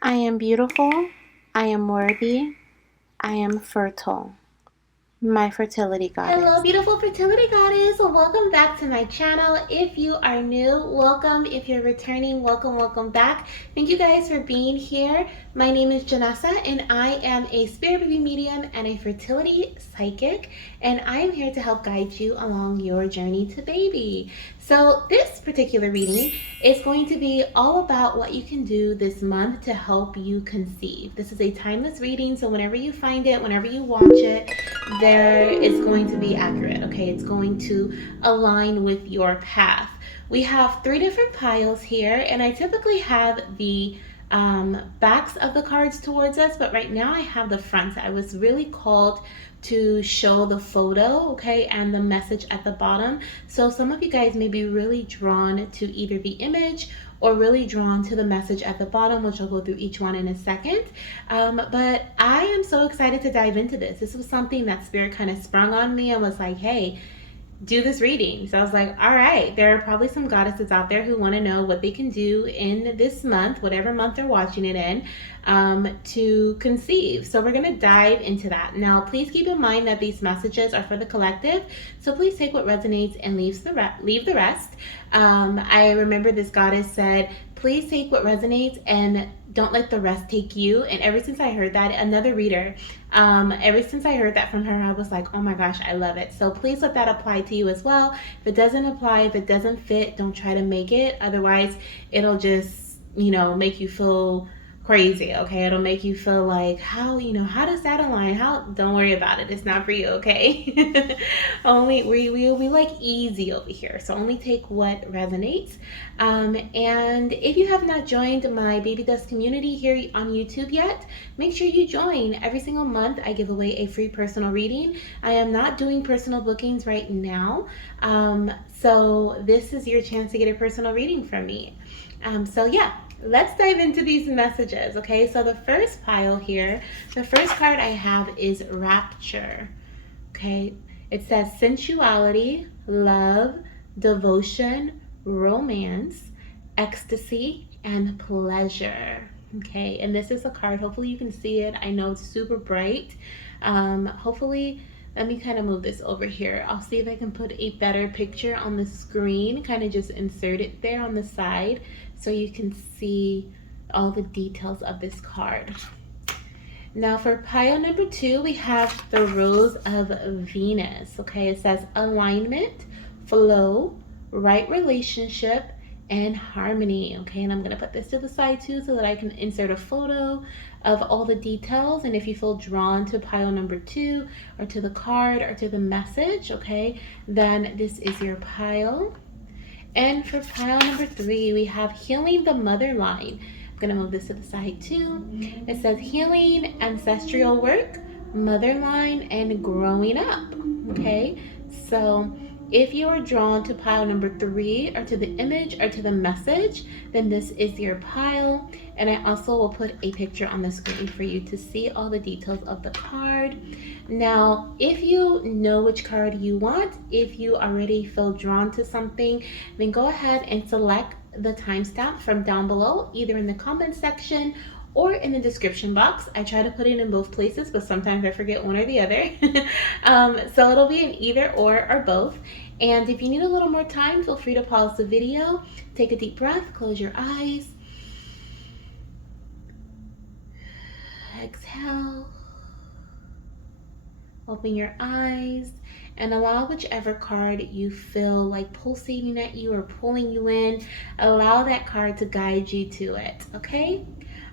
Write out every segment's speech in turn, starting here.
I am beautiful. I am worthy. I am fertile. My fertility Hello, goddess. beautiful fertility goddess. Welcome back to my channel. If you are new, welcome. If you're returning, welcome back. Thank you guys for being here. My name is Janessa, and I am a spirit baby medium and a fertility psychic, and I am here to help guide you along your journey to baby. So this particular reading is going to be all about what you can do this month to help you conceive. This is a timeless reading, so whenever you find it, whenever you watch it, there is going to be accurate, okay? It's going to align with your path. We have three different piles here, and I typically have the backs of the cards towards us, but right now I have the fronts. I was really called to show the photo, okay, and the message at the bottom. So some of you guys may be really drawn to either the image or really drawn to the message at the bottom, which I'll go through each one in a second. But I am so excited to dive into this. This was something that Spirit kind of sprung on me and was like, hey, do this reading. So I was like, all right, there are probably some goddesses out there who want to know what they can do in this month, whatever month they're watching it in, to conceive. So we're going to dive into that. Now, please keep in mind that these messages are for the collective. So please take what resonates and leave the rest. I remember this goddess said, please take what resonates and don't let the rest take you. And ever since I heard that, another reader, ever since I heard that from her, I was like, oh my gosh, I love it. So please let that apply to you as well. If it doesn't apply, if it doesn't fit, don't try to make it. Otherwise, it'll just, make you feel crazy, okay? It'll make you feel like, how does that align? Don't worry about it. It's not for you, okay? Only we like easy over here. So only take what resonates. And if you have not joined my Baby Dust community here on YouTube yet, make sure you join. Every single month I give away a free personal reading. I am not doing personal bookings right now. So this is your chance to get a personal reading from me. So yeah, let's dive into these messages, okay? So the first pile here, the first card I have is Rapture, okay? It says sensuality, love, devotion, romance, ecstasy, and pleasure, okay? And this is a card, hopefully you can see it. I know it's super bright. Hopefully, let me kind of move this over here. I'll see if I can put a better picture on the screen, kind of just insert it there on the side so you can see all the details of this card. Now for pile number 2, we have the Rose of Venus. Okay, it says alignment, flow, right relationship, and harmony. Okay, and I'm going to put this to the side too so that I can insert a photo of all the details. And if you feel drawn to pile number 2 or to the card or to the message, okay, then this is your pile. And for pile number 3, we have healing the mother line. I'm going to move this to the side too. It says healing, ancestral work, mother line, and growing up. Okay, so if you are drawn to pile number 3 or to the image or to the message, then this is your pile. And I also will put a picture on the screen for you to see all the details of the card. Now, if you know which card you want, if you already feel drawn to something, then go ahead and select the timestamp from down below, either in the comment section or in the description box. I try to put it in both places, but sometimes I forget one or the other. So it'll be an either or both. And if you need a little more time, feel free to pause the video, take a deep breath, close your eyes, exhale, open your eyes, and allow whichever card you feel like pulsating at you or pulling you in, allow that card to guide you to it, okay?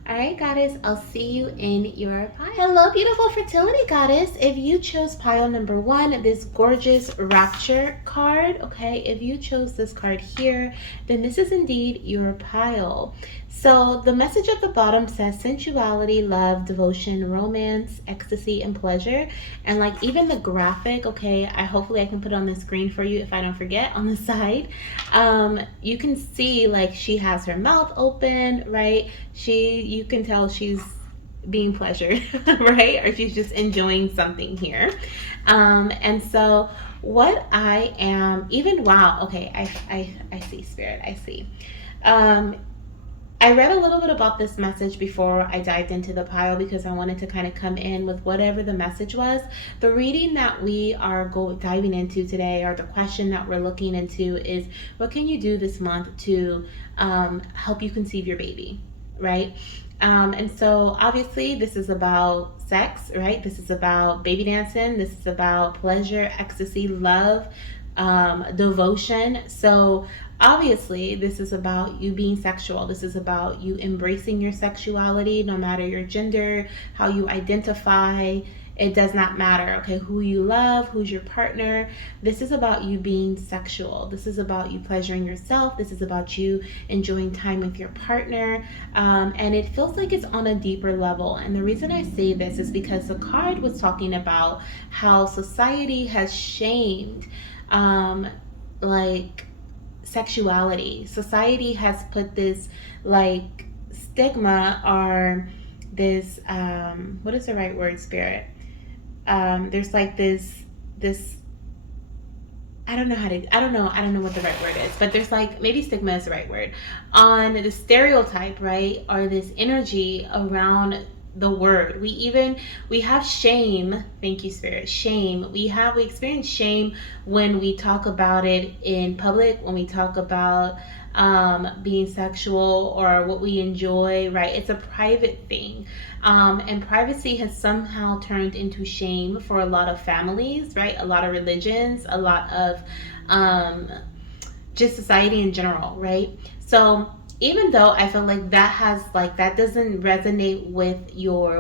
All right, goddess, I'll see you in your pile. Hello, beautiful fertility goddess. If you chose pile number 1, this gorgeous Rapture card, okay, if you chose this card here, then this is indeed your pile. So the message at the bottom says sensuality, love, devotion, romance, ecstasy, and pleasure. And like even the graphic, okay, hopefully I can put it on the screen for you if I don't forget on the side. You can see like she has her mouth open, right? You can tell she's being pleasured, right? Or she's just enjoying something here. And so what I am, even, wow, okay, I see, Spirit, I see. I read a little bit about this message before I dived into the pile because I wanted to kind of come in with whatever the message was. The reading that we are diving into today, or the question that we're looking into, is what can you do this month to help you conceive your baby, right? And so obviously this is about sex, right? This is about baby dancing. This is about pleasure, ecstasy, love, devotion. So obviously this is about you being sexual. This is about you embracing your sexuality, no matter your gender, how you identify. It does not matter, okay, who you love, who's your partner. This is about you being sexual. This is about you pleasuring yourself. This is about you enjoying time with your partner. And it feels like it's on a deeper level. And the reason I say this is because the card was talking about how society has shamed, like, sexuality. Society has put this, like, stigma, or this, what is the right word, Spirit? There's like this I don't know what the right word is, but there's, like, maybe stigma is the right word, on the stereotype, right? Or this energy around the word. We have shame. Thank you, Spirit. Shame. We experience shame when we talk about it in public, when we talk about being sexual or what we enjoy, right? It's a private thing. And privacy has somehow turned into shame for a lot of families, right? A lot of religions, a lot of just society in general, right? So even though I feel like that doesn't resonate with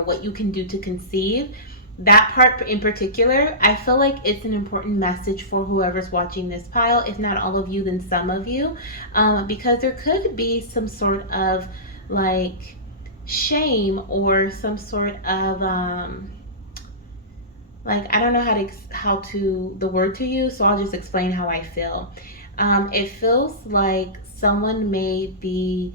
what you can do to conceive, that part in particular, I feel like it's an important message for whoever's watching this pile. If not all of you, then some of you, because there could be some sort of, like, shame, or some sort of, like, I don't know how to the word to use, so I'll just explain how I feel. It feels like someone may be,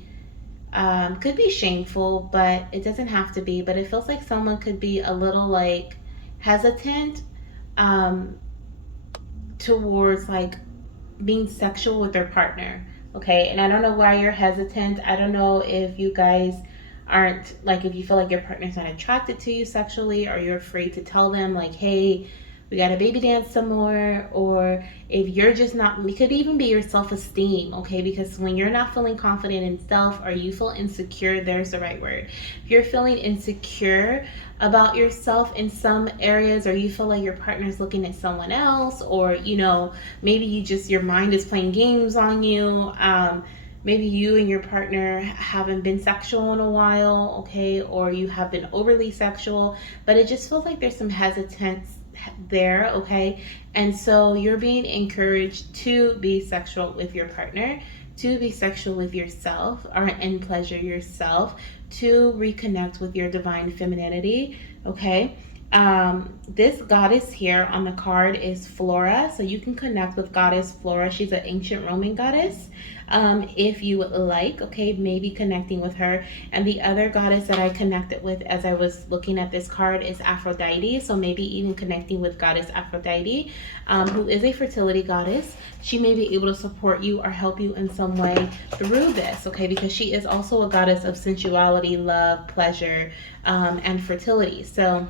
could be shameful, but it doesn't have to be. But it feels like someone could be a little, like, hesitant, um, towards, like, being sexual with their partner. Okay, and I don't know why you're hesitant. I don't know if you guys aren't, like, if you feel like your partner's not attracted to you sexually, or you're afraid to tell them, like, hey, we got to baby dance some more, or if you're just not, it could even be your self-esteem, okay? Because when you're not feeling confident in self, or you feel insecure, there's the right word. If you're feeling insecure about yourself in some areas, or you feel like your partner's looking at someone else, or, maybe your mind is playing games on you, maybe you and your partner haven't been sexual in a while, okay, or you have been overly sexual, but it just feels like there's some hesitance there, okay? And so you're being encouraged to be sexual with your partner, to be sexual with yourself, and pleasure yourself, to reconnect with your divine femininity, okay? This goddess here on the card is Flora, so you can connect with goddess Flora. She's an ancient Roman goddess. If you would like, okay, maybe connecting with her. And the other goddess that I connected with as I was looking at this card is Aphrodite, so maybe even connecting with goddess Aphrodite, who is a fertility goddess. She may be able to support you or help you in some way through this, okay, because she is also a goddess of sensuality, love, pleasure, and fertility. So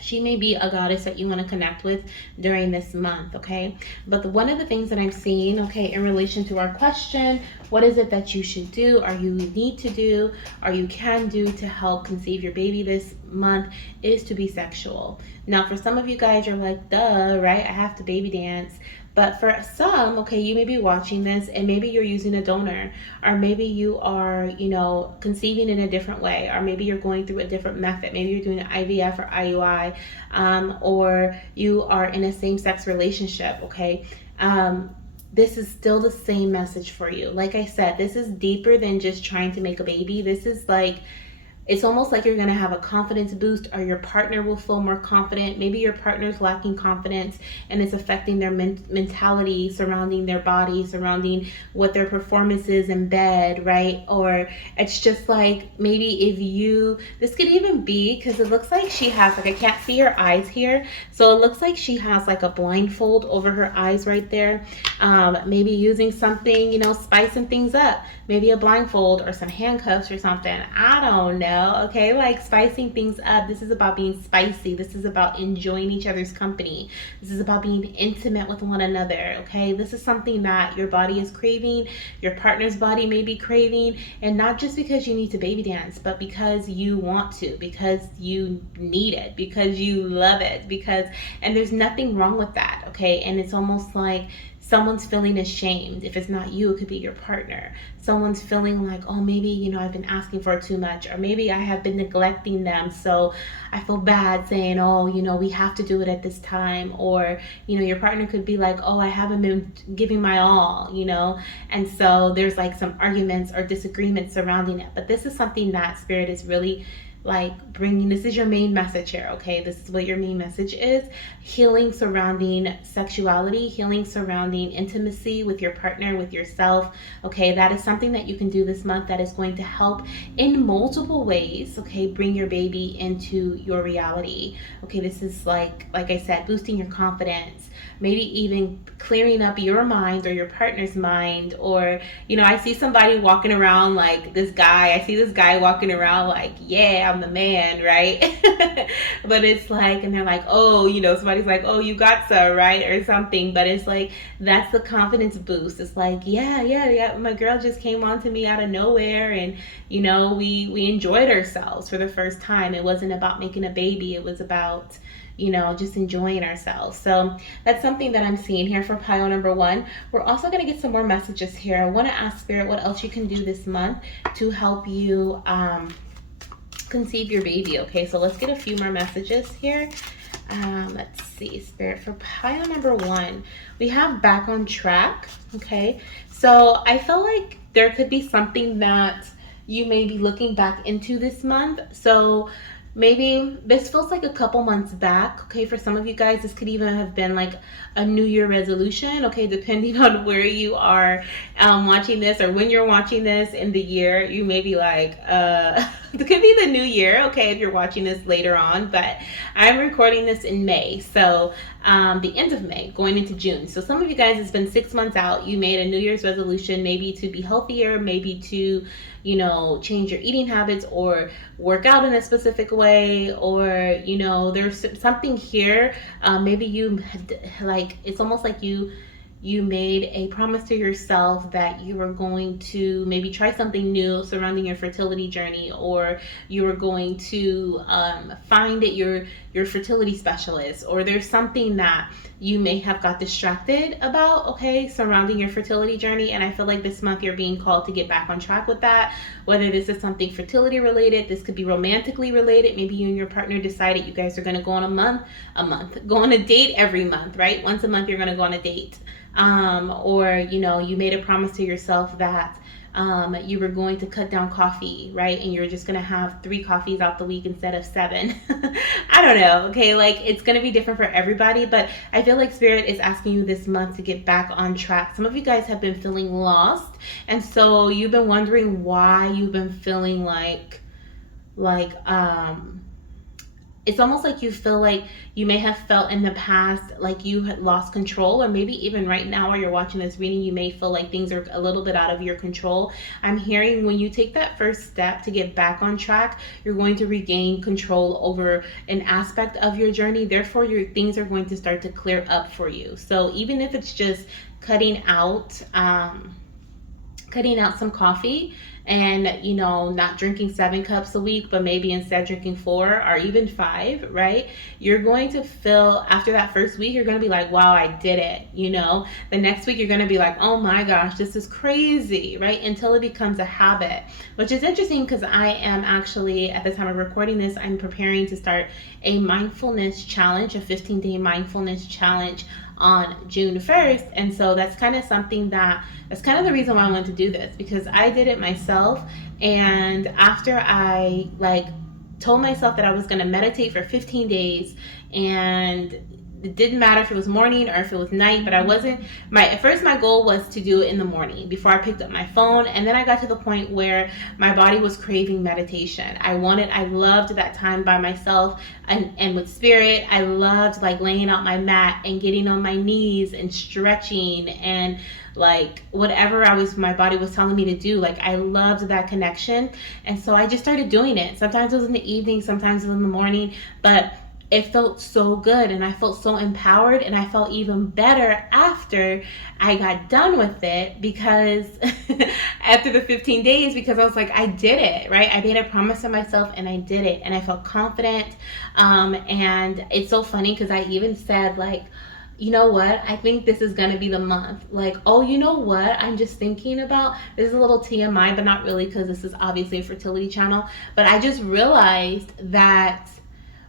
she may be a goddess that you want to connect with during this month, okay? But one of the things that I'm seeing, okay, in relation to our question, what is it that you should do, or you need to do, or you can do to help conceive your baby this month, is to be sexual. Now, for some of you guys, you're like, duh, right? I have to baby dance. But for some, okay, you may be watching this and maybe you're using a donor, or maybe you are, conceiving in a different way, or maybe you're going through a different method. Maybe you're doing an IVF or IUI, or you are in a same-sex relationship, okay? This is still the same message for you. Like I said, this is deeper than just trying to make a baby. This is like, it's almost like you're going to have a confidence boost, or your partner will feel more confident. Maybe your partner's lacking confidence and it's affecting their mentality surrounding their body, surrounding what their performance is in bed, right? Or it's just like, maybe if you, this could even be because it looks like she has, like, I can't see her eyes here, so it looks like she has like a blindfold over her eyes right there. Maybe using something, spicing things up, maybe a blindfold or some handcuffs or something. I don't know. Okay, like spicing things up. This is about being spicy. This is about enjoying each other's company. This is about being intimate with one another. Okay, this is something that your body is craving, your partner's body may be craving, and not just because you need to baby dance, but because you want to, because you need it, because you love it, and there's nothing wrong with that. Okay, and it's almost like someone's feeling ashamed. If it's not you, it could be your partner. Someone's feeling like, oh, maybe, I've been asking for too much, or maybe I have been neglecting them, so I feel bad saying, oh, we have to do it at this time. Or, your partner could be like, oh, I haven't been giving my all, and so there's like some arguments or disagreements surrounding it. But this is something that Spirit is really like bringing. This is your main message here. Okay, this is what your main message is: healing surrounding sexuality, healing surrounding intimacy with your partner, with yourself. Okay, that is something that you can do this month that is going to help in multiple ways. Okay, bring your baby into your reality. Okay, this is like I said, boosting your confidence, maybe even clearing up your mind or your partner's mind. Or I see somebody walking around like this guy. I see this guy walking around like, yeah, I'm the man, right? But it's like, and they're like, oh, somebody's like, oh, you got so, right? Or something. But it's like, that's the confidence boost. It's like, yeah, my girl just came on to me out of nowhere, and we enjoyed ourselves for the first time. It wasn't about making a baby. It was about just enjoying ourselves. So that's something that I'm seeing here for pile number 1. We're also going to get some more messages here. I want to ask Spirit what else you can do this month to help you conceive your baby. Okay, so let's get a few more messages here. Let's see, Spirit, for pile number 1, we have back on track. Okay, so I feel like there could be something that you may be looking back into this month. So maybe this feels like a couple months back. Okay, for some of you guys, this could even have been like a New Year resolution. Okay, depending on where you are watching this, or when you're watching this in the year, you may be like, it could be the new year. Okay, if you're watching this later on, but I'm recording this in May, so the end of May, going into June. So some of you guys, it's been 6 months out. You made a New Year's resolution, maybe to be healthier, maybe to change your eating habits, or work out in a specific way, or there's something here. Maybe you like, it's almost like you made a promise to yourself that you were going to maybe try something new surrounding your fertility journey, or you were going to find your fertility specialist, or there's something that you may have got distracted about, okay, surrounding your fertility journey. And I feel like this month you're being called to get back on track with that. Whether this is something fertility related, this could be romantically related. Maybe you and your partner decided you guys are going to go on go on a date every month, right? Once a month you're going to go on a date. Or you made a promise to yourself that you were going to cut down coffee, right? And you're just going to have 3 coffees out the week instead of 7. I don't know. Okay. Like, it's going to be different for everybody, but I feel like Spirit is asking you this month to get back on track. Some of you guys have been feeling lost. And so you've been wondering why you've been feeling like, it's almost like you feel like you may have felt in the past like you had lost control, or maybe even right now while you're watching this reading, you may feel like things are a little bit out of your control. I'm hearing when you take that first step to get back on track, you're going to regain control over an aspect of your journey. Therefore, your things are going to start to clear up for you. So even if it's just cutting out some coffee, and not drinking 7 cups a week, but maybe instead drinking 4 or even 5, right? You're going to feel, after that first week, you're going to be like, wow, I did it. The next week you're going to be like, oh my gosh, this is crazy, right? Until it becomes a habit, which is interesting because I am actually, at the time of recording this, I'm preparing to start a mindfulness challenge, a 15-day mindfulness challenge on June 1st. And so that's kind of something that's kind of the reason why I wanted to do this, because I did it myself. And after I told myself that I was going to meditate for 15 days, and it didn't matter if it was morning or if it was night, but I wasn't at first my goal was to do it in the morning before I picked up my phone. And then I got to the point where my body was craving meditation. I loved that time by myself and with spirit. I loved laying out my mat and getting on my knees and stretching and whatever my body was telling me to do. I loved that connection. And so I just started doing it. Sometimes it was in the evening, sometimes it was in the morning, but it felt so good, and I felt so empowered, and I felt even better after I got done with it, because after the 15 days, because I was I did it, right? I made a promise to myself and I did it, and I felt confident. And it's so funny because I even said you know what? I think this is going to be the month. Oh, you know what? I'm just thinking about, this is a little TMI, but not really, because this is obviously a fertility channel. But I just realized that,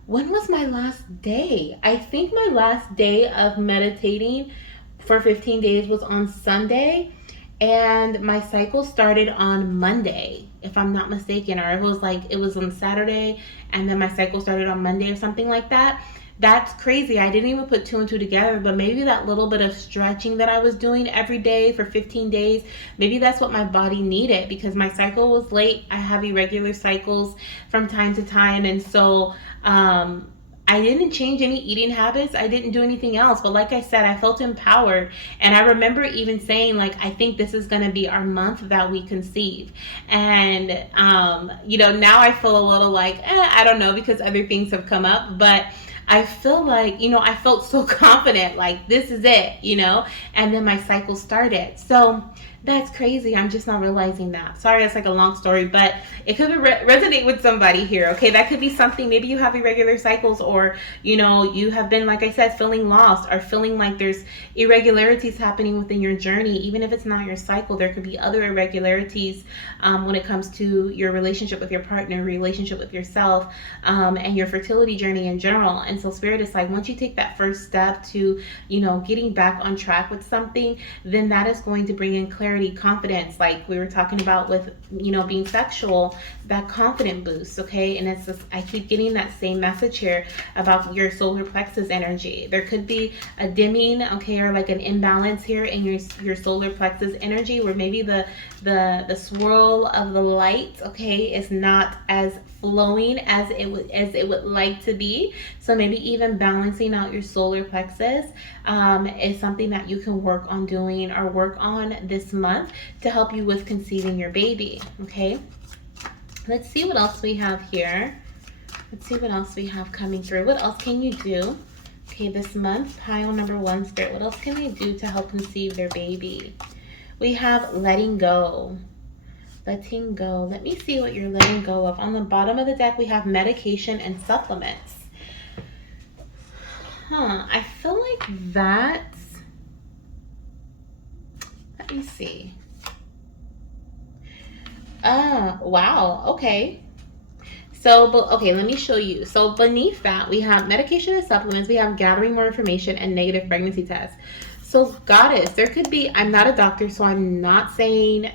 when was my last day? I think my last day of meditating for 15 days was on Sunday, and my cycle started on Monday, if I'm not mistaken, or it was on Saturday, and then my cycle started on Monday or something like that. That's crazy. I didn't even put two and two together, but maybe that little bit of stretching that I was doing every day for 15 days, maybe that's what my body needed, because my cycle was late. I have irregular cycles from time to time. And so I didn't change any eating habits. I didn't do anything else. But like I said, I felt empowered. And I remember even saying, I think this is going to be our month that we conceive. And, now I feel a little I don't know, because other things have come up. But I feel I felt so confident, this is it, and then my cycle started. So that's crazy. I'm just not realizing that. Sorry, that's a long story, but it could resonate with somebody here. Okay, that could be something. Maybe you have irregular cycles, or you have been, like I said, feeling lost, or feeling there's irregularities happening within your journey. Even if it's not your cycle, there could be other irregularities when it comes to your relationship with your partner, relationship with yourself, and your fertility journey in general. And so Spirit is once you take that first step to getting back on track with something, then that is going to bring in clarity, confidence, like we were talking about with being sexual, that confident boost. Okay, and it's just, I keep getting that same message here about your solar plexus energy. There could be a dimming, okay, or an imbalance here in your solar plexus energy, where maybe the swirl of the light, okay, is not as flowing as it would like to be. So maybe even balancing out your solar plexus is something that you can work on doing, or work on this month, to help you with conceiving your baby. Okay, let's see what else we have here. Let's see what else we have coming through. What else can you do, okay, this month? Pile number one, Spirit, what else can they do to help conceive their baby? We have letting go. Letting go. Let me see what you're letting go of. On the bottom of the deck, we have medication and supplements. I feel like that's... Let me see. Wow. Okay. So, okay, let me show you. So beneath that, we have medication and supplements. We have gathering more information and negative pregnancy tests. So Goddess, there could be, I'm not a doctor, so I'm not saying,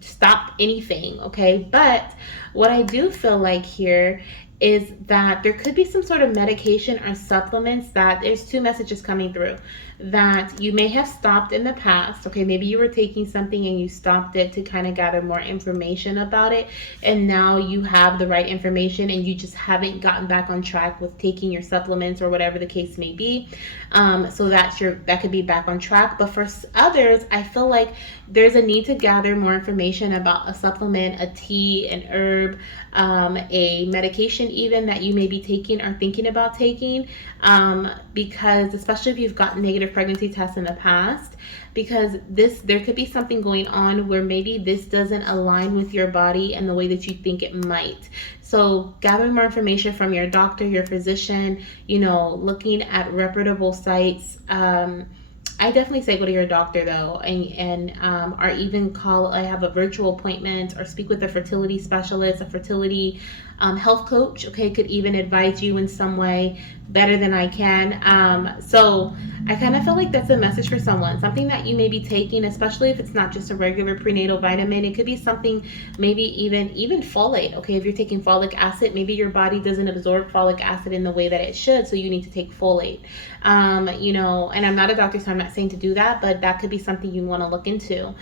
stop anything, okay? But what I do feel like here is that there could be some sort of medication or supplements that there's two messages coming through that you may have stopped in the past. Okay, maybe you were taking something and you stopped it to kind of gather more information about it, and now you have the right information and you just haven't gotten back on track with taking your supplements or whatever the case may be. So that could be back on track. But for others, I feel like there's a need to gather more information about a supplement, a tea, an herb, a medication even that you may be taking or thinking about taking, because especially if you've gotten negative pregnancy tests in the past, because there could be something going on where maybe this doesn't align with your body and the way that you think it might. So gathering more information from your doctor, your physician, looking at reputable sites. I definitely say go to your doctor though, and or even have a virtual appointment or speak with a fertility specialist, a fertility health coach, okay, could even advise you in some way better than I can. So I kind of feel like that's a message for someone, something that you may be taking, especially if it's not just a regular prenatal vitamin. It could be something, maybe even folate. Okay, if you're taking folic acid, maybe your body doesn't absorb folic acid in the way that it should, so you need to take folate. And I'm not a doctor, so I'm not saying to do that, but that could be something you want to look into.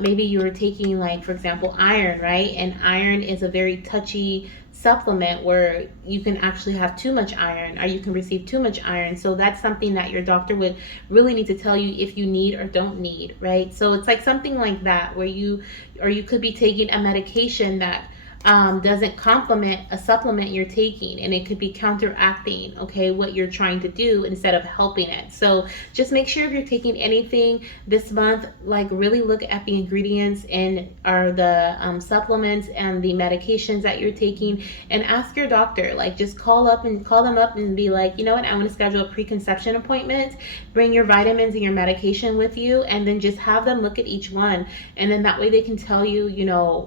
Maybe you're taking, like, for example, iron, right? And iron is a very touchy supplement where you can actually have too much iron, or you can receive too much iron. So that's something that your doctor would really need to tell you if you need or don't need, right? So it's like something like that where you could be taking a medication that doesn't complement a supplement you're taking, and it could be counteracting, okay, what you're trying to do instead of helping it. So just make sure if you're taking anything this month, like, really look at the ingredients and are the supplements and the medications that you're taking, and ask your doctor. Like, just call them up and be like, you know what, I want to schedule a preconception appointment. Bring your vitamins and your medication with you, and then just have them look at each one, and then that way they can tell you,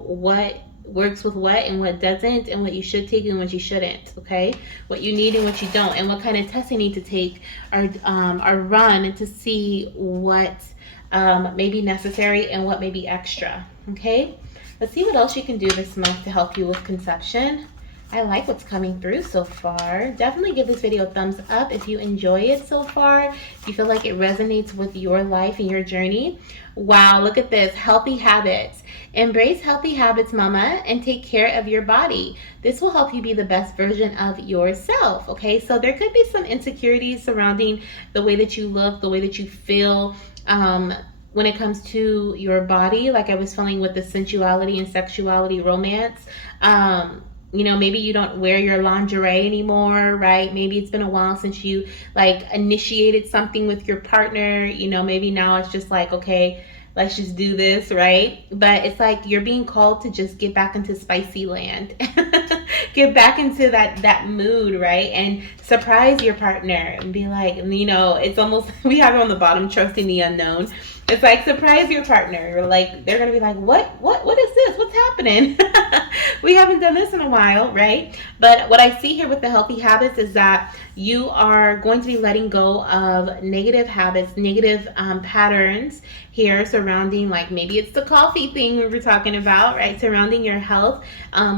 what works with what and what doesn't, and what you should take and what you shouldn't, okay, what you need and what you don't, and what kind of tests you need to take or run to see what may be necessary and what may be extra. Okay, let's see what else you can do this month to help you with conception. I like what's coming through so far. Definitely give this video a thumbs up if you enjoy it so far, if you feel like it resonates with your life and your journey. Wow, look at this. Healthy habits. Embrace healthy habits, mama, and take care of your body. This will help you be the best version of yourself, okay? So there could be some insecurities surrounding the way that you look, the way that you feel, when it comes to your body, like I was feeling with the sensuality and sexuality romance. Maybe you don't wear your lingerie anymore, right? Maybe it's been a while since you, like, initiated something with your partner. Maybe now it's just like, okay, let's just do this, right? But it's like you're being called to just get back into spicy land. Get back into that mood, right? And surprise your partner and be like, it's almost, we have it on the bottom, trusting the unknown. It's like, surprise your partner. Like, they're gonna be like, what is this? What's happening? We haven't done this in a while, right? But what I see here with the healthy habits is that you are going to be letting go of negative habits, negative patterns here surrounding, like, maybe it's the coffee thing we were talking about, right? Surrounding your health,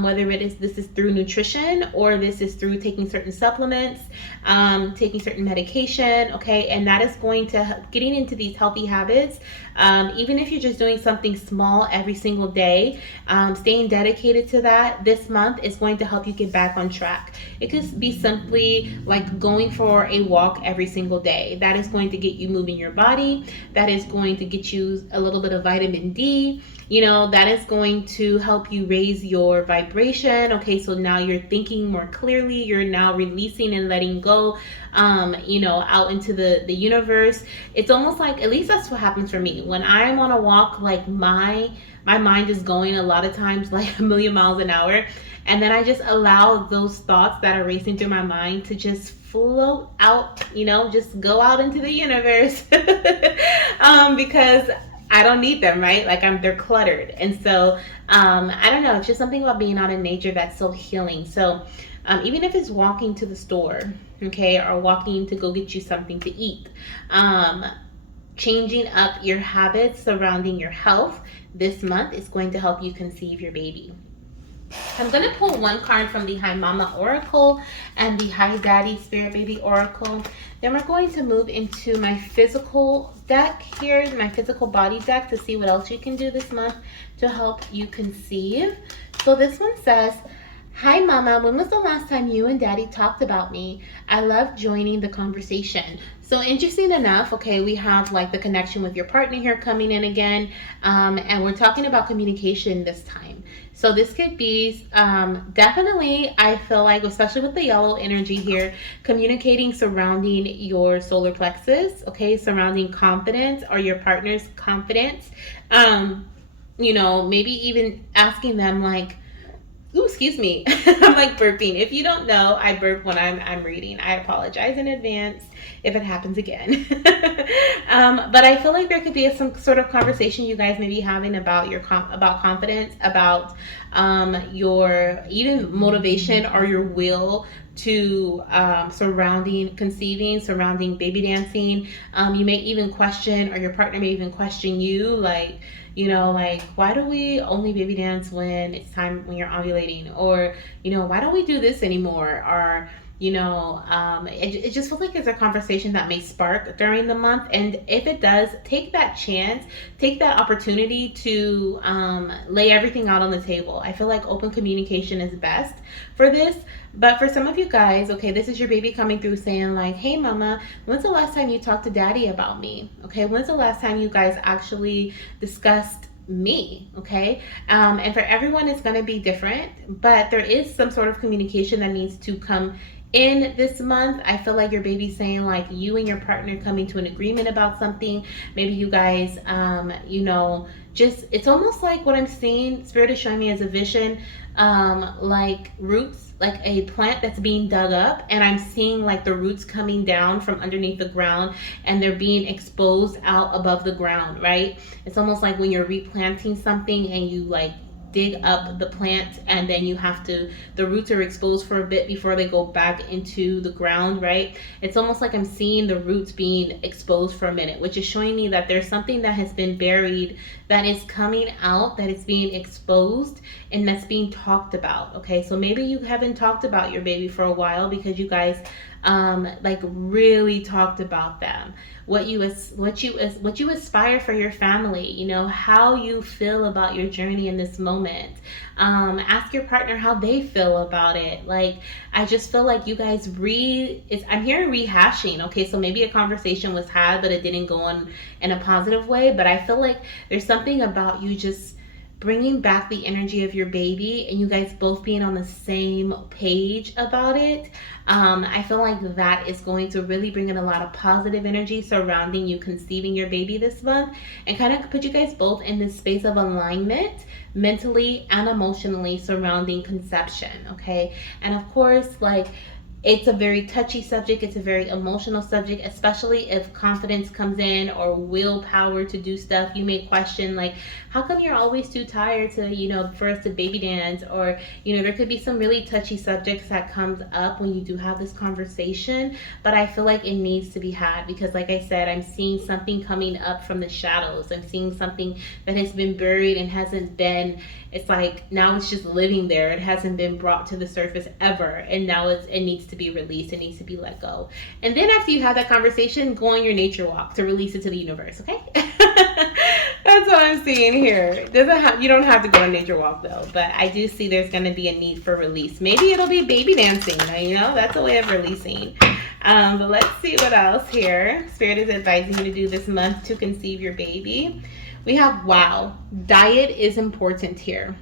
whether this is through nutrition, or this is through taking certain supplements, taking certain medication, okay? And that is going to, getting into these healthy habits, even if you're just doing something small every single day, staying dedicated to that this month is going to help you get back on track. It could be simply like going for a walk every single day. That is going to get you moving your body. That is going to get you a little bit of vitamin D. That is going to help you raise your vibration. Okay, so now you're thinking more clearly. You're now releasing and letting go, out into the universe. It's almost like, at least that's what happens for me. When I'm on a walk, like, my mind is going a lot of times like a million miles an hour. And then I just allow those thoughts that are racing through my mind to just float out, just go out into the universe. Because I don't need them, right? Like, they're cluttered. And so, I don't know, it's just something about being out in nature that's so healing. So, even if it's walking to the store, okay, or walking to go get you something to eat, changing up your habits surrounding your health this month is going to help you conceive your baby. I'm going to pull one card from the Hi Mama Oracle and the Hi Daddy Spirit Baby Oracle. Then we're going to move into my physical deck here, my physical body deck, to see what else you can do this month to help you conceive. So this one says, Hi Mama, when was the last time you and Daddy talked about me? I love joining the conversation. So interesting enough, okay, we have like the connection with your partner here coming in again, and we're talking about communication this time. So this could be definitely, I feel like, especially with the yellow energy here, communicating surrounding your solar plexus, okay, surrounding confidence or your partner's confidence. Maybe even asking them, like, Ooh, excuse me. I'm like burping. If you don't know, I burp when I'm reading. I apologize in advance if it happens again. But I feel like there could be some sort of conversation you guys may be having about about confidence, about your even motivation or your will to surrounding conceiving, surrounding baby dancing. You may even question, or your partner may even question you, like, like, why do we only baby dance when it's time, when you're ovulating? Or, why don't we do this anymore? Or, it just feels like it's a conversation that may spark during the month. And if it does, take that chance, take that opportunity to lay everything out on the table. I feel like open communication is best for this. But for some of you guys, okay, this is your baby coming through saying, like, hey, mama, when's the last time you talked to daddy about me? Okay, when's the last time you guys actually discussed me? Okay, and for everyone, it's going to be different, but there is some sort of communication that needs to come in this month. I feel like your baby's saying, like, you and your partner coming to an agreement about something. Maybe you guys, just, it's almost like what I'm seeing, Spirit is showing me as a vision, like roots, like a plant that's being dug up, and I'm seeing like the roots coming down from underneath the ground, and they're being exposed out above the ground, right? It's almost like when you're replanting something and you like dig up the plant, and then the roots are exposed for a bit before they go back into the ground, right? It's almost like I'm seeing the roots being exposed for a minute, which is showing me that there's something that has been buried that is coming out, that is being exposed, and that's being talked about. Okay, so maybe you haven't talked about your baby for a while because you guys like really talked about them, what you aspire for your family, how you feel about your journey in this moment. Ask your partner how they feel about it. Like, I just feel like you guys I'm hearing rehashing. Okay, so maybe a conversation was had but it didn't go on in a positive way, but I feel like there's something about you just bringing back the energy of your baby and you guys both being on the same page about it. I feel like that is going to really bring in a lot of positive energy surrounding you conceiving your baby this month, and kind of put you guys both in this space of alignment mentally and emotionally surrounding conception. Okay, and of course, like, it's a very touchy subject. It's a very emotional subject, especially if confidence comes in or willpower to do stuff. You may question, like, how come you're always too tired to, for us to baby dance? Or, there could be some really touchy subjects that comes up when you do have this conversation. But I feel like it needs to be had because, like I said, I'm seeing something coming up from the shadows. I'm seeing something that has been buried and hasn't been, it's like now it's just living there. It hasn't been brought to the surface ever. And now it needs to be released. It needs to be let go. And then after you have that conversation, go on your nature walk to release it to the universe, okay? That's what I'm seeing here. You don't have to go on nature walk though, but I do see there's going to be a need for release. Maybe it'll be baby dancing, that's a way of releasing. But let's see what else here. Spirit is advising you to do this month to conceive your baby. We have, wow, diet is important here.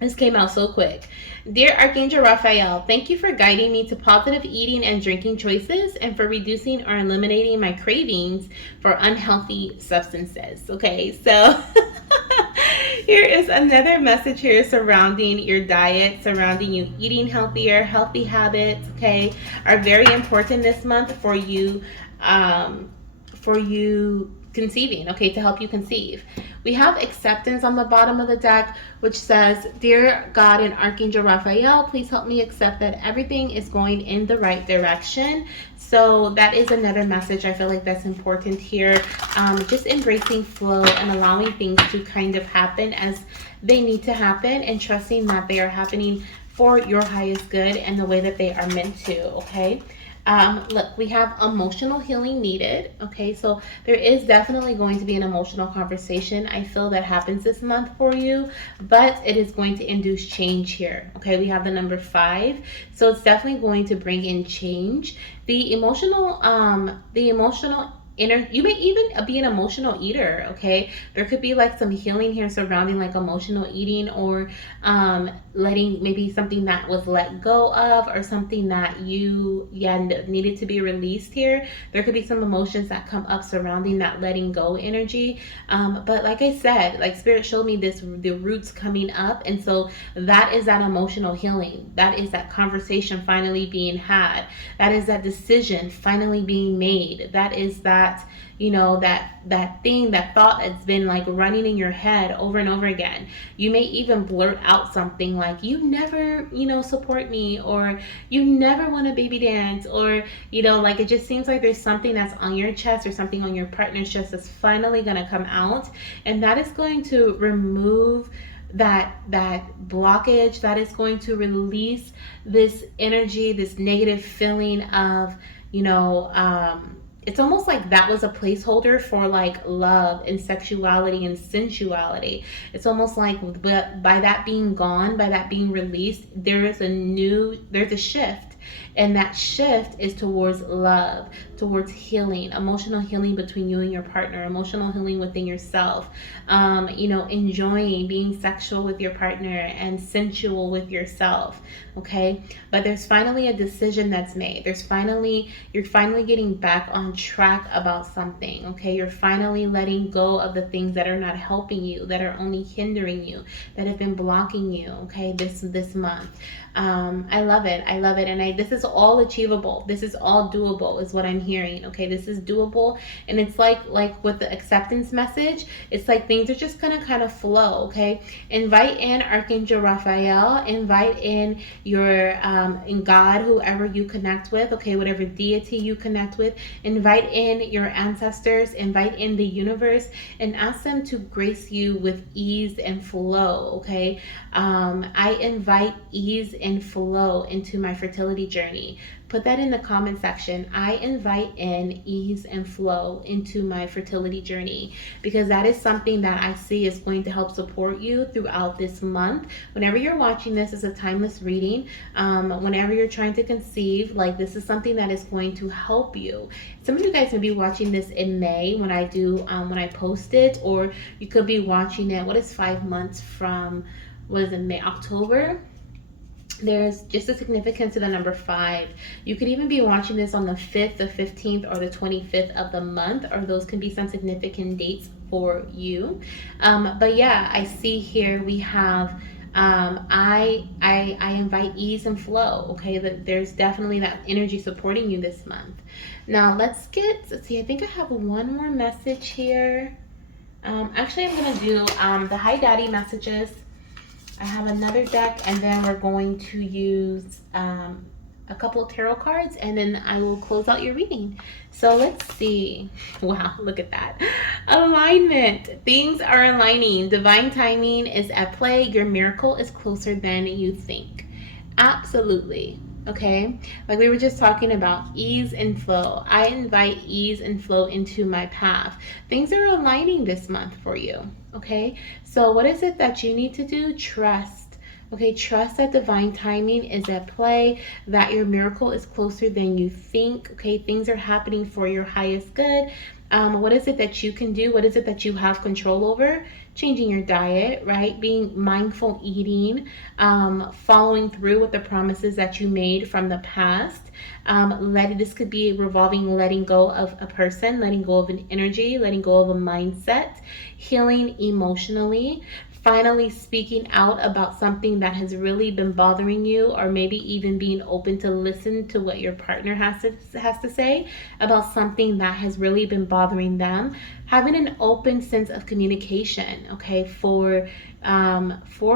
This came out so quick. Dear Archangel Raphael, thank you for guiding me to positive eating and drinking choices and for reducing or eliminating my cravings for unhealthy substances. Okay, so here is another message here surrounding your diet, surrounding you eating healthier. Healthy habits, okay, are very important this month for you conceiving, okay, to help you conceive. We have acceptance on the bottom of the deck, which says, Dear God and Archangel Raphael, please help me accept that everything is going in the right direction. So that is another message. I feel like that's important here. Just embracing flow and allowing things to kind of happen as they need to happen and trusting that they are happening for your highest good and the way that they are meant to, okay? Look, we have emotional healing needed. Okay, so there is definitely going to be an emotional conversation. I feel that happens this month for you, but it is going to induce change here. Okay, we have the number 5, so it's definitely going to bring in change. The emotional you may even be an emotional eater. Okay, there could be like some healing here surrounding like emotional eating, or letting, maybe something that was let go of, or something that you needed to be released here. There could be some emotions that come up surrounding that letting go energy. But like I said, like Spirit showed me this, the roots coming up, and so that is that emotional healing. That is that conversation finally being had. That is that decision finally being made. That is that, that thing, that thought that's been like running in your head over and over again. You may even blurt out something like, you never, support me, or you never want a baby dance, or, like it just seems like there's something that's on your chest, or something on your partner's chest that's finally going to come out. And that is going to remove that blockage. That is going to release this energy, this negative feeling of, it's almost like that was a placeholder for like love and sexuality and sensuality. It's almost like by that being gone, by that being released, there's a shift. And that shift is towards love, towards healing, emotional healing between you and your partner, emotional healing within yourself, enjoying being sexual with your partner and sensual with yourself. Okay. But there's finally a decision that's made. You're finally getting back on track about something. Okay. You're finally letting go of the things that are not helping you, that are only hindering you, that have been blocking you. Okay. This month. I love it. And this is all achievable. This is all doable, is what I'm hearing. Okay. This is doable. And it's like with the acceptance message, it's like things are just going to kind of flow. Okay. Invite in Archangel Raphael, invite in your, in God, whoever you connect with. Okay. Whatever deity you connect with, invite in your ancestors, invite in the universe, and ask them to grace you with ease and flow. Okay. I invite ease and flow into my fertility journey. Put that in the comment section. I invite in ease and flow into my fertility journey, because that is something that I see is going to help support you throughout this month. Whenever you're watching this, it's a timeless reading. Whenever you're trying to conceive, like, this is something that is going to help you. Some of you guys may be watching this in May when I post it, or you could be watching it. What is 5 months from? What is it, May, October? There's just a significance to the number 5. You could even be watching this on the 5th, the 15th, or the 25th of the month, or those can be some significant dates for you. But yeah, I see here we have I invite ease and flow. Okay, that there's definitely that energy supporting you this month. Now let's see. I think I have one more message here. Actually, I'm gonna do the Hi Daddy messages. I have another deck, and then we're going to use a couple of tarot cards, and then I will close out your reading. So let's see. Wow, look at that. Alignment. Things are aligning. Divine timing is at play. Your miracle is closer than you think. Absolutely. Okay, like we were just talking about ease and flow. I invite ease and flow into my path. Things are aligning this month for you. Okay, so what is it that you need to do? Trust. Okay, trust that divine timing is at play, that your miracle is closer than you think. Okay, things are happening for your highest good. What is it that you can do? What is it that you have control over? Changing your diet, right? Being mindful eating, following through with the promises that you made from the past. This could be revolving, letting go of a person, letting go of an energy, letting go of a mindset, healing emotionally, finally speaking out about something that has really been bothering you, or maybe even being open to listen to what your partner has to say about something that has really been bothering them. Having an open sense of communication, okay, for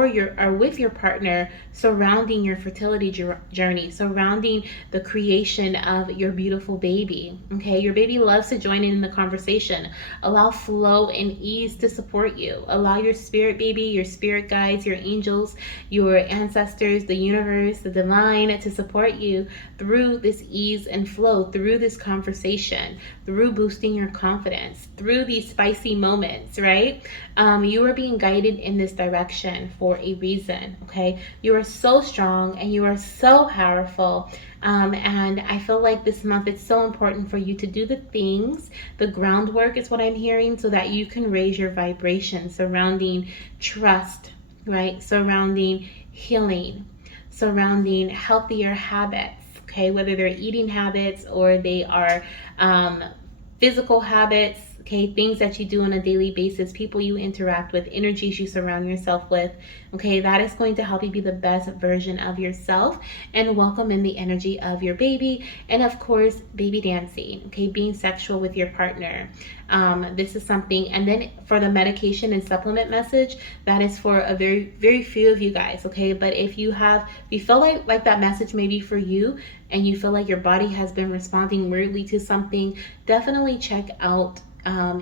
your, or with your partner, surrounding your fertility journey, surrounding the creation of your beautiful baby. Okay, your baby loves to join in the conversation. Allow flow and ease to support you. Allow your spirit baby, your spirit guides, your angels, your ancestors, the universe, the divine, to support you through this ease and flow, through this conversation, through boosting your confidence, through these spicy moments, right? You are being guided in this direction for a reason. Okay, you are so strong and you are so powerful. And I feel like this month it's so important for you to do the things, the groundwork is what I'm hearing, so that you can raise your vibration surrounding trust, right? Surrounding healing, surrounding healthier habits, okay? Whether they're eating habits or they are physical habits, okay, things that you do on a daily basis, people you interact with, energies you surround yourself with, okay, that is going to help you be the best version of yourself and welcome in the energy of your baby. And of course, baby dancing, okay, being sexual with your partner. This is something. And then for the medication and supplement message, that is for a very few of you guys, okay? But if you feel like that message may be for you, and you feel like your body has been responding weirdly to something, definitely check out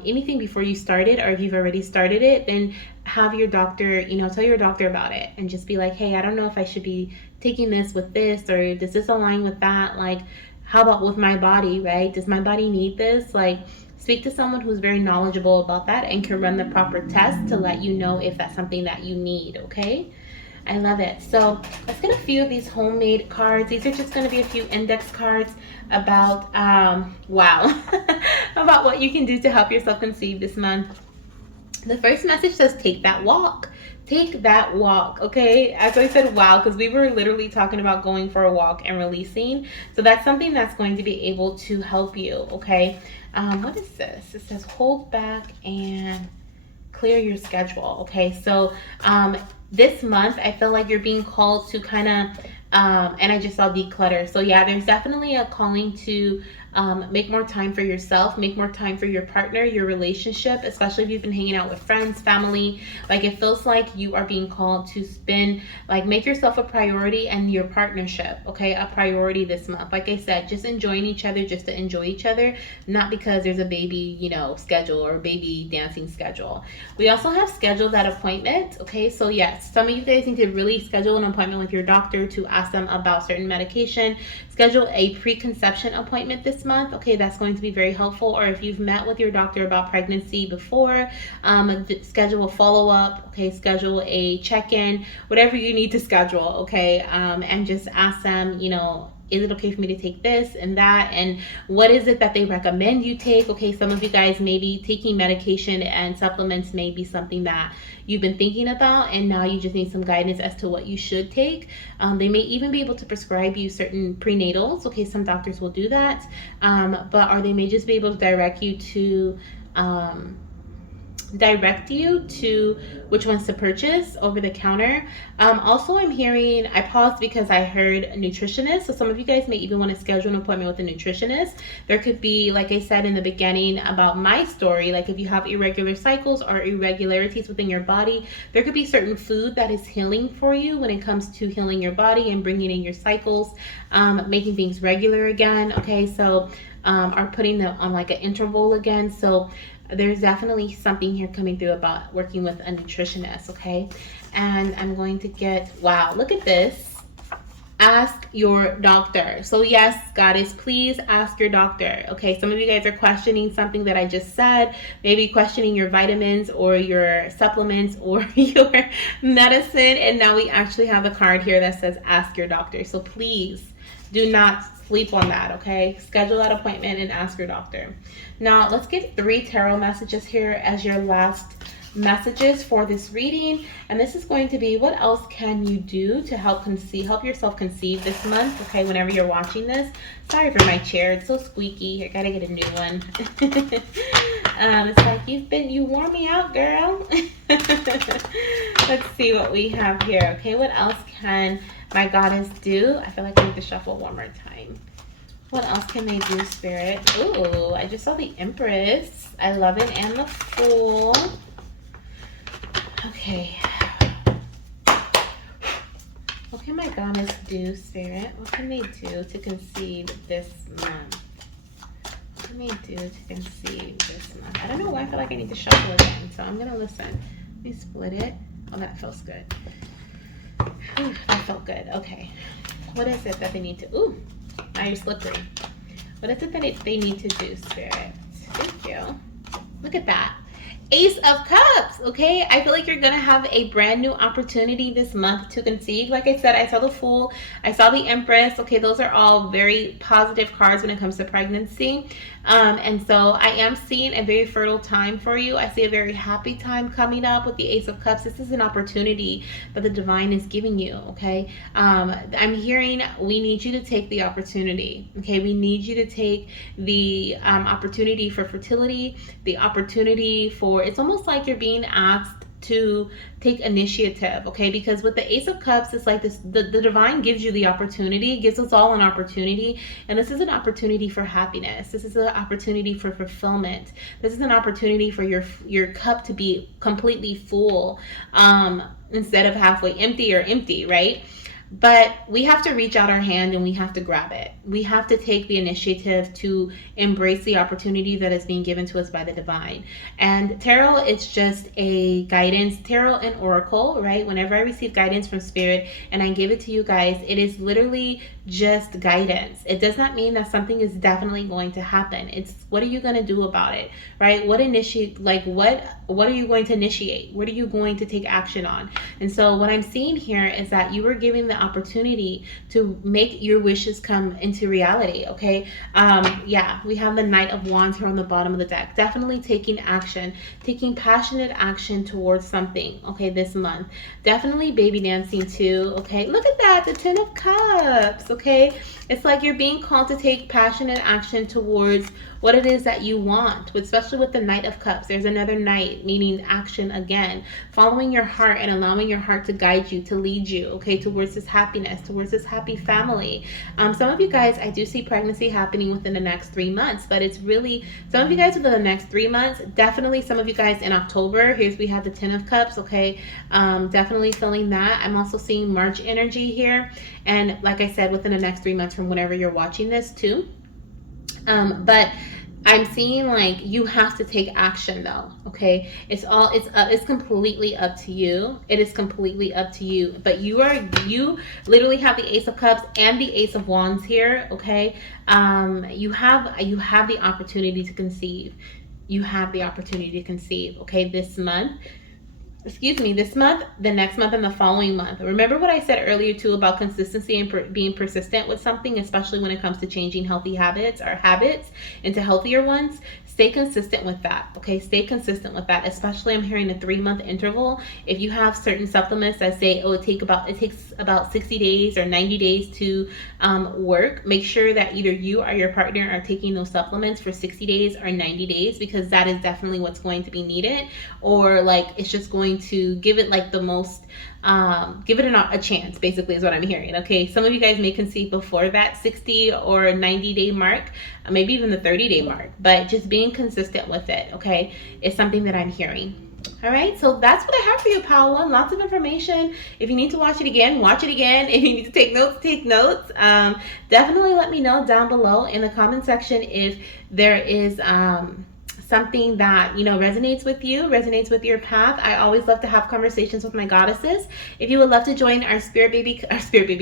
anything before you start it, or if you've already started it, then have your doctor, tell your doctor about it and just be like, hey, I don't know if I should be taking this with this, or does this align with that? Like, how about with my body, right? Does my body need this? Like, speak to someone who's very knowledgeable about that and can run the proper test to let you know if that's something that you need, okay? I love it. So let's get a few of these homemade cards. These are just going to be a few index cards about, wow, about what you can do to help yourself conceive this month. The first message says, take that walk. Take that walk, okay? As I said, wow, because we were literally talking about going for a walk and releasing. So that's something that's going to be able to help you, okay? What is this? It says, hold back and clear your schedule, okay? So this month, I feel like you're being called to kind of, and I just saw declutter. So yeah, there's definitely a calling to make more time for yourself, make more time for your partner, your relationship, especially if you've been hanging out with friends, family. Like, it feels like you are being called to make yourself a priority and your partnership, okay, a priority this month. Like I said, just enjoying each other just to enjoy each other, not because there's a baby, schedule or a baby dancing schedule. We also have scheduled that appointment, okay? So yes, some of you guys need to really schedule an appointment with your doctor to ask them about certain medication. Schedule a preconception appointment this month, okay? That's going to be very helpful. Or if you've met with your doctor about pregnancy before, schedule a follow-up, okay? Schedule a check-in, whatever you need to schedule, okay? And just ask them, is it okay for me to take this and that? And what is it that they recommend you take? Okay, some of you guys may be taking medication and supplements may be something that you've been thinking about, and now you just need some guidance as to what you should take. They may even be able to prescribe you certain prenatals. Okay, some doctors will do that. Or they may just be able to direct you to which ones to purchase over the counter. Also, I'm hearing, I paused because I heard a nutritionist. So some of you guys may even want to schedule an appointment with a nutritionist. There could be, like I said in the beginning about my story, like if you have irregular cycles or irregularities within your body, there could be certain food that is healing for you when it comes to healing your body and bringing in your cycles, making things regular again, okay? So, or putting them on like an interval again. So there's definitely something here coming through about working with a nutritionist, okay? And I'm going to wow, look at this. Ask your doctor. So yes, goddess, please ask your doctor, okay? Some of you guys are questioning something that I just said, maybe questioning your vitamins or your supplements or your medicine, and now we actually have a card here that says ask your doctor. So please do not sleep on that, okay? Schedule that appointment and ask your doctor. Now, let's get 3 tarot messages here as your last messages for this reading. And this is going to be, what else can you do to help yourself conceive this month, okay, whenever you're watching this. Sorry for my chair, it's so squeaky. I gotta get a new one. It's like, you wore me out, girl. Let's see what we have here. Okay, what else can my goddess do? I feel like I need to shuffle one more time. What else can they do, Spirit? Ooh, I just saw the Empress. I love it. And the Fool. Okay. What can my goddess do, Spirit? What can they do to conceive this month? What can they do to conceive this month? I don't know why I feel like I need to shuffle again, so I'm going to listen. Let me split it. Oh, that feels good. Ooh, that felt good. Okay. What is it that they need to... Ooh, now you're slippery. What is it that they need to do, Spirit? Thank you. Look at that. Ace of Cups, okay? I feel like you're gonna have a brand new opportunity this month to conceive. Like I said, I saw the Fool, I saw the Empress. Okay, those are all very positive cards when it comes to pregnancy. And so I am seeing a very fertile time for you. I see a very happy time coming up with the Ace of Cups. This is an opportunity that the divine is giving you, okay? I'm hearing we need you to take the opportunity, okay? We need you to take the opportunity for fertility, the opportunity for, it's almost like you're being asked to take initiative, okay? Because with the Ace of Cups, it's like this, the divine gives you the opportunity, gives us all an opportunity, and this is an opportunity for happiness. This is an opportunity for fulfillment. This is an opportunity for your cup to be completely full, instead of halfway empty, right? But we have to reach out our hand and we have to grab it. We have to take the initiative to embrace the opportunity that is being given to us by the divine. And tarot, it's just a guidance, tarot and oracle, right? Whenever I receive guidance from spirit and I give it to you guys, it is literally just guidance. It does not mean that something is definitely going to happen. It's what are you going to do about it, right? What are you going to initiate? What are you going to take action on? And so what I'm seeing here is that you were given the opportunity to make your wishes come into reality, okay? Yeah, we have the Knight of Wands here on the bottom of the deck. Definitely taking action, taking passionate action towards something, okay, this month. Definitely baby dancing too, okay? Look at that, the Ten of Cups, okay? It's like you're being called to take passionate action towards what it is that you want, especially with the Knight of Cups. There's another knight, meaning action again, following your heart and allowing your heart to guide you, to lead you, okay, towards this happiness, towards this happy family. Some of you guys, I do see pregnancy happening within the next 3 months, but it's really, some of you guys within the next 3 months, definitely some of you guys in October. We have the Ten of Cups, okay, definitely feeling that. I'm also seeing March energy here, and like I said, within the next 3 months from whenever you're watching this too. But I'm seeing like you have to take action though, okay? It's completely up to you. It is completely up to you. But you literally have the Ace of Cups and the Ace of Wands here, okay? You have the opportunity to conceive. You have the opportunity to conceive, okay, this month. This month, the next month, and the following month. Remember what I said earlier too about consistency and being persistent with something, especially when it comes to changing healthy habits or habits into healthier ones. Stay consistent with that, okay? Stay consistent with that, especially I'm hearing a 3-month interval. If you have certain supplements that say, oh, it takes about 60 days or 90 days to work, make sure that either you or your partner are taking those supplements for 60 days or 90 days, because that is definitely what's going to be needed. Or like it's just going to give it like the most, give it a chance, basically is what I'm hearing, okay? Some of you guys may conceive before that 60 or 90 day mark, maybe even the 30-day mark, but just being consistent with it, okay, is something that I'm hearing. All right, so that's what I have for you, Pile One. Lots of information. If you need to watch it again, watch it again. If you need to take notes, take notes. Definitely let me know down below in the comment section if there is something that resonates with you, resonates with your path. I always love to have conversations with my goddesses. If you would love to join our spirit baby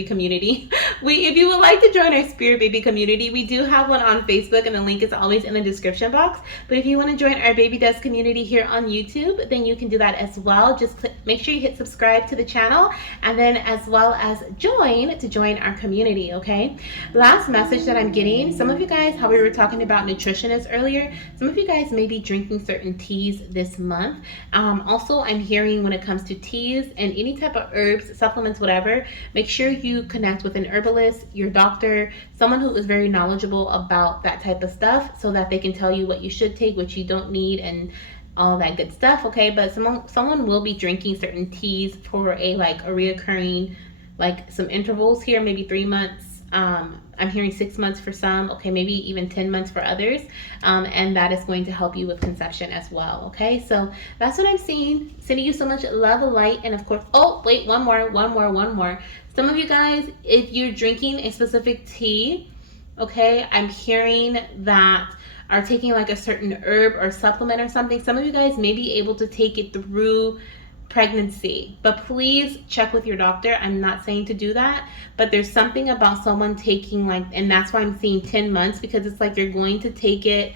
community, if you would like to join our spirit baby community, we do have one on Facebook, and the link is always in the description box. But if you want to join our baby desk community here on YouTube, then you can do that as well. Just make sure you hit subscribe to the channel, and then as well as join our community, okay? Last message that I'm getting, some of you guys, how we were talking about nutritionists earlier, some of you guys may be drinking certain teas this month. Also, I'm hearing when it comes to teas and any type of herbs, supplements, whatever, make sure you connect with an herbalist, your doctor, someone who is very knowledgeable about that type of stuff, so that they can tell you what you should take, what you don't need, and all that good stuff, okay? But someone will be drinking certain teas for a reoccurring, like some intervals here, maybe 3 months. I'm hearing 6 months for some, okay, maybe even 10 months for others, and that is going to help you with conception as well, okay? So that's what I'm seeing. Sending you so much love and light, and of course, oh wait, one more. Some of you guys, if you're drinking a specific tea, okay, I'm hearing that are taking like a certain herb or supplement or something, some of you guys may be able to take it through pregnancy, but please check with your doctor. I'm not saying to do that, but there's something about someone taking and that's why I'm seeing 10 months, because it's like you're going to take it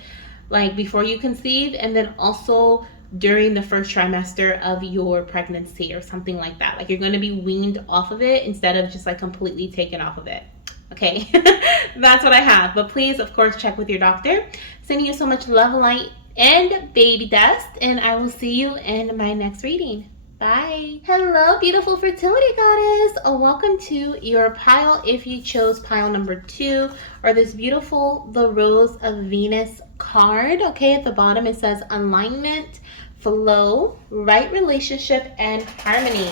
like before you conceive, and then also during the first trimester of your pregnancy or something like that. Like you're going to be weaned off of it instead of just like completely taken off of it. Okay, that's what I have. But please, of course, check with your doctor. Sending you so much love, light, and baby dust. And I will see you in my next reading. Bye. Hello, beautiful fertility goddess. Welcome to your pile if you chose pile number 2 or this beautiful The Rose of Venus card. Okay, at the bottom it says alignment, flow, right relationship, and harmony.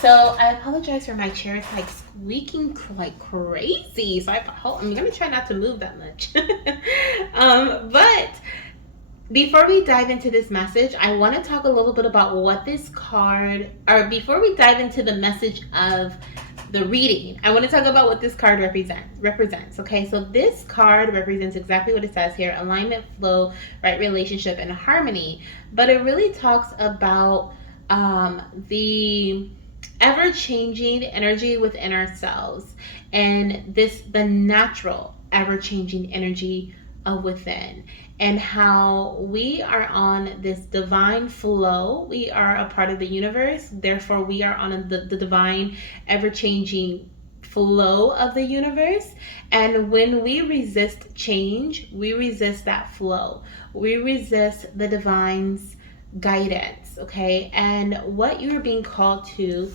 So I apologize for my chair. It's like squeaking like crazy. So I'm going to try not to move that much. But before we dive into this message, I want to talk a little bit about what this card, or before we dive into the message of the reading, I want to talk about what this card represents. Okay, so this card represents exactly what it says here: alignment, flow, right relationship, and harmony. But it really talks about the ever-changing energy within ourselves, and the natural ever-changing energy of within, and how we are on this divine flow. We are a part of the universe, therefore we are on the divine ever-changing flow of the universe. And when we resist change, we resist that flow, we resist the divine's guidance. Okay, and what you are being called to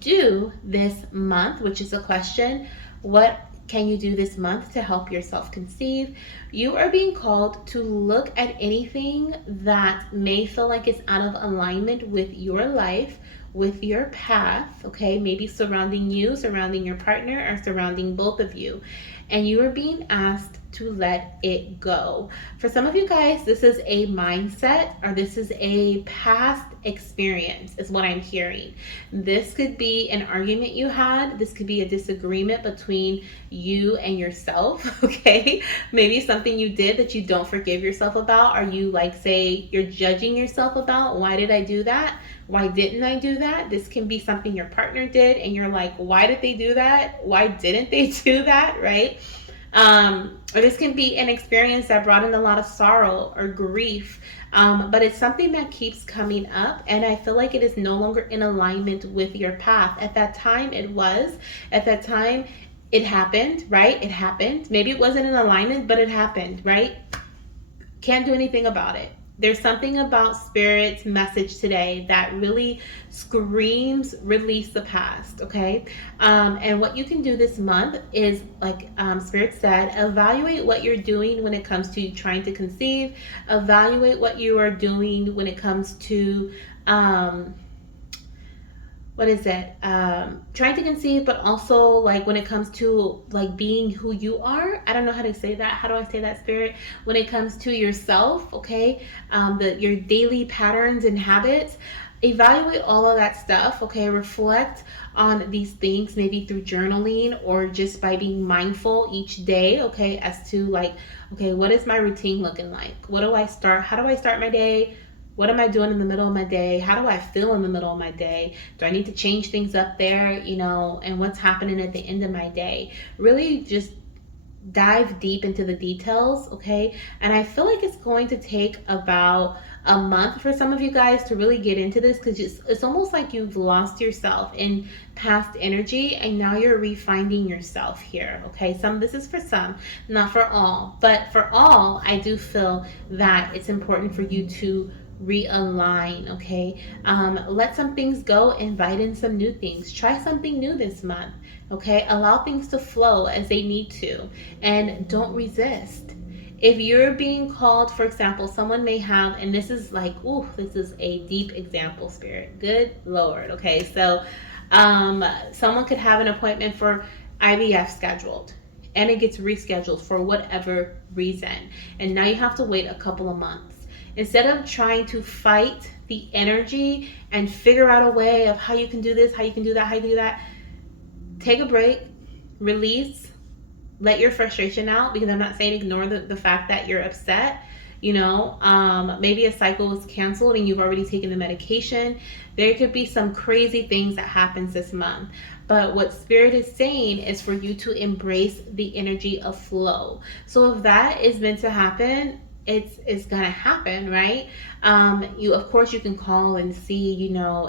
do this month, which is a question: what can you do this month to help yourself conceive? You are being called to look at anything that may feel like it's out of alignment with your life, with your path, okay? Maybe surrounding you, surrounding your partner, or surrounding both of you. And you are being asked to let it go. For some of you guys, this is a mindset, or this is a past experience, is what I'm hearing. This could be an argument you had. This could be a disagreement between you and yourself, okay? Maybe something you did that you don't forgive yourself about, or you like say you're judging yourself about. Why did I do that? Why didn't I do that? This can be something your partner did and you're like, why did they do that? Why didn't they do that, right? Or this can be an experience that brought in a lot of sorrow or grief, but it's something that keeps coming up, and I feel like it is no longer in alignment with your path. At that time it was. At that time it happened, right? It happened. Maybe it wasn't in alignment, but it happened, right? Can't do anything about it. There's something about Spirit's message today that really screams release the past, okay? And what you can do this month is, like Spirit said, evaluate what you're doing when it comes to trying to conceive. Evaluate what you are doing when it comes to trying to conceive, but also like when it comes to like being who you are. I don't know how to say that. How do I say that, Spirit? When it comes to yourself, okay? Your daily patterns and habits. Evaluate all of that stuff, okay? Reflect on these things, maybe through journaling or just by being mindful each day, okay? As to like, okay, what is my routine looking like? How do I start my day? What am I doing in the middle of my day? How do I feel in the middle of my day? Do I need to change things up there, and what's happening at the end of my day? Really just dive deep into the details, okay? And I feel like it's going to take about a month for some of you guys to really get into this, because it's almost like you've lost yourself in past energy and now you're refinding yourself here, okay? This is for some, not for all. But for all, I do feel that it's important for you to realign, okay? Let some things go, invite in some new things, try something new this month, okay? Allow things to flow as they need to, and don't resist. If you're being called, for example, someone may have, and this is like, this is a deep example, Spirit, good Lord, okay? So someone could have an appointment for IVF scheduled, and it gets rescheduled for whatever reason, and now you have to wait a couple of months. Instead of trying to fight the energy and figure out a way of how you can do this, how you can do that, how you do that, take a break, release, let your frustration out, because I'm not saying ignore the fact that you're upset. Maybe a cycle was canceled and you've already taken the medication. There could be some crazy things that happens this month. But what Spirit is saying is for you to embrace the energy of flow. So if that is meant to happen, it's gonna happen, right? You, of course, you can call and see,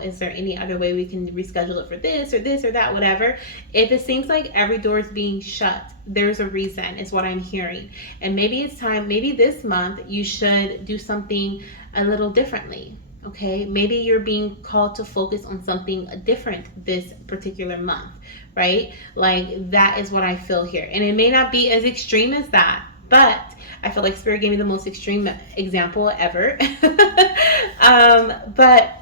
is there any other way we can reschedule it for this or that, whatever. If it seems like every door is being shut, there's a reason, is what I'm hearing. And maybe it's time, maybe this month you should do something a little differently. Okay, maybe you're being called to focus on something different this particular month, right? Like, that is what I feel here. And it may not be as extreme as that, but I feel like Spirit gave me the most extreme example ever. But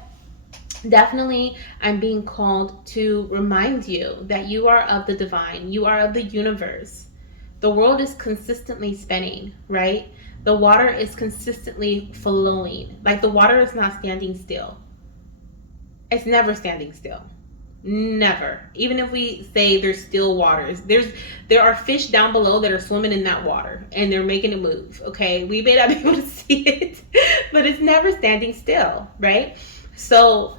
definitely, I'm being called to remind you that you are of the divine, you are of the universe. The world is consistently spinning, right? The water is consistently flowing. Like, the water is not standing still. It's never standing still. Never. Even if we say there's still waters, there are fish down below that are swimming in that water and they're making it move. Okay, we may not be able to see it, but it's never standing still, right? So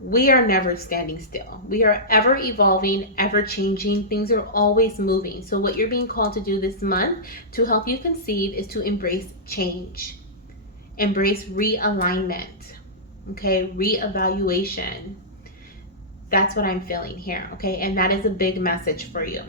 we are never standing still. We are ever evolving, ever changing. Things are always moving. So what you're being called to do this month to help you conceive is to embrace change, embrace realignment, okay, reevaluation. That's what I'm feeling here, okay? And that is a big message for you.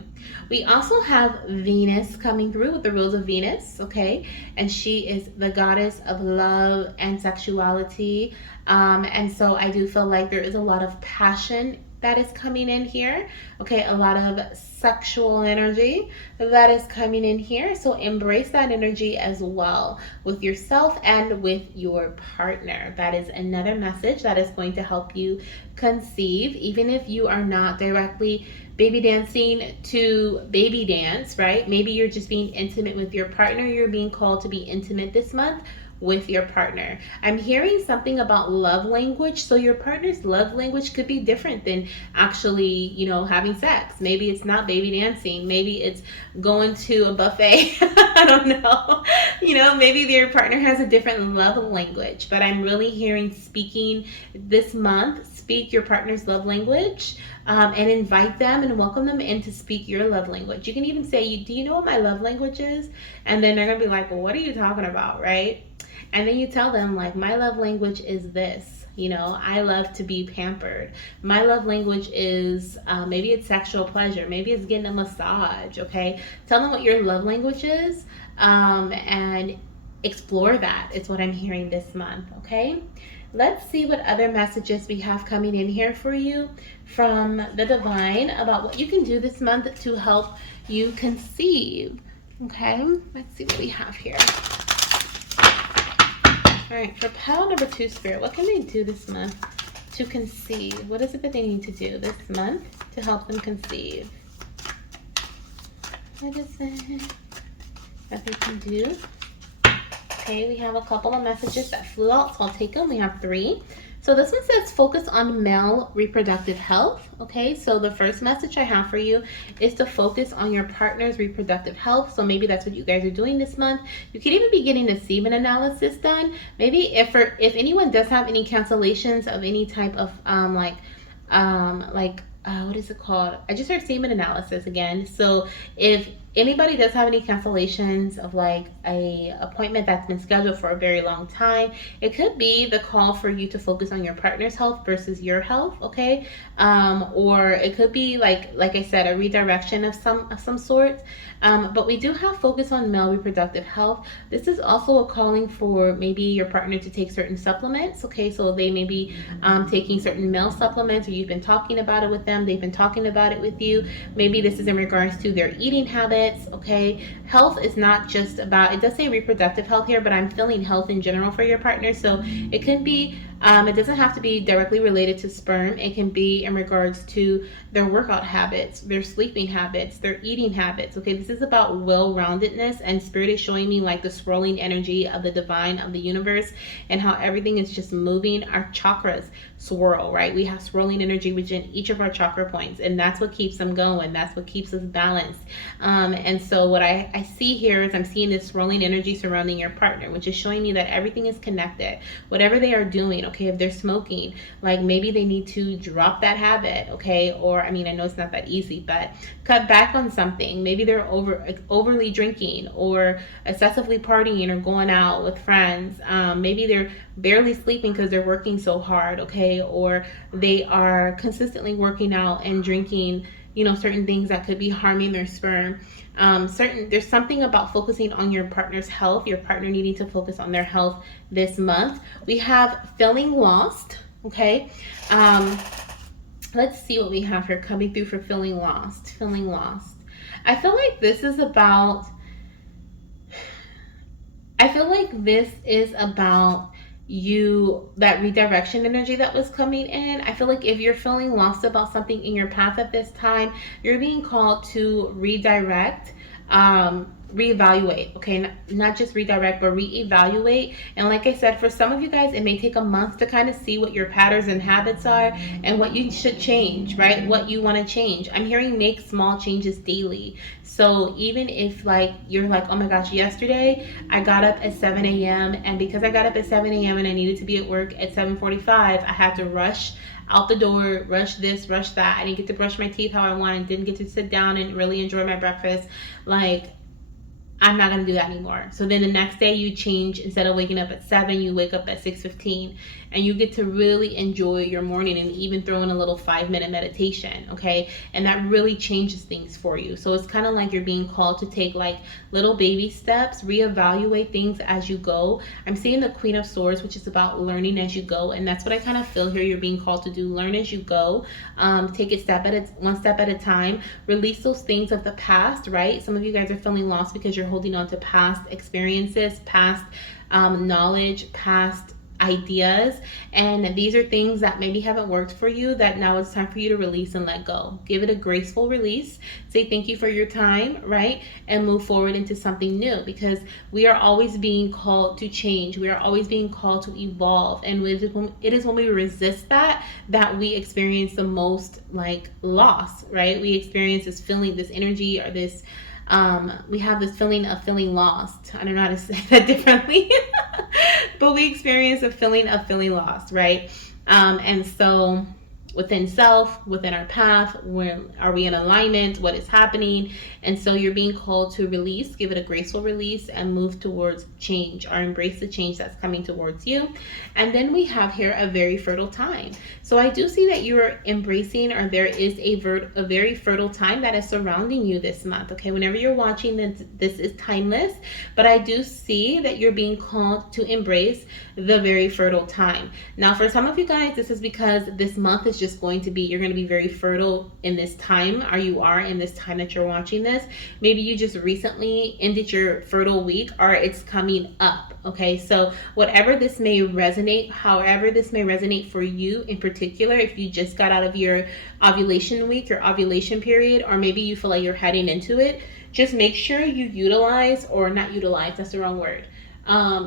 We also have Venus coming through with the Rose of Venus, okay? And she is the goddess of love and sexuality. And so I do feel like there is a lot of passion that is coming in here, okay? A lot of sexual energy that is coming in here. So embrace that energy as well with yourself and with your partner. That is another message that is going to help you conceive, even if you are not directly baby dancing to baby dance, right? Maybe you're just being intimate with your partner. You're being called to be intimate this month with your partner. I'm hearing something about love language. So your partner's love language could be different than actually, having sex. Maybe it's not baby dancing. Maybe it's going to a buffet. I don't know. Maybe your partner has a different love language. But I'm really hearing speaking this month. Speak your partner's love language, and invite them and welcome them in to speak your love language. You can even say, do you know what my love language is? And then they're going to be like, well, what are you talking about, right? And then you tell them, like, my love language is this. I love to be pampered. My love language is, maybe it's sexual pleasure. Maybe it's getting a massage, okay? Tell them what your love language is, and explore that. It's what I'm hearing this month, okay? Let's see what other messages we have coming in here for you from the divine about what you can do this month to help you conceive, okay? Let's see what we have here. All right, for pile number 2, Spirit, what can they do this month to conceive? What is it that they need to do this month to help them conceive? What is it that they can do? Okay, we have a couple of messages that flew out, so I'll take them. We have 3. So this one says focus on male reproductive health. Okay, so the first message I have for you is to focus on your partner's reproductive health. So maybe that's what you guys are doing this month. You could even be getting a semen analysis done. Maybe if anyone does have any cancellations of any type of what is it called? I just heard semen analysis again. So if anybody does have any cancellations of like a appointment that's been scheduled for a very long time, it could be the call for you to focus on your partner's health versus your health, okay? Or it could be like I said, a redirection of some sort. But we do have focus on male reproductive health. This is also a calling for maybe your partner to take certain supplements, okay? So they may be taking certain male supplements, or you've been talking about it with them, they've been talking about it with you. Maybe this is in regards to their eating habits, okay? Health is not just about, it does say reproductive health here, but I'm feeling health in general for your partner. So it can be, it doesn't have to be directly related to sperm. It can be in regards to their workout habits, their sleeping habits, their eating habits, okay? This is about well-roundedness, and Spirit is showing me like the swirling energy of the divine, of the universe, and how everything is just moving. Our chakras swirl, right? We have swirling energy within each of our chakra points, and that's what keeps them going. That's what keeps us balanced. And so what I see here is I'm seeing this swirling energy surrounding your partner, which is showing me that everything is connected. Whatever they are doing, okay? If they're smoking, like maybe they need to drop that habit, okay? Or I mean, I know it's not that easy, but cut back on something. Maybe they're overly drinking or excessively partying or going out with friends. Maybe they're barely sleeping because they're working so hard, okay? Or they are consistently working out and drinking, you know, certain things that could be harming their sperm. There's something about focusing on your partner's health, your partner needing to focus on their health this month. We have feeling lost, okay? Let's see what we have here coming through for feeling lost. Feeling lost. I feel like this is about you, that redirection energy that was coming in. I feel like if you're feeling lost about something in your path at this time, you're being called to redirect, reevaluate, okay? Not just redirect, but reevaluate. And like I said, for some of you guys, it may take a month to kind of see what your patterns and habits are and what you should change, right? What you want to change. I'm hearing make small changes daily. So even if like you're like, oh my gosh, yesterday I got up at 7 a.m. and because I got up at 7 a.m. and I needed to be at work at 7:45, I had to rush out the door, rush this, rush that. I didn't get to brush my teeth how I wanted, didn't get to sit down and really enjoy my breakfast. Like, I'm not going to do that anymore. So then the next day you change, instead of waking up at 7, you wake up at 6:15 and you get to really enjoy your morning and even throw in a little 5-minute meditation, okay? And that really changes things for you. So it's kind of like you're being called to take like little baby steps, reevaluate things as you go. I'm seeing the Queen of Swords, which is about learning as you go. And that's what I kind of feel here you're being called to do. Learn as you go. Take it one step at a time. Release those things of the past, right? Some of you guys are feeling lost because you're holding on to past experiences, past knowledge, past ideas, and these are things that maybe haven't worked for you, that now it's time for you to release and let go. Give it a graceful release. Say thank you for your time, right? And move forward into something new, because we are always being called to change. We are always being called to evolve, and it is when we resist that we experience the most like loss, right? We experience this feeling, this energy, or this we have this feeling of feeling lost. I don't know how to say that differently, but we experience a feeling of feeling lost, right? And so within self, within our path, where are we in alignment? What is happening? And so you're being called to release, give it a graceful release, and move towards change, or embrace the change that's coming towards you. And then we have here a very fertile time. So I do see that you're embracing, or there is a very fertile time that is surrounding you this month. Okay, whenever you're watching this is timeless, but I do see that you're being called to embrace the very fertile time. Now, for some of you guys, this is because this month is just going to be, you're going to be very fertile in this time, or you are in this time that you're watching this. Maybe you just recently ended your fertile week, or it's coming up. Okay, so whatever this may resonate, however this may resonate for you in particular, if you just got out of your ovulation week, your ovulation period, or maybe you feel like you're heading into it, just make sure you utilize, or not utilize, that's the wrong word,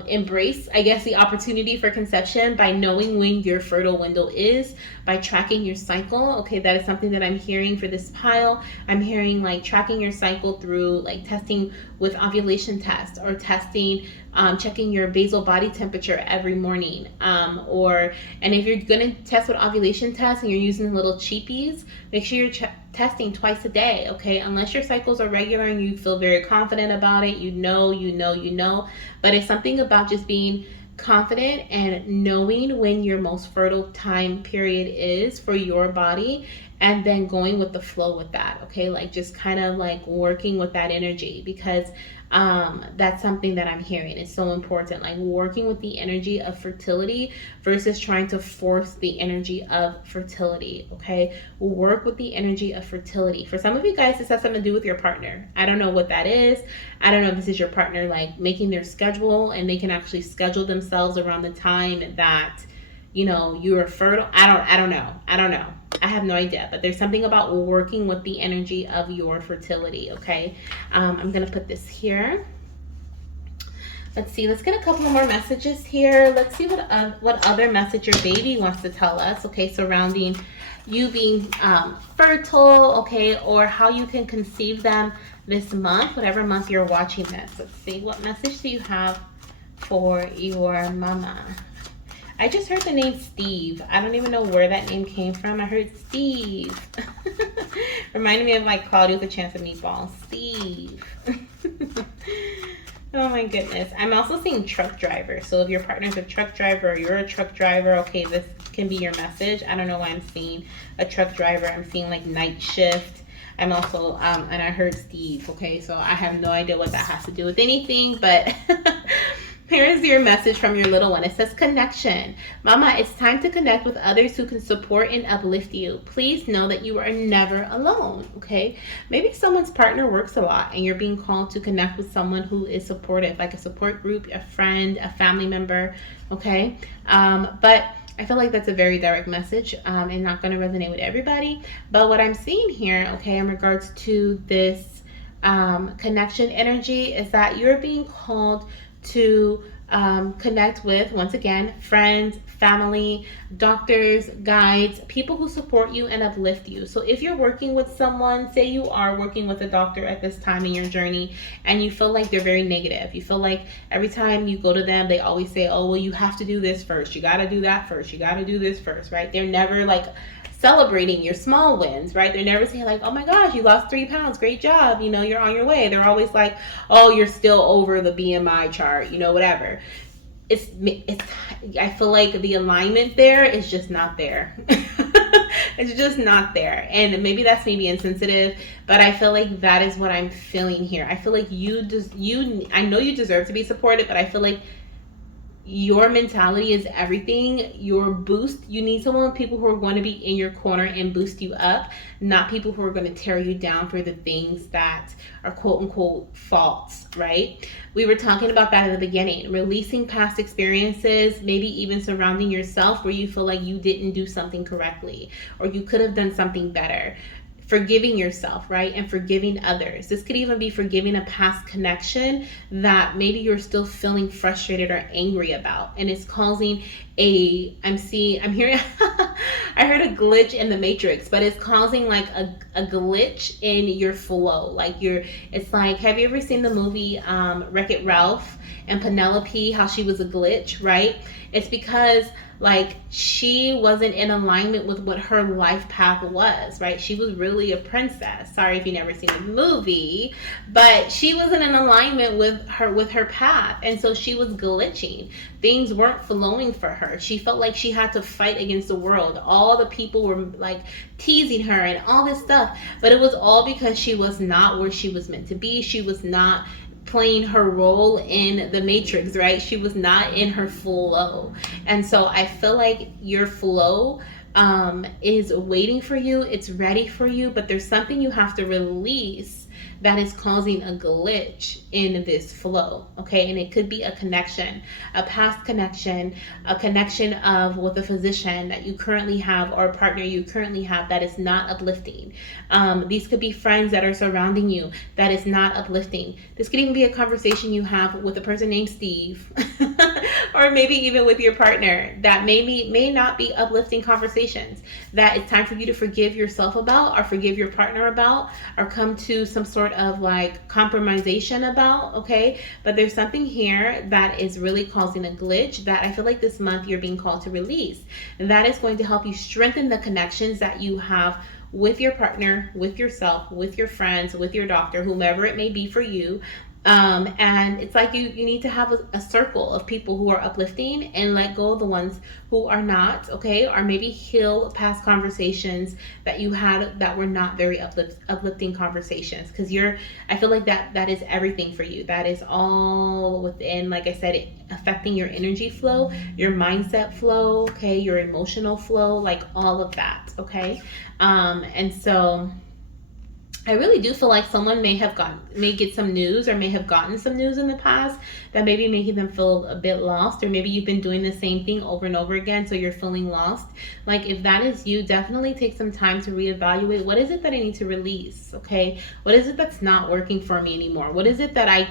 embrace, I guess, the opportunity for conception by knowing when your fertile window is, by tracking your cycle. Okay, that is something that I'm hearing for this pile. I'm hearing like tracking your cycle through like testing with ovulation tests, or testing, checking your basal body temperature every morning, and if you're gonna test with ovulation tests and you're using little cheapies, make sure you're testing twice a day, okay? Unless your cycles are regular and you feel very confident about it, you know. But it's something about just being confident and knowing when your most fertile time period is for your body, and then going with the flow with that, okay? Like just kind of like working with that energy, because that's something that I'm hearing is so important, like working with the energy of fertility versus trying to force the energy of fertility. Okay, work with the energy of fertility. For some of you guys, this has something to do with your partner. I don't know what that is. I don't know if this is your partner like making their schedule, and they can actually schedule themselves around the time that, you know, you are fertile. I don't know. I have no idea, but there's something about working with the energy of your fertility. Okay, I'm gonna put this here. Let's see. Let's get a couple more messages here. Let's see what other message your baby wants to tell us. Okay, surrounding you being fertile. Okay, or how you can conceive them this month, whatever month you're watching this. Let's see. What message do you have for your mama? I just heard the name Steve. I don't even know where that name came from. I heard Steve. Reminded me of like Claudia with a Chance of Meatballs. Steve. Oh my goodness. I'm also seeing truck driver. So if your partner's a truck driver or you're a truck driver, okay, this can be your message. I don't know why I'm seeing a truck driver. I'm seeing like night shift. I'm also, and I heard Steve, okay? So I have no idea what that has to do with anything, but here's your message from your little one. It says connection. Mama, it's time to connect with others who can support and uplift you. Please know that you are never alone, okay? Maybe someone's partner works a lot and you're being called to connect with someone who is supportive, like a support group, a friend, a family member, okay? But I feel like that's a very direct message and not going to resonate with everybody. But what I'm seeing here, okay, in regards to this connection energy is that you're being called to connect with, once again, friends, family, doctors, guides, people who support you and uplift you. So if you're working with someone, say you are working with a doctor at this time in your journey and you feel like they're very negative, you feel like every time you go to them, they always say, oh, well, you have to do this first. You got to do that first. You got to do this first, right? They're never like celebrating your small wins, right? They're never saying like, oh my gosh, you lost 3 pounds, great job, you know, you're on your way. They're always like, oh, you're still over the BMI chart, you know, whatever. It's I feel like the alignment there is just not there. It's just not there. And maybe that's maybe insensitive, but I feel like that is what I'm feeling here. I feel like I know you deserve to be supported, but I feel like your mentality is everything. Your boost, you need someone, people who are going to be in your corner and boost you up, not people who are going to tear you down for the things that are quote unquote faults, right? We were talking about that at the beginning, releasing past experiences, maybe even surrounding yourself where you feel like you didn't do something correctly or you could have done something better. Forgiving yourself, right? And forgiving others. This could even be forgiving a past connection that maybe you're still feeling frustrated or angry about. And it's causing I'm hearing, I heard a glitch in the matrix, but it's causing like a glitch in your flow. Like it's like, have you ever seen the movie Wreck-It Ralph and Penelope, how she was a glitch, right? It's because like she wasn't in alignment with what her life path was, right? She was really a princess. Sorry if you've never seen the movie, but she wasn't in alignment with her path, and so she was glitching. Things weren't flowing for her. She felt like she had to fight against the world. All the people were like teasing her and all this stuff, but it was all because she was not where she was meant to be. She was not playing her role in the matrix, right? She was not in her flow. And so I feel like your flow is waiting for you. It's ready for you, but there's something you have to release that is causing a glitch in this flow, okay? And it could be a connection, a past connection, a connection of with a physician that you currently have or a partner you currently have that is not uplifting. These could be friends that are surrounding you that is not uplifting. This could even be a conversation you have with a person named Steve or maybe even with your partner that may not be uplifting conversations that it's time for you to forgive yourself about or forgive your partner about or come to some sort of like compromisation about, okay? But there's something here that is really causing a glitch that I feel like this month you're being called to release. And that is going to help you strengthen the connections that you have with your partner, with yourself, with your friends, with your doctor, whomever it may be for you. And it's like you need to have a circle of people who are uplifting and let go of the ones who are not, okay? Or maybe heal past conversations that you had that were not very uplifting conversations. Because I feel like that is everything for you. That is all within, like I said, affecting your energy flow, your mindset flow, okay? Your emotional flow, like all of that, okay? And so I really do feel like someone may get some news or may have gotten some news in the past that maybe making them feel a bit lost, or maybe you've been doing the same thing over and over again, so you're feeling lost. Like if that is you, definitely take some time to reevaluate. What is it that I need to release? Okay, what is it that's not working for me anymore? What is it that I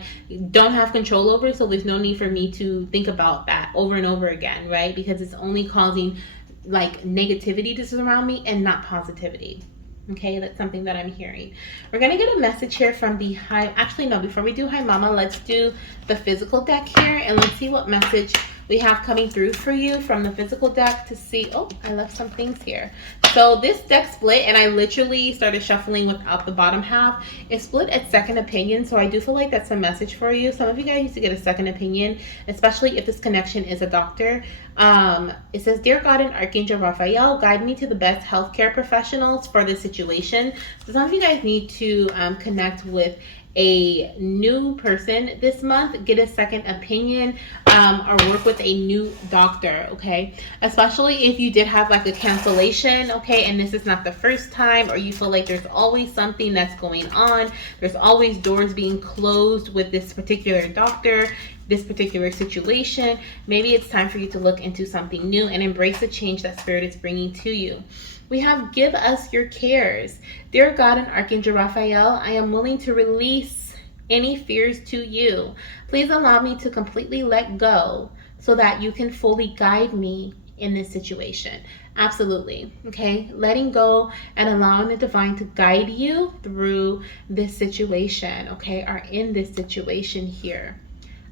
don't have control over? So there's no need for me to think about that over and over again, right? Because it's only causing like negativity to surround me and not positivity. Okay, that's something that I'm hearing. We're going to get a message here from the high... Actually, no, before we do Hi Mama, let's do the physical deck here. And let's see what message we have coming through for you from the physical deck to see. Oh, I left some things here. So this deck split, and I literally started shuffling without the bottom half. It split at second opinion, so I do feel like that's a message for you. Some of you guys need to get a second opinion, especially if this connection is a doctor. It says, Dear God and Archangel Raphael, guide me to the best healthcare professionals for this situation. So some of you guys need to connect with a new person this month, get a second opinion, or work with a new doctor, okay? Especially if you did have like a cancellation, okay, and this is not the first time, or you feel like there's always something that's going on, there's always doors being closed with this particular doctor, this particular situation. Maybe it's time for you to look into something new and embrace the change that Spirit is bringing to you. We have give us your cares. Dear God and Archangel Raphael, I am willing to release any fears to you. Please allow me to completely let go so that you can fully guide me in this situation. Absolutely. Okay. Letting go and allowing the divine to guide you through this situation. Okay. Or in this situation here.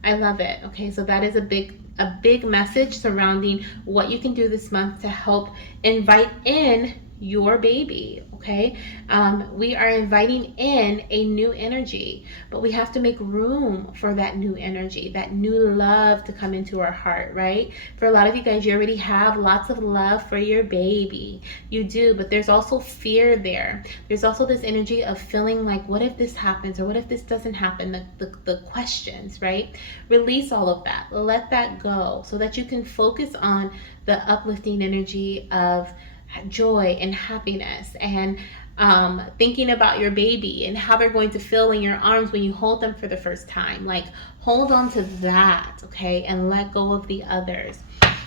I love it. Okay, so that is a big message surrounding what you can do this month to help invite in your baby. Okay, we are inviting in a new energy, but we have to make room for that new energy, that new love to come into our heart, right? For a lot of you guys, you already have lots of love for your baby. You do, but there's also fear there. There's also this energy of feeling like, what if this happens, or what if this doesn't happen? The questions, right? Release all of that. Let that go so that you can focus on the uplifting energy of joy and happiness, and thinking about your baby and how they're going to feel in your arms when you hold them for the first time. Like, hold on to that, okay, and let go of the others.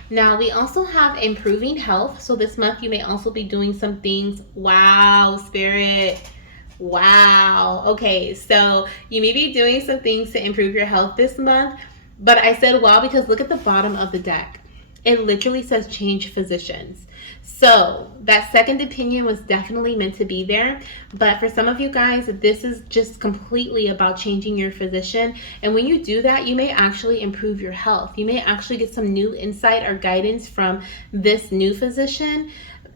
Now, we also have improving health. So this month you may also be doing some things. Wow, Spirit. Wow. Okay, so you may be doing some things to improve your health this month. But I said wow because look at the bottom of the deck. It literally says change physicians. So that second opinion was definitely meant to be there. But for some of you guys, this is just completely about changing your physician. And when you do that, you may actually improve your health. You may actually get some new insight or guidance from this new physician.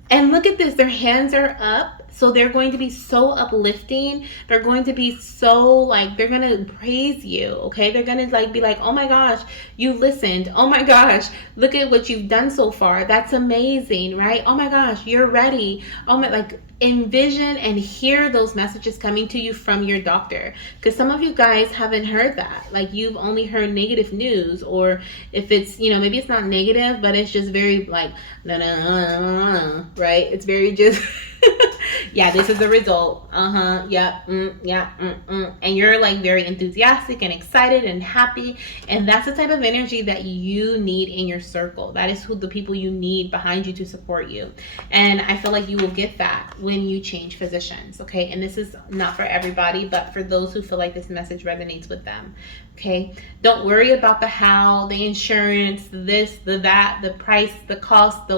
And look at this, their hands are up. So they're going to be so uplifting. They're going to be so like, they're going to praise you, okay? They're going to like be like, oh my gosh, you listened. Oh my gosh, look at what you've done so far. That's amazing, right? Oh my gosh, you're ready. Oh my, like envision and hear those messages coming to you from your doctor. Because some of you guys haven't heard that. Like you've only heard negative news, or if it's, you know, maybe it's not negative, but it's just very like, no, right? It's very just... yeah, this is the result. Yep. And you're like very enthusiastic and excited and happy. And that's the type of energy that you need in your circle. That is who the people you need behind you to support you. And I feel like you will get that when you change physicians. Okay. And this is not for everybody, but for those who feel like this message resonates with them. Okay. Don't worry about the how, the insurance, this, the that, the price, the cost, the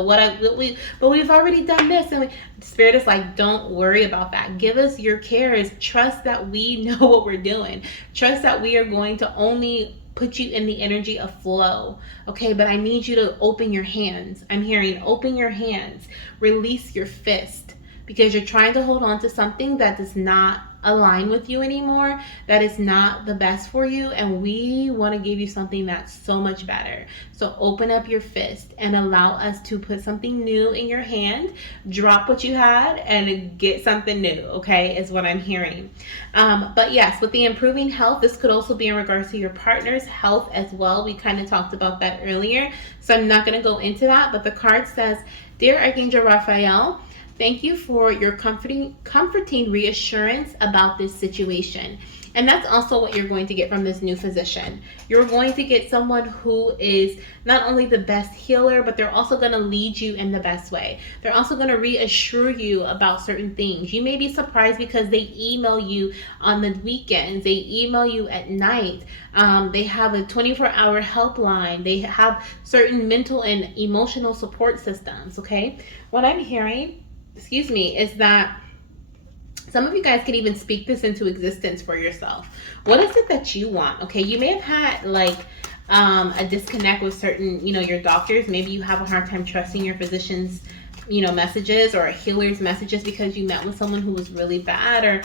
but we've already done this. And Spirit is like, don't worry about that. Give us your cares. Trust that we know what we're doing. Trust that we are going to only put you in the energy of flow. Okay, but I need you to open your hands. I'm hearing open your hands. Release your fist, because you're trying to hold on to something that does not align with you anymore, that is not the best for you, and we want to give you something that's so much better. So open up your fist and allow us to put something new in your hand. Drop what you had and get something new, okay, is what I'm hearing. But yes, with the improving health, this could also be in regards to your partner's health as well. We kind of talked about that earlier, so I'm not going to go into that, but the card says, Dear Archangel Raphael, thank you for your comforting reassurance about this situation. And that's also what you're going to get from this new physician. You're going to get someone who is not only the best healer, but they're also going to lead you in the best way. They're also going to reassure you about certain things. You may be surprised because they email you on the weekends. They email you at night. They have a 24-hour helpline. They have certain mental and emotional support systems, okay? What I'm hearing, is that some of you guys can even speak this into existence for yourself. What is it that you want? Okay, you may have had like a disconnect with certain, your doctors. Maybe you have a hard time trusting your physician's, messages, or a healer's messages, because you met with someone who was really bad, or,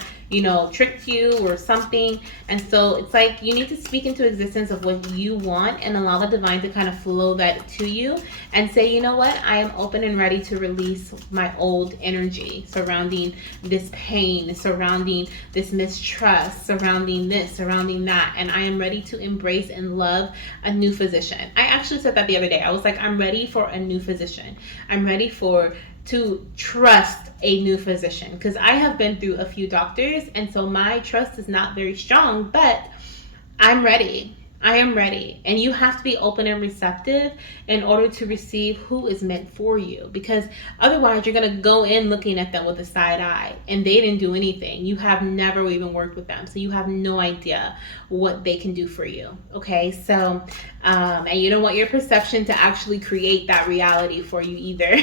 tricked you or something. And so it's like you need to speak into existence of what you want and allow the divine to kind of flow that to you, and say, you know what, I am open and ready to release my old energy surrounding this pain, surrounding this mistrust, surrounding this, surrounding that, and I am ready to embrace and love a new physician. I actually said that the other day. I was like, I'm ready for a new physician. I'm ready to trust a new physician, because I have been through a few doctors, and so my trust is not very strong, but I'm ready. I am ready. And you have to be open and receptive in order to receive who is meant for you. Because otherwise, you're going to go in looking at them with a side eye, and they didn't do anything. You have never even worked with them. So you have no idea what they can do for you. Okay. So, and you don't want your perception to actually create that reality for you either.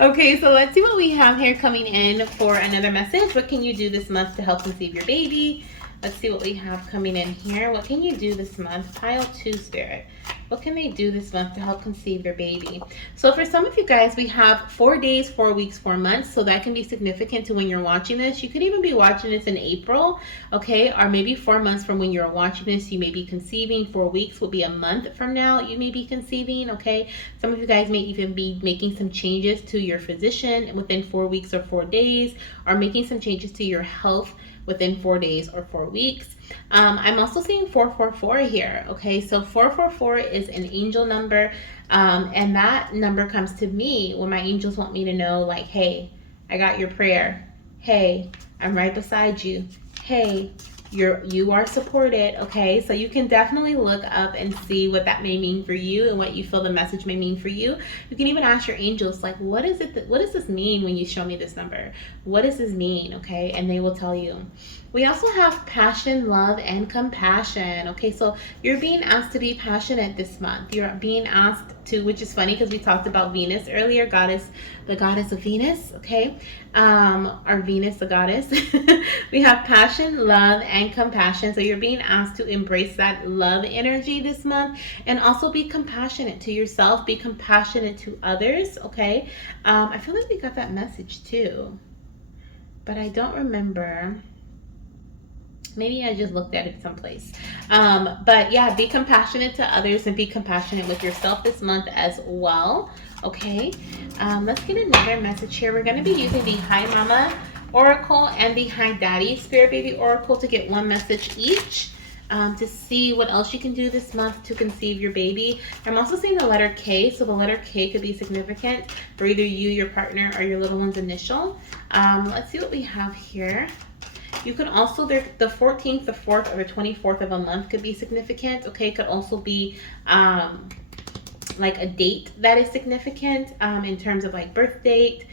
Okay. So let's see what we have here coming in for another message. What can you do this month to help conceive your baby? Let's see what we have coming in here. What can you do this month? Pile 2, Spirit. What can they do this month to help conceive their baby? So for some of you guys, we have 4 days, 4 weeks, 4 months. So that can be significant to when you're watching this. You could even be watching this in April, okay? Or maybe 4 months from when you're watching this, you may be conceiving. 4 weeks will be a month from now, you may be conceiving, okay? Some of you guys may even be making some changes to your physician within 4 weeks or 4 days, or making some changes to your health within 4 days or 4 weeks. I'm also seeing 444 here. Okay, so 444 is an angel number, and that number comes to me when my angels want me to know, like, hey, I got your prayer. Hey, I'm right beside you. Hey, you are supported. Okay, so you can definitely look up and see what that may mean for you and what you feel the message may mean for you. You can even ask your angels, like, what does this mean when you show me this number? What does this mean? Okay, and they will tell you. We also have passion, love, and compassion. Okay, so you're being asked to be passionate this month. You're being asked to, which is funny because we talked about Venus earlier, the goddess of Venus, okay? Or Venus, the goddess. We have passion, love, and compassion. So you're being asked to embrace that love energy this month, and also be compassionate to yourself, be compassionate to others, okay? I feel like we got that message too, but I don't remember. Maybe I just looked at it someplace. But yeah, be compassionate to others and be compassionate with yourself this month as well. Okay, let's get another message here. We're going to be using the Hi Mama Oracle and the Hi Daddy Spirit Baby Oracle to get one message each. To see what else you can do this month to conceive your baby. I'm also seeing the letter K, so the letter K could be significant for either you, your partner, or your little one's initial. Let's see what we have here. You can also, the 14th, the 4th, or the 24th of a month could be significant. Okay, it could also be like a date that is significant in terms of like birth date,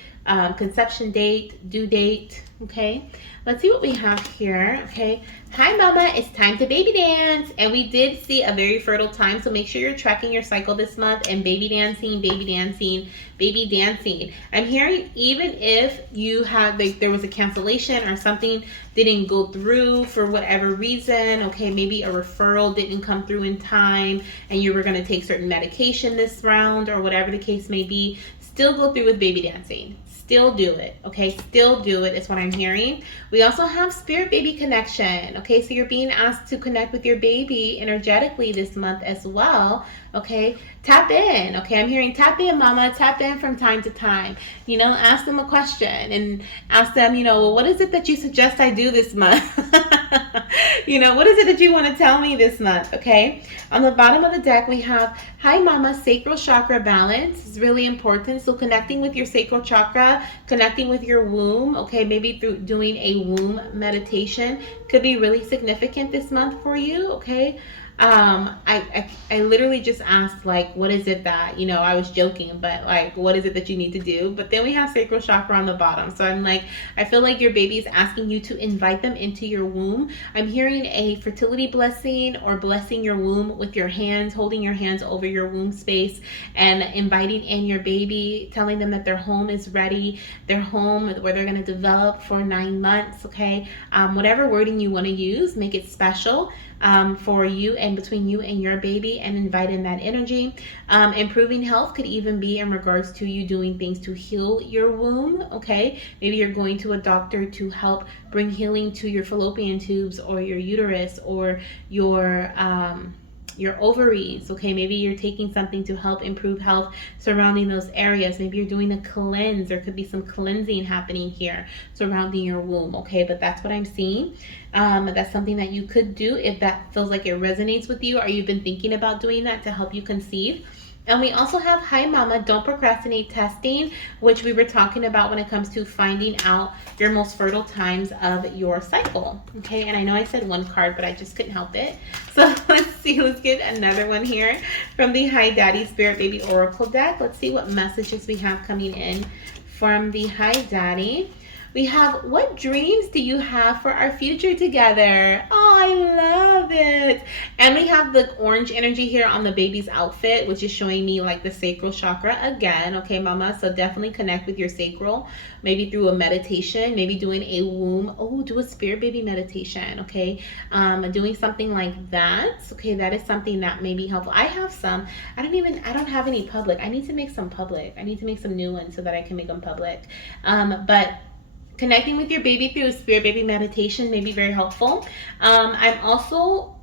conception date, due date. Okay, let's see what we have here. Okay, hi mama, it's time to baby dance. And we did see a very fertile time, so make sure you're tracking your cycle this month and baby dancing, baby dancing, baby dancing. I'm hearing even if you have, like, there was a cancellation or something didn't go through for whatever reason, okay, maybe a referral didn't come through in time and you were going to take certain medication this round or whatever the case may be, still go through with baby dancing. Still do it, okay? Still do it is what I'm hearing. We also have Spirit Baby Connection, okay? So you're being asked to connect with your baby energetically this month as well, okay? Tap in, okay? I'm hearing tap in, mama. Tap in from time to time. You know, ask them a question and ask them, you know, well, what is it that you suggest I do this month? You know, what is it that you want to tell me this month, okay? On the bottom of the deck, we have, hi mama, sacral chakra balance is really important. So connecting with your sacral chakra, connecting with your womb, okay, maybe through doing a womb meditation could be really significant this month for you, okay? I literally just asked, like, what is it that, you know, I was joking, but like, what is it that you need to do? But then we have sacral chakra on the bottom. So I'm like, I feel like your baby is asking you to invite them into your womb. I'm hearing a fertility blessing or blessing your womb with your hands, holding your hands over your womb space and inviting in your baby, telling them that their home is ready, their home where they're going to develop for 9 months, okay? Whatever wording you want to use, make it special. for you and between you and your baby, and invite in that energy. Improving health could even be in regards to you doing things to heal your womb. Okay, maybe you're going to a doctor to help bring healing to your fallopian tubes or your uterus or your ovaries. Okay, maybe you're taking something to help improve health surrounding those areas. Maybe you're doing a cleanse. There could be some cleansing happening here surrounding your womb. Okay, but that's what I'm seeing. That's something that you could do if that feels like it resonates with you, or you've been thinking about doing that to help you conceive. And we also have Hi Mama, Don't Procrastinate testing, which we were talking about when it comes to finding out your most fertile times of your cycle. Okay, and I know I said one card, but I just couldn't help it. So let's see, let's get another one here from the Hi Daddy Spirit Baby Oracle deck. Let's see what messages we have coming in from the Hi Daddy. We have, what dreams do you have for our future together? Oh, I love it. And we have the orange energy here on the baby's outfit, which is showing me like the sacral chakra again. Okay, mama. So definitely connect with your sacral, maybe through a meditation, maybe doing a womb. Oh, do a spirit baby meditation. Okay. Doing something like that. Okay. That is something that may be helpful. I have some. I don't have any public. I need to make some public. I need to make some new ones so that I can make them public. But connecting with your baby through a spirit baby meditation may be very helpful. I'm also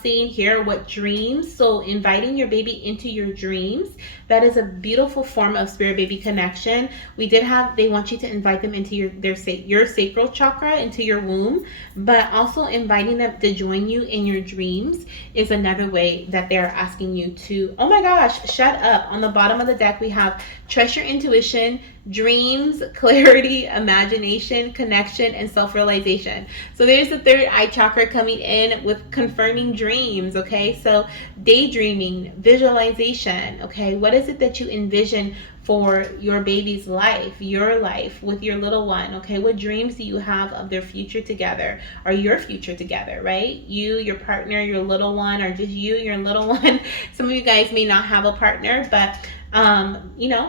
seeing here what dreams. So inviting your baby into your dreams. That is a beautiful form of spirit baby connection. They want you to invite them into your sacral chakra, into your womb, but also inviting them to join you in your dreams is another way that they're asking you to, oh my gosh, shut up. On the bottom of the deck, we have trust your intuition, dreams, clarity, imagination, connection, and self-realization. So there's the third eye chakra coming in with confirming dreams. Okay, so daydreaming, visualization. Okay, what is it that you envision for your baby's life, your life with your little one? Okay, what dreams do you have of their future together, or your future together, right? You, your partner, your little one, or just you, your little one. Some of you guys may not have a partner, but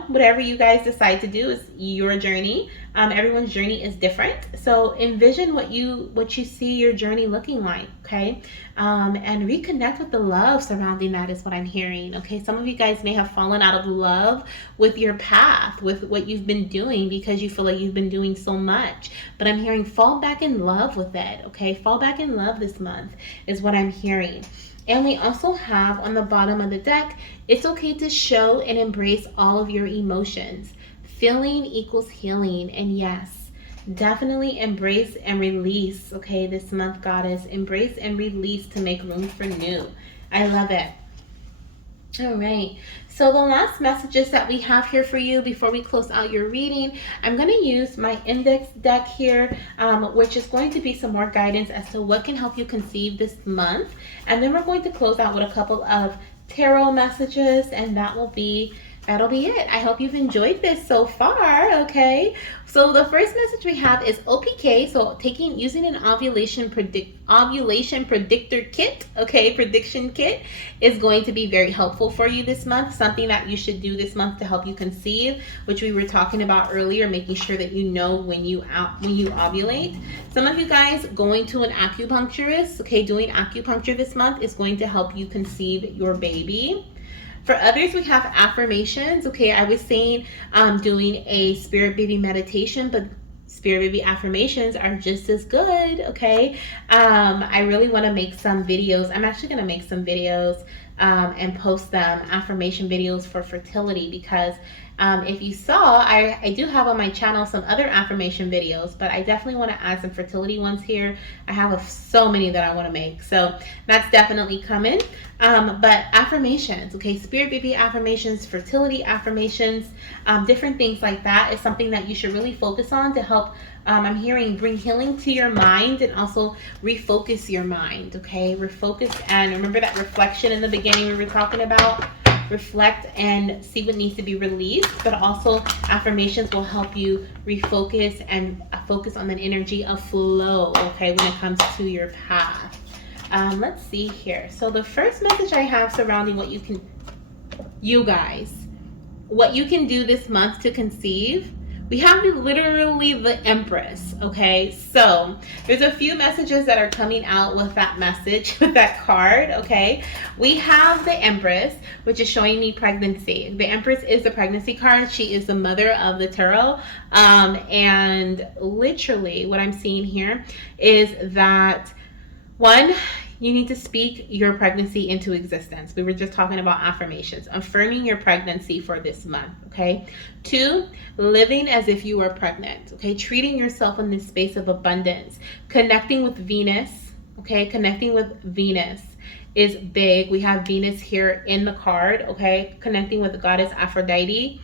whatever you guys decide to do is your journey. Everyone's journey is different. So envision what you see your journey looking like, okay? And reconnect with the love surrounding that is what I'm hearing, okay? Some of you guys may have fallen out of love with your path, with what you've been doing, because you feel like you've been doing so much. But I'm hearing fall back in love with it, okay? Fall back in love this month is what I'm hearing. And we also have on the bottom of the deck, it's okay to show and embrace all of your emotions. Feeling equals healing. And yes, definitely embrace and release. Okay, this month, goddess, embrace and release to make room for new. I love it. All right, so the last messages that we have here for you before we close out your reading, I'm going to use my index deck here, which is going to be some more guidance as to what can help you conceive this month. And then we're going to close out with a couple of tarot messages, and that'll be it. I hope you've enjoyed this so far. Okay, so the first message we have is OPK. So using an ovulation predictor kit, okay, prediction kit is going to be very helpful for you this month. Something that you should do this month to help you conceive, which we were talking about earlier, making sure that you know when you ovulate. Some of you guys going to an acupuncturist, okay, doing acupuncture this month is going to help you conceive your baby. For others, we have affirmations. Okay, I was saying doing a spirit baby meditation, but spirit baby affirmations are just as good. Okay, I really want to make some videos. I'm actually going to make some videos and post them, affirmation videos for fertility, because if you saw, I do have on my channel some other affirmation videos, but I definitely want to add some fertility ones here. I have so many that I want to make, so that's definitely coming. But affirmations, okay, spirit baby affirmations, fertility affirmations, different things like that is something that you should really focus on to help, I'm hearing, bring healing to your mind and also refocus your mind, okay? Refocus, and remember that reflection in the beginning we were talking about? Reflect and see what needs to be released, but also affirmations will help you refocus and focus on the energy of flow, okay, when it comes to your path. Let's see here. So the first message I have surrounding what you can do this month to conceive We have literally the Empress, okay? So there's a few messages that are coming out with that message, with that card, okay? We have the Empress, which is showing me pregnancy. The Empress is the pregnancy card. She is the mother of the tarot. And literally what I'm seeing here is that, one, you need to speak your pregnancy into existence. We were just talking about affirmations, affirming your pregnancy for this month, okay? Two, living as if you were pregnant, okay? Treating yourself in this space of abundance, connecting with Venus, okay? Connecting with Venus is big. We have Venus here in the card, okay? Connecting with the goddess Aphrodite.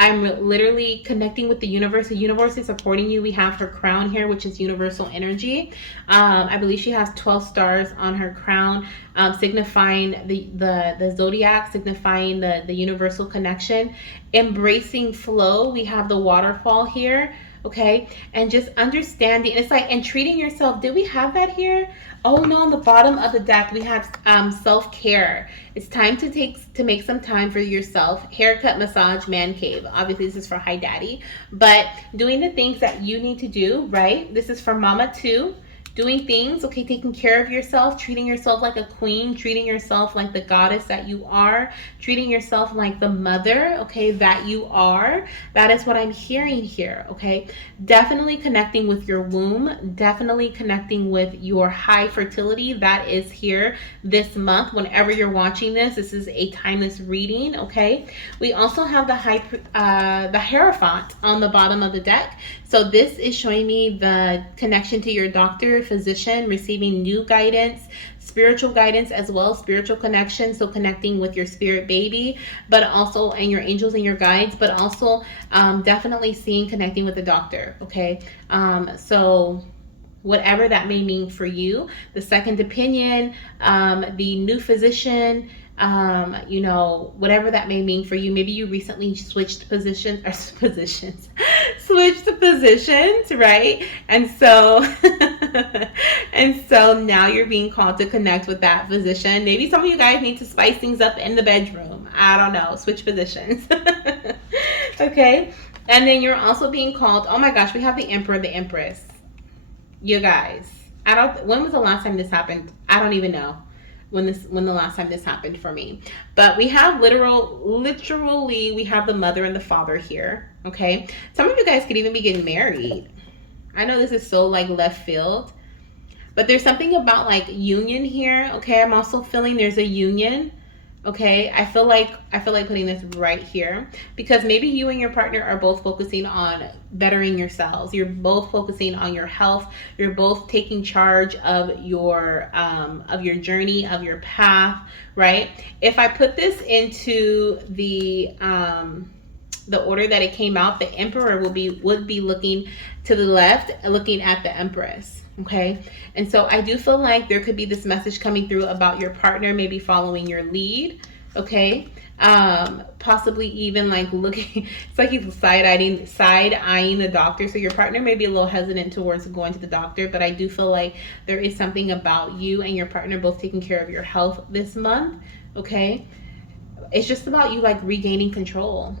I'm literally connecting with the universe. The universe is supporting you. We have her crown here, which is universal energy. I believe she has 12 stars on her crown, signifying the zodiac, signifying the universal connection. Embracing flow. We have the waterfall here. Okay, and just understanding, it's like, and treating yourself. Did we have that here? Oh no, on the bottom of the deck we have self-care. It's time to make some time for yourself. Haircut, massage, man cave. Obviously this is for Hi Daddy, but doing the things that you need to do, right? This is for Mama too. Doing things, okay, taking care of yourself, treating yourself like a queen, treating yourself like the goddess that you are, treating yourself like the mother, okay, that you are. That is what I'm hearing here, okay? Definitely connecting with your womb, definitely connecting with your high fertility. That is here this month. Whenever you're watching this, this is a timeless reading, okay? We also have the Hierophant on the bottom of the deck. So this is showing me the connection to your doctor, physician, receiving new guidance, spiritual guidance, as well as spiritual connection. So connecting with your spirit baby, but also, and your angels and your guides, but also definitely seeing, connecting with the doctor, okay? So whatever that may mean for you, the second opinion, the new physician, you know, whatever that may mean for you. Maybe you recently switched positions, switched positions, right? And so, and so now you're being called to connect with that physician. Maybe some of you guys need to spice things up in the bedroom. I don't know, switch positions. Okay. And then you're also being called, oh my gosh, we have the Emperor, the Empress. You guys, when was the last time this happened? I don't even know when the last time this happened for me. But we have literally we have the mother and the father here, okay? Some of you guys could even be getting married. I know this is so like left field, but there's something about like union here, okay? I'm also feeling there's a union. Okay, I feel like putting this right here because maybe you and your partner are both focusing on bettering yourselves. You're both focusing on your health. You're both taking charge of your journey, of your path, right? If I put this into the order that it came out, the Emperor would be looking to the left, looking at the Empress. Okay, and so I do feel like there could be this message coming through about your partner maybe following your lead. Okay, possibly even like looking, it's like he's side eyeing the doctor. So your partner may be a little hesitant towards going to the doctor, but I do feel like there is something about you and your partner both taking care of your health this month. Okay, it's just about you like regaining control.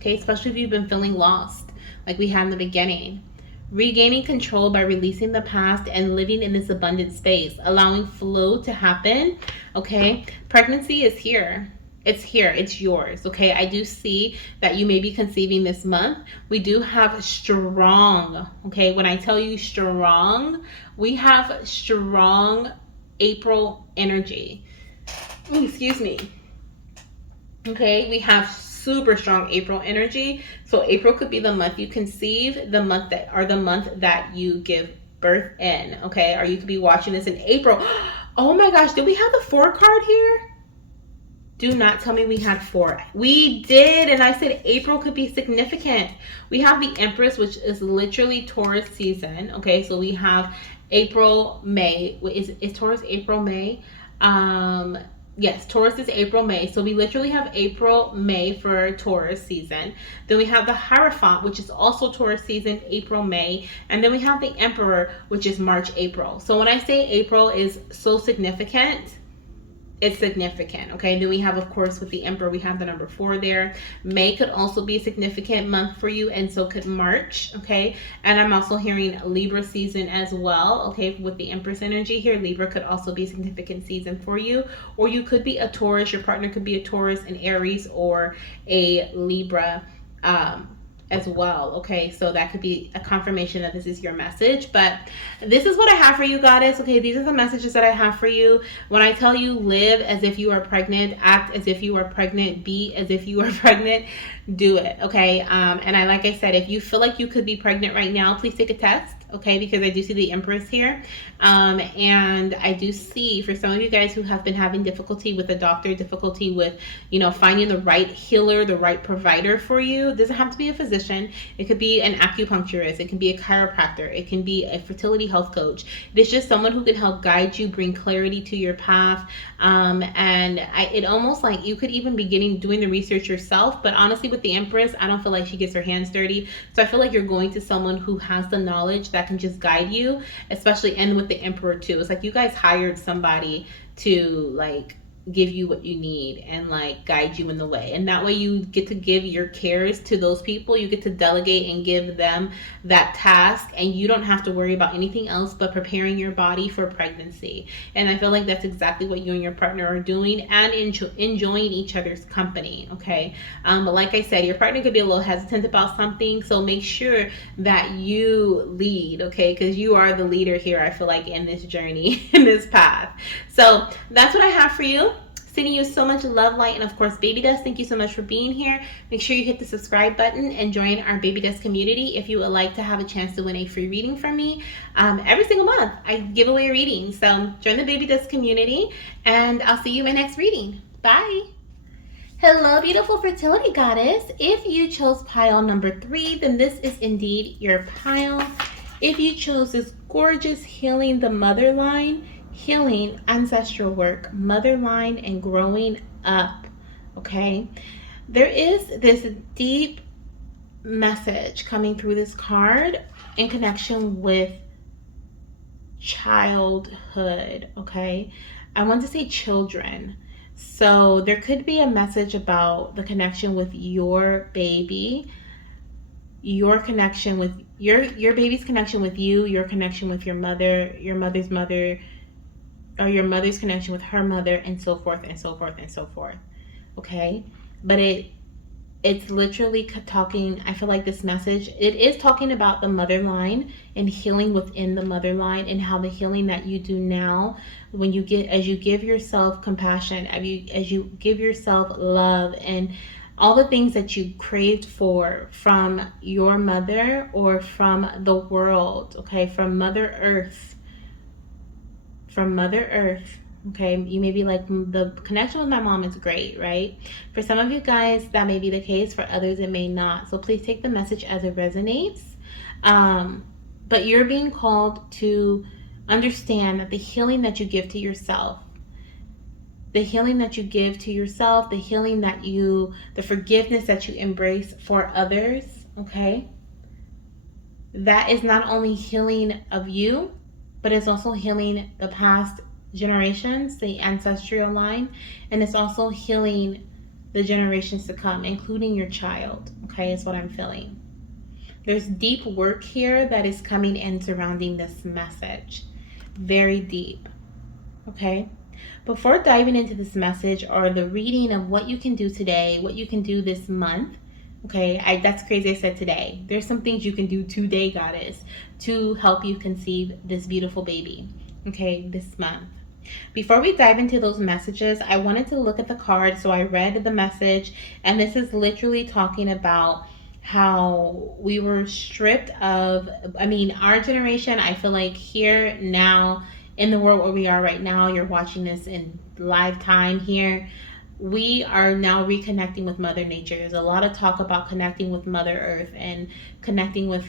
Okay, especially if you've been feeling lost like we had in the beginning. Regaining control by releasing the past and living in this abundant space, allowing flow to happen. Okay, pregnancy is here. It's here. It's yours. Okay, I do see that you may be conceiving this month. We do have strong, okay, when I tell you strong, we have strong April energy. Excuse me. Okay, we have super strong April energy. So April could be the month you conceive, the month that you give birth in, okay? Or you could be watching this in April. Oh my gosh, did we have the 4 card here? Do not tell me we had 4. We did, and I said April could be significant. We have the Empress, which is literally Taurus season, okay? So we have April, May. Is Taurus April, May? Yes, Taurus is April, May. So we literally have April, May for Taurus season. Then we have the Hierophant, which is also Taurus season, April, May. And then we have the Emperor, which is March, April. So when I say April is so significant, it's significant. Okay, then we have, of course, with the Emperor, we have the number 4 there. May could also be a significant month for you, and so could March. Okay, and I'm also hearing Libra season as well. Okay, with the Empress energy here, Libra could also be a significant season for you, or you could be a Taurus. Your partner could be a Taurus, an Aries, or a Libra. As well. Okay, so that could be a confirmation that this is your message. But this is what I have for you, goddess. Okay, these are the messages that I have for you. When I tell you live as if you are pregnant, act as if you are pregnant, be as if you are pregnant, do it. Okay, and like I said, if you feel like you could be pregnant right now, please take a test. Okay, because I do see the Empress here, and I do see for some of you guys who have been having difficulty with a doctor, difficulty with finding the right healer, the right provider for you. It doesn't have to be a physician. It could be an acupuncturist. It can be a chiropractor. It can be a fertility health coach. It's just someone who can help guide you, bring clarity to your path, and it almost like you could even be doing the research yourself. But honestly, with the Empress, I don't feel like she gets her hands dirty. So I feel like you're going to someone who has the knowledge that can just guide you, especially, and with the Emperor too. It's like you guys hired somebody to like give you what you need and like guide you in the way, and that way you get to give your cares to those people. You get to delegate and give them that task, and you don't have to worry about anything else but preparing your body for pregnancy. And I feel like that's exactly what you and your partner are doing, and enjoying each other's company. Okay, but like I said, your partner could be a little hesitant about something, so make sure that you lead. Okay, because you are the leader here, I feel like, in this journey, in this path. So that's what I have for you. Sending you so much love, light, and of course baby dust. Thank you so much for being here. Make sure you hit the subscribe button and join our baby dust community if you would like to have a chance to win a free reading from me. Every single month I give away a reading, so join the baby dust community, and I'll see you in my next reading. Bye. Hello, beautiful fertility goddess. If you chose pile number 3, then this is indeed your pile. If you chose this gorgeous healing the mother line, healing ancestral work, mother line, and growing up, okay, there is this deep message coming through this card in connection with childhood. Okay, I want to say children. So there could be a message about the connection with your baby, your connection with your baby's connection with you, your connection with your mother, your mother's mother, or your mother's connection with her mother, and so forth and so forth and so forth. Okay, but it's literally talking, I feel like this message, it is talking about the mother line and healing within the mother line, and how the healing that you do now, when you get, as you give yourself compassion, as you give yourself love, and all the things that you craved for from your mother or from the world, okay, from Mother Earth, okay, you may be like, the connection with my mom is great, right? For some of you guys that may be the case, for others it may not. So please take the message as it resonates. But you're being called to understand that the healing that you give to yourself, the healing that you give to yourself, the healing that the forgiveness that you embrace for others, okay, that is not only healing of you, but it's also healing the past generations, the ancestral line, and it's also healing the generations to come, including your child. Okay, is what I'm feeling. There's deep work here that is coming in surrounding this message. Very deep. Okay, before diving into this message or the reading of what you can do today, what you can do this month, okay, that's crazy I said today. There's some things you can do today, goddess, to help you conceive this beautiful baby, okay, this month. Before we dive into those messages, I wanted to look at the card. So I read the message, and this is literally talking about how we were stripped of, our generation, I feel like here now in the world where we are right now, you're watching this in live time here, we are now reconnecting with Mother Nature. There's a lot of talk about connecting with Mother Earth and connecting with,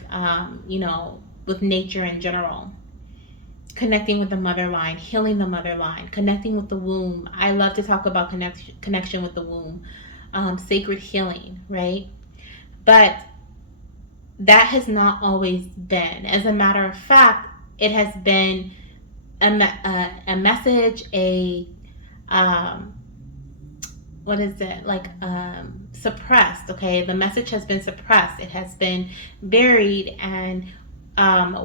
with nature in general. Connecting with the mother line, healing the mother line, connecting with the womb. I love to talk about connection with the womb, sacred healing, right? But that has not always been. As a matter of fact, it has been a message, a um, what is it, like, suppressed. Okay, the message has been suppressed, it has been buried, and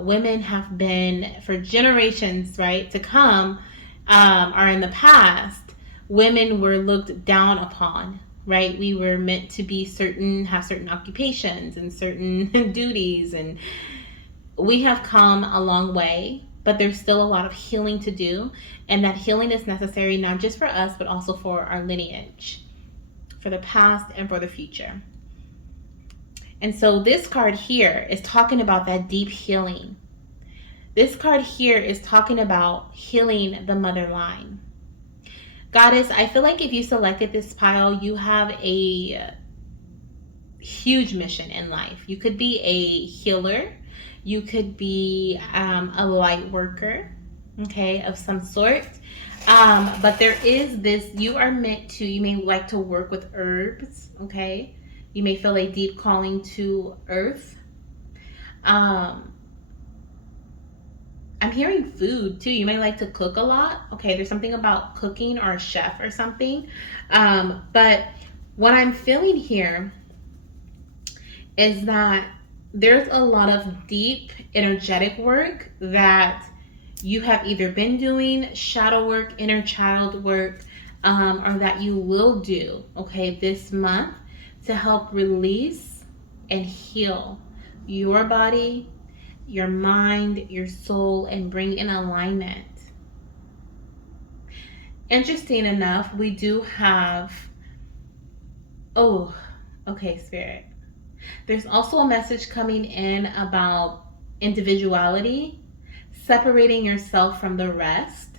women have been, for generations, right, to come, or in the past, women were looked down upon, right? We were meant to be certain, have certain occupations and certain duties, and we have come a long way, but there's still a lot of healing to do, and that healing is necessary not just for us, but also for our lineage, for the past and for the future. And so this card here is talking about that deep healing. This card here is talking about healing the mother line. Goddess, I feel like if you selected this pile, you have a huge mission in life. You could be a healer. You could be a light worker, okay, of some sort. But there is this, you are meant to, you may like to work with herbs, okay? You may feel a deep calling to earth. I'm hearing food too. You may like to cook a lot. Okay, there's something about cooking, or a chef or something. But what I'm feeling here is that there's a lot of deep energetic work that you have either been doing, shadow work, inner child work, or that you will do, okay, this month, to help release and heal your body, your mind, your soul, and bring in alignment. Interesting enough, we do have, oh, okay, Spirit. There's also a message coming in about individuality, separating yourself from the rest,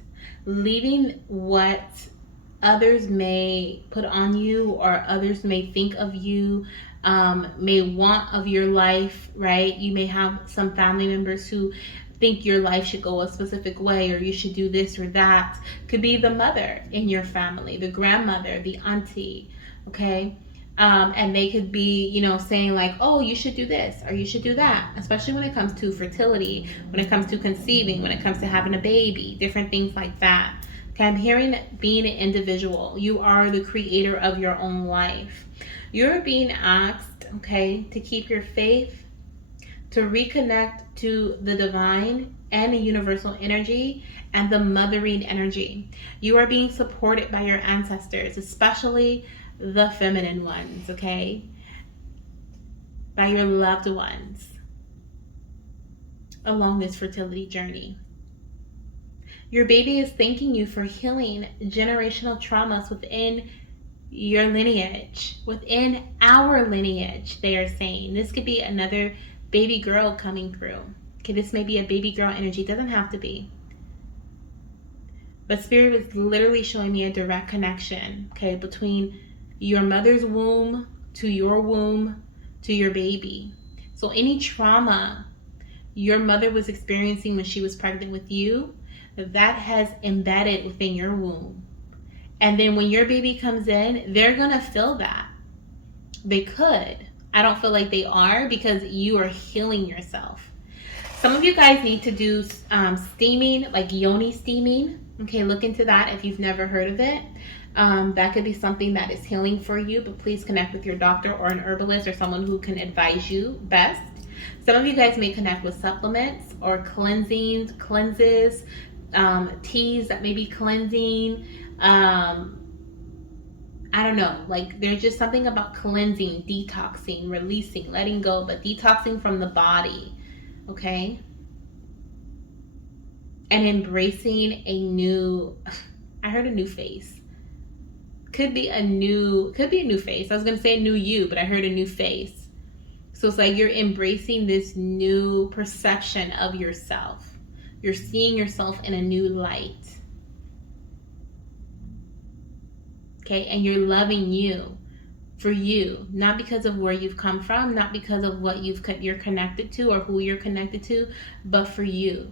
leaving what others may put on you, or others may think of you, may want of your life, right? You may have some family members who think your life should go a specific way, or you should do this or that. Could be the mother in your family, the grandmother, the auntie, okay? And they could be, saying like, oh, you should do this or you should do that, especially when it comes to fertility, when it comes to conceiving, when it comes to having a baby, different things like that. Okay, I'm hearing being an individual. You are the creator of your own life. You're being asked, okay, to keep your faith, to reconnect to the divine and the universal energy and the mothering energy. You are being supported by your ancestors, especially the feminine ones, okay? By your loved ones along this fertility journey. Your baby is thanking you for healing generational traumas within your lineage, within our lineage, they are saying. This could be another baby girl coming through. Okay, this may be a baby girl energy. It doesn't have to be. But Spirit is literally showing me a direct connection, okay, between your mother's womb to your baby. So any trauma your mother was experiencing when she was pregnant with you, that has embedded within your womb. And then when your baby comes in, they're going to feel that. They could. I don't feel like they are, because you are healing yourself. Some of you guys need to do steaming, like yoni steaming. Okay, look into that if you've never heard of it. That could be something that is healing for you, but please connect with your doctor or an herbalist or someone who can advise you best. Some of you guys may connect with supplements or cleanses, teas that may be cleansing. I don't know, like there's just something about cleansing, detoxing, releasing, letting go, but detoxing from the body, okay? And embracing a new, I heard a new face. Could be a new face. I was going to say new you, but I heard a new face. So it's like you're embracing this new perception of yourself. You're seeing yourself in a new light. Okay, and you're loving you for you, not because of where you've come from, not because of what you're connected to or who you're connected to, but for you.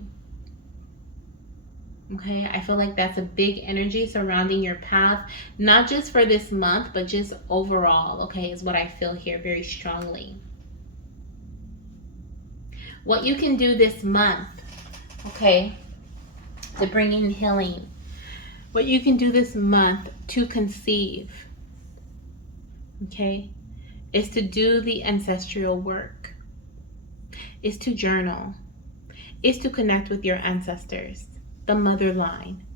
Okay, I feel like that's a big energy surrounding your path, not just for this month, but just overall, okay, is what I feel here very strongly. What you can do this month, okay, to bring in healing. What you can do this month to conceive, okay, is to do the ancestral work, is to journal, is to connect with your ancestors, the mother line,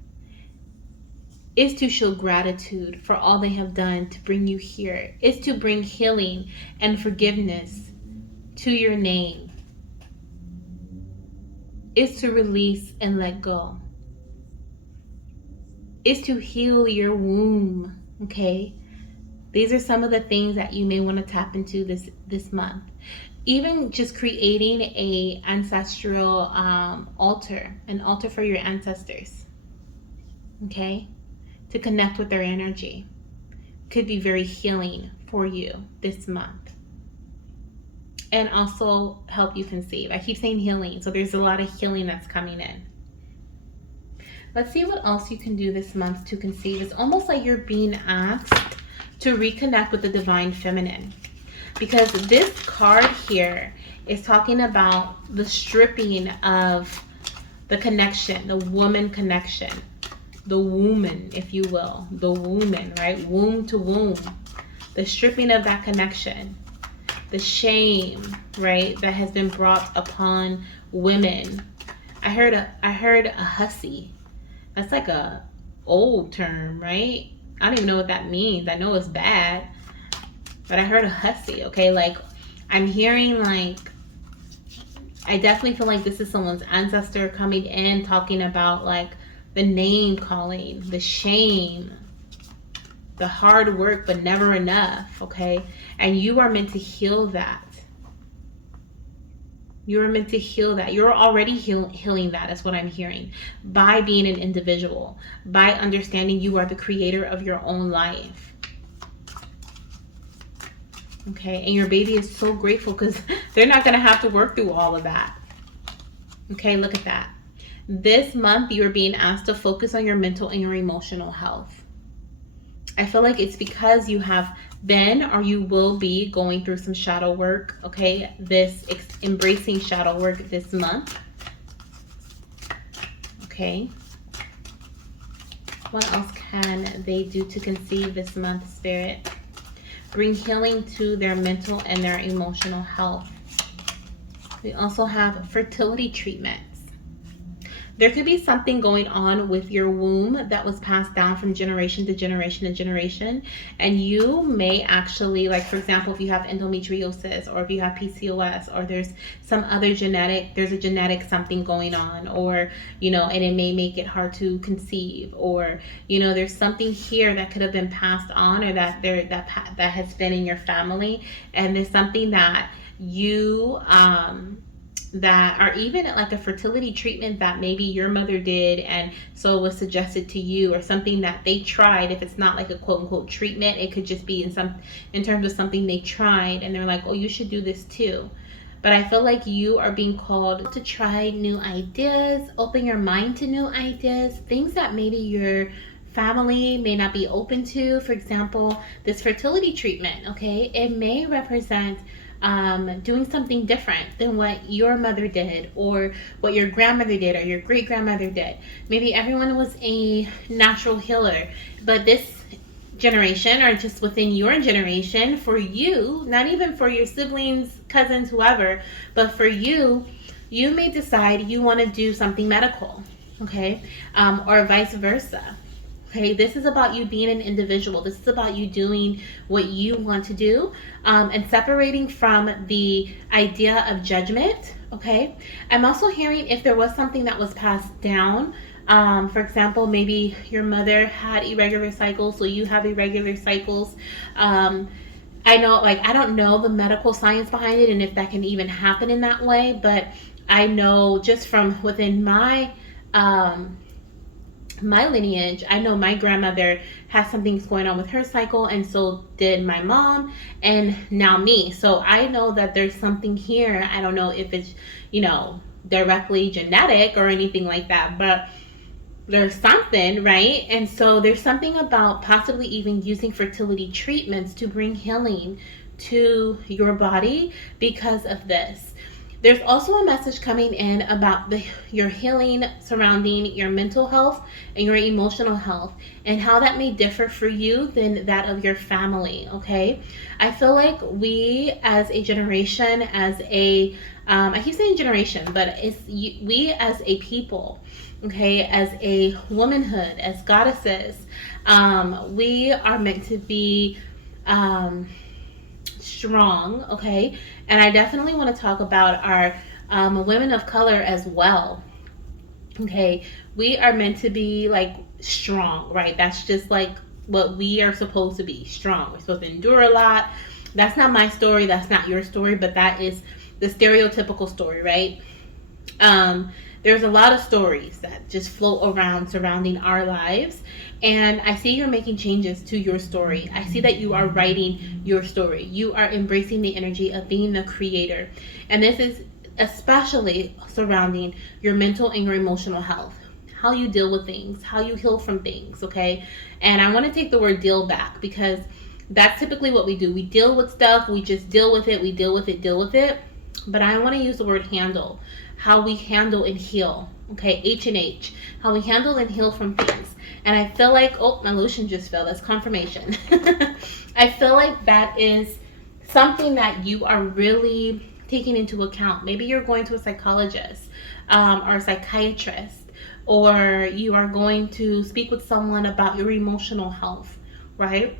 is to show gratitude for all they have done to bring you here, is to bring healing and forgiveness to your name, is to release and let go, is to heal your womb, okay? These are some of the things that you may want to tap into this month. Even just creating a ancestral altar, an altar for your ancestors, okay? To connect with their energy could be very healing for you this month. And also help you conceive. I keep saying healing, so there's a lot of healing that's coming in. Let's see what else you can do this month to conceive. It's almost like you're being asked to reconnect with the divine feminine, because this card here is talking about the stripping of the connection, the woman connection, the woman, if you will, the woman, right? Womb to womb, the stripping of that connection, the shame, right, that has been brought upon women. I heard a hussy. That's like a old term, right? I don't even know what that means. I know it's bad, but I heard a hussy, okay? Like, I'm hearing, like, I definitely feel like this is someone's ancestor coming in, talking about, like, the name calling, the shame, the hard work, but never enough, okay? And you are meant to heal that. You're meant to heal that. You're already healing that, is what I'm hearing, by being an individual, by understanding you are the creator of your own life. Okay, and your baby is so grateful because they're not going to have to work through all of that. Okay, look at that. This month, you're being asked to focus on your mental and your emotional health. I feel like it's because you have been or you will be going through some shadow work, okay? Embracing shadow work this month. Okay. What else can they do to conceive this month, Spirit? Bring healing to their mental and their emotional health. We also have fertility treatments. There could be something going on with your womb that was passed down from generation to generation to generation. And you may actually, like, for example, if you have endometriosis or if you have PCOS or there's some other there's a genetic something going on, or, you know, and it may make it hard to conceive, or, you know, there's something here that could have been passed on, or that has been in your family. And there's something that you, that are even like a fertility treatment that maybe your mother did, and so it was suggested to you, or something that they tried. If it's not like a quote unquote treatment, it could just be in terms of something they tried and they're like, oh, you should do this too. But I feel like you are being called to try new ideas, open your mind to new ideas, things that maybe your family may not be open to. For example, this fertility treatment, okay, it may represent doing something different than what your mother did, or what your grandmother did, or your great grandmother did. Maybe everyone was a natural healer, but this generation, or just within your generation, for you, not even for your siblings, cousins, whoever, but for you, you may decide you want to do something medical, okay, or vice versa. Okay, this is about you being an individual. This is about you doing what you want to do, and separating from the idea of judgment. Okay, I'm also hearing if there was something that was passed down. For example, maybe your mother had irregular cycles, so you have irregular cycles. I know, like, I don't know the medical science behind it and if that can even happen in that way, but I know just from within my lineage, I know my grandmother has some things going on with her cycle, and so did my mom, and now me. So I know that there's something here. I don't know if it's, you know, directly genetic or anything like that, but there's something, right? And so there's something about possibly even using fertility treatments to bring healing to your body because of this. There's also a message coming in about your healing surrounding your mental health and your emotional health, and how that may differ for you than that of your family. Okay, I feel like we as a generation, as a I keep saying generation, but we as a people, okay, as a womanhood, as goddesses, we are meant to be strong, okay? And I definitely want to talk about our women of color as well, okay? We are meant to be like strong, right? That's just like what we are supposed to be, strong. We're supposed to endure a lot. That's not my story, that's not your story, but that is the stereotypical story, right? There's a lot of stories that just float around surrounding our lives. And I see you're making changes to your story. I see that you are writing your story. You are embracing the energy of being the creator. And this is especially surrounding your mental and your emotional health, how you deal with things, how you heal from things, okay? And I want to take the word deal back, because that's typically what we do. We deal with stuff, we just deal with it, we deal with it, deal with it. But I want to use the word handle, how we handle and heal, okay? H&H, how we handle and heal from things. And I feel like, oh, my lotion just fell. That's confirmation. I feel like that is something that you are really taking into account. Maybe you're going to a psychologist or a psychiatrist, or you are going to speak with someone about your emotional health, right?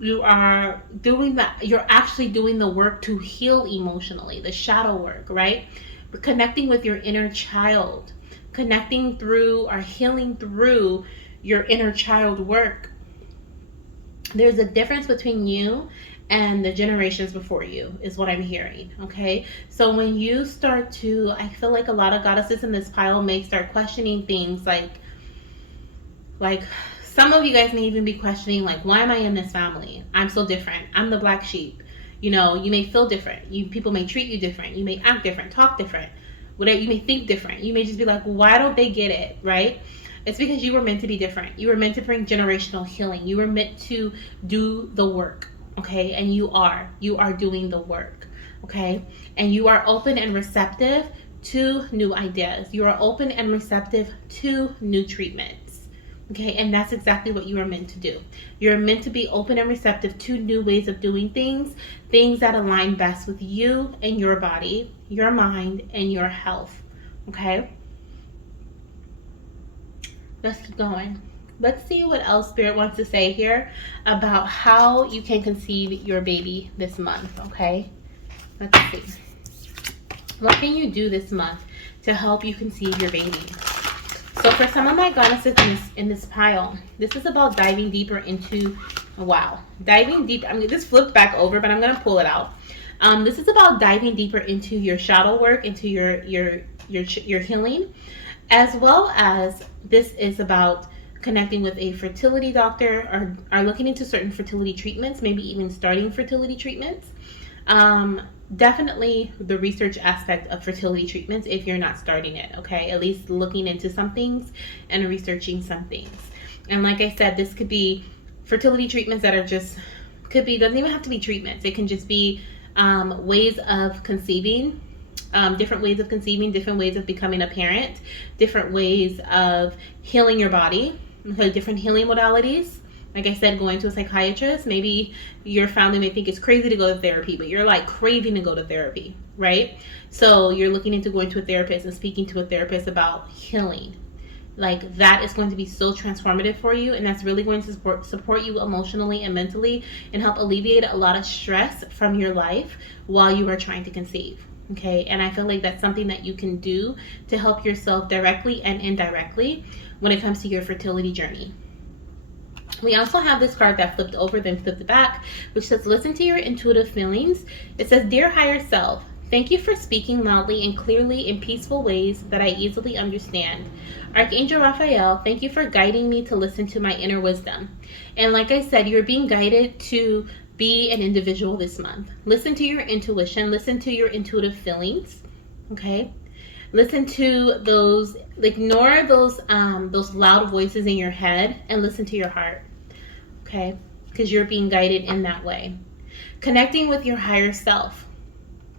You are doing that, you're actually doing the work to heal emotionally, the shadow work, right? We're connecting with your inner child, connecting through or healing through your inner child work. There's a difference between you and the generations before you, is what I'm hearing, okay? So when you start to, I feel like a lot of goddesses in this pile may start questioning things like some of you guys may even be questioning, like, why am I in this family? I'm so different. I'm the black sheep. You know, you may feel different. People may treat you different. You may act different, talk different. Whatever, you may think different. You may just be like, why don't they get it, right? It's because you were meant to be different. You were meant to bring generational healing. You were meant to do the work, okay? And you are doing the work, okay? And you are open and receptive to new ideas. You are open and receptive to new treatments. Okay, and that's exactly what you are meant to do. You're meant to be open and receptive to new ways of doing things, things that align best with you and your body, your mind, and your health. Okay? Let's keep going. Let's see what else Spirit wants to say here about how you can conceive your baby this month. Okay? Let's see. What can you do this month to help you conceive your baby? So for some of my goddesses in this pile, this is about diving deeper into, diving deep. I mean, this flipped back over, but I'm going to pull it out. This is about diving deeper into your shadow work, into your healing, as well as this is about connecting with a fertility doctor, or looking into certain fertility treatments, maybe even starting fertility treatments. Definitely the research aspect of fertility treatments if you're not starting it, okay? At least looking into some things and researching some things. And like I said, this could be fertility treatments that are just, doesn't even have to be treatments. It can just be ways of conceiving, different ways of conceiving, different ways of becoming a parent, different ways of healing your body, okay? Different healing modalities. Like I said, going to a psychiatrist, maybe your family may think it's crazy to go to therapy, but you're like craving to go to therapy, right? So you're looking into going to a therapist and speaking to a therapist about healing. Like, that is going to be so transformative for you, and that's really going to support you emotionally and mentally, and help alleviate a lot of stress from your life while you are trying to conceive. Okay, and I feel like that's something that you can do to help yourself directly and indirectly when it comes to your fertility journey. We also have this card that flipped over, then flipped back, which says, listen to your intuitive feelings. It says, dear higher self, thank you for speaking loudly and clearly in peaceful ways that I easily understand. Archangel Raphael, thank you for guiding me to listen to my inner wisdom. And like I said, you're being guided to be an individual this month. Listen to your intuition. Listen to your intuitive feelings. Okay? Listen to those, ignore those loud voices in your head, and listen to your heart. Okay? Because you're being guided in that way. Connecting with your higher self.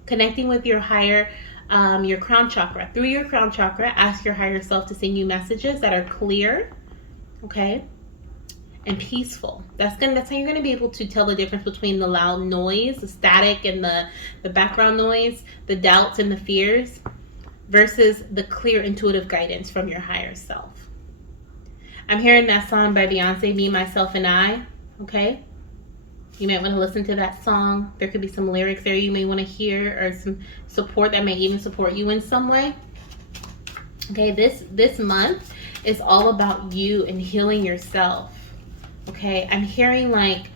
Connecting with your higher your crown chakra. Through your crown chakra, ask your higher self to send you messages that are clear, okay, and peaceful. That's how you're gonna be able to tell the difference between the loud noise, the static, and the background noise, the doubts and the fears, versus the clear intuitive guidance from your higher self. I'm hearing that song by Beyonce, Me, Myself, and I, okay? You might want to listen to that song. There could be some lyrics there you may want to hear, or some support that may even support you in some way. Okay, this month is all about you and healing yourself. Okay, I'm hearing like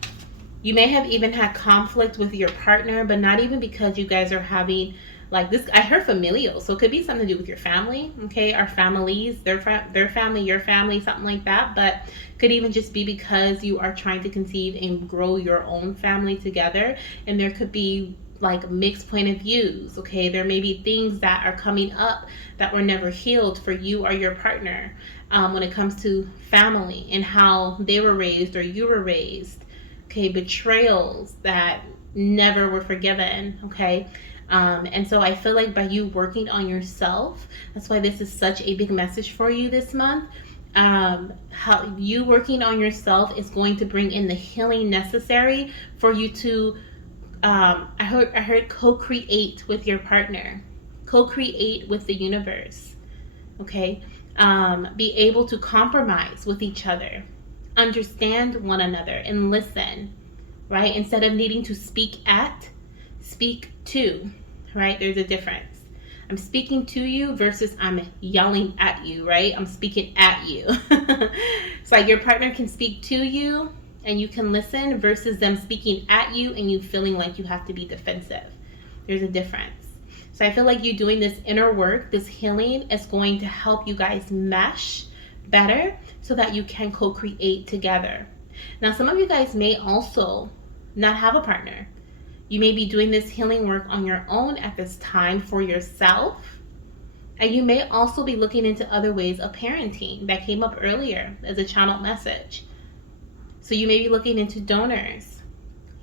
you may have even had conflict with your partner, but not even because you guys are having like this. I heard familial, so it could be something to do with your family. Okay, our families, their family, your family, something like that. But could even just be because you are trying to conceive and grow your own family together, and there could be like mixed point of views. Okay, there may be things that are coming up that were never healed for you or your partner when it comes to family and how they were raised or you were raised. Okay, betrayals that never were forgiven. Okay, and so I feel like by you working on yourself, that's why this is such a big message for you this month. How you working on yourself is going to bring in the healing necessary for you to I heard co-create with your partner, co-create with the universe. Okay, be able to compromise with each other, understand one another, and listen. Right, instead of needing to speak at, speak to. Right, there's a difference. I'm speaking to you versus I'm yelling at you. Right, I'm speaking at you. It's like your partner can speak to you and you can listen versus them speaking at you and you feeling like you have to be defensive. There's a difference. So I feel like you doing this inner work, this healing, is going to help you guys mesh better so that you can co-create together. Now, some of you guys may also not have a partner. You may be doing this healing work on your own at this time for yourself. And you may also be looking into other ways of parenting that came up earlier as a channeled message. So you may be looking into donors.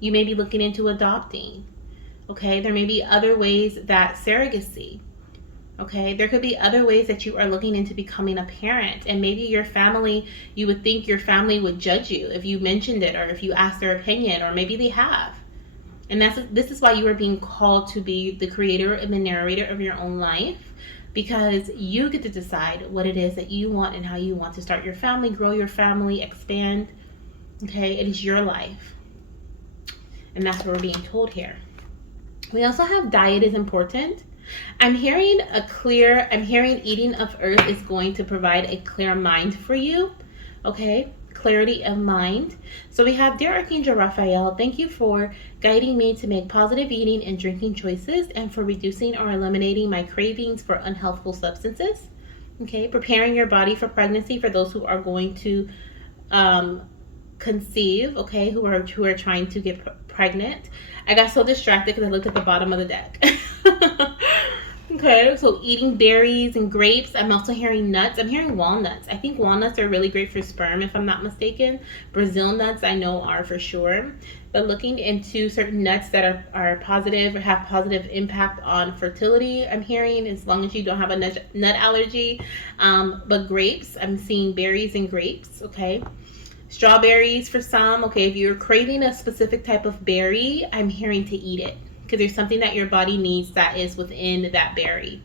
You may be looking into adopting. Okay, there may be other ways that surrogacy. Okay, there could be other ways that you are looking into becoming a parent. And maybe your family, you would think your family would judge you if you mentioned it or if you asked their opinion, or maybe they have. And this is why you are being called to be the creator and the narrator of your own life, because you get to decide what it is that you want and how you want to start your family, grow your family, expand. Okay, it is your life. And that's what we're being told here. We also have diet is important. I'm hearing eating of earth is going to provide a clear mind for you. Okay, clarity of mind. So we have, Dear Archangel Raphael, thank you for guiding me to make positive eating and drinking choices and for reducing or eliminating my cravings for unhealthful substances. Okay, preparing your body for pregnancy for those who are going to conceive, okay, who are trying to get pregnant. I got so distracted because I looked at the bottom of the deck. Okay, so eating berries and grapes. I'm also hearing nuts. I'm hearing walnuts. I think walnuts are really great for sperm, if I'm not mistaken. Brazil nuts, I know, are for sure. But looking into certain nuts that are positive or have positive impact on fertility, I'm hearing, as long as you don't have a nut allergy. But grapes, I'm seeing berries and grapes, okay? Strawberries for some. Okay, if you're craving a specific type of berry, I'm hearing to eat it, because there's something that your body needs that is within that berry.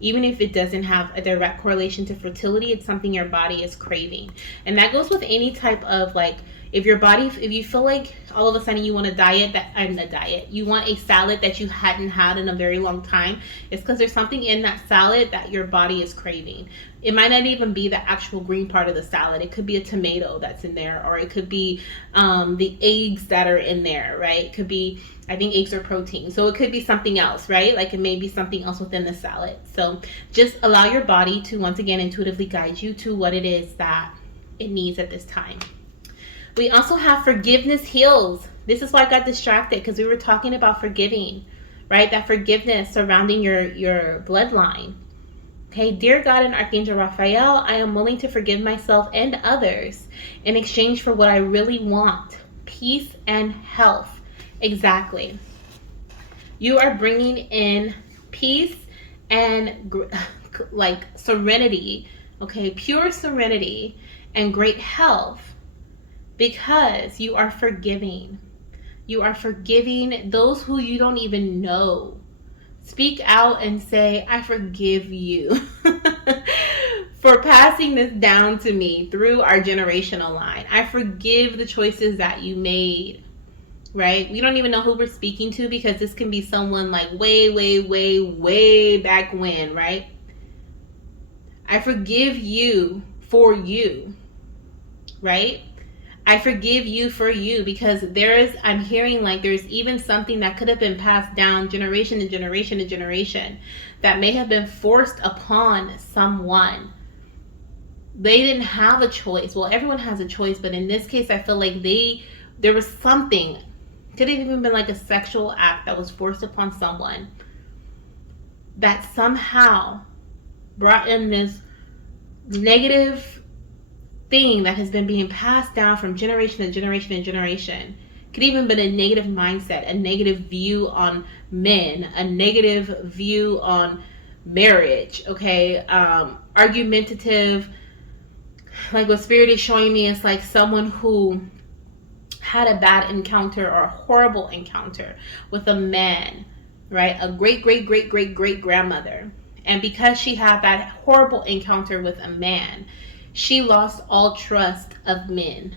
Even if it doesn't have a direct correlation to fertility, it's something your body is craving. And that goes with any type of, like, if you feel like all of a sudden you want you want a salad that you hadn't had in a very long time, it's because there's something in that salad that your body is craving. It might not even be the actual green part of the salad. It could be a tomato that's in there, or it could be the eggs that are in there, right? It could be, I think eggs are protein, so it could be something else, right? Like it may be something else within the salad. So just allow your body to once again intuitively guide you to what it is that it needs at this time. We also have forgiveness heals. This is why I got distracted, because we were talking about forgiving, right? That forgiveness surrounding your bloodline. Okay, dear God and Archangel Raphael, I am willing to forgive myself and others in exchange for what I really want, peace and health. Exactly. You are bringing in peace and like serenity, okay, pure serenity and great health, because you are forgiving. You are forgiving those who you don't even know. Speak out and say, I forgive you for passing this down to me through our generational line. I forgive the choices that you made, right? We don't even know who we're speaking to, because this can be someone like way, way, way, way back when, right? I forgive you for you, right? I forgive you for you, because I'm hearing like there's even something that could have been passed down generation to generation to generation that may have been forced upon someone. They didn't have a choice. Well, everyone has a choice, but in this case, I feel like there was something, could have even been like a sexual act that was forced upon someone that somehow brought in this negative thing that has been being passed down from generation to generation to generation. Could even been a negative mindset, a negative view on men, a negative view on marriage, okay? Argumentative, like what Spirit is showing me is like someone who had a bad encounter or a horrible encounter with a man, right? A great, great, great, great, great grandmother. And because she had that horrible encounter with a man, she lost all trust of men.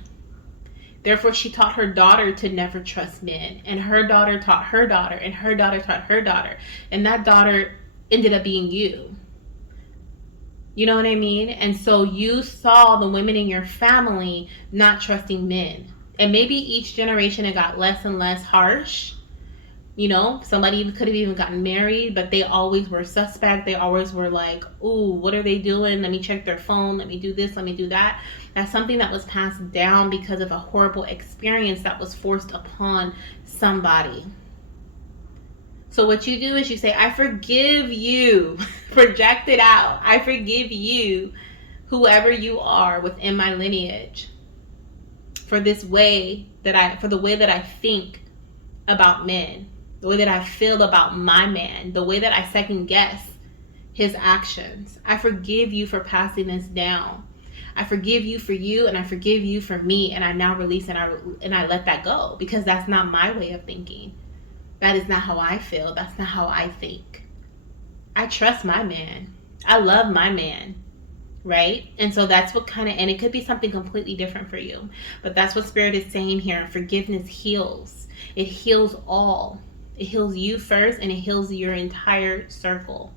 Therefore, she taught her daughter to never trust men. And her daughter taught her daughter, and her daughter taught her daughter. And that daughter ended up being you. You know what I mean? And so you saw the women in your family not trusting men. And maybe each generation it got less and less harsh. You know, somebody could have even gotten married, but they always were suspect. They always were like, ooh, what are they doing? Let me check their phone. Let me do this. Let me do that. That's something that was passed down because of a horrible experience that was forced upon somebody. So what you do is you say, I forgive you. Project it out. I forgive you, whoever you are within my lineage, for the way that I think about men, the way that I feel about my man, the way that I second guess his actions. I forgive you for passing this down. I forgive you for you, and I forgive you for me, and I now release and I let that go, because that's not my way of thinking. That is not how I feel. That's not how I think. I trust my man. I love my man. Right? And so that's what and it could be something completely different for you. But that's what Spirit is saying here. Forgiveness heals. It heals all. It heals you first, and it heals your entire circle.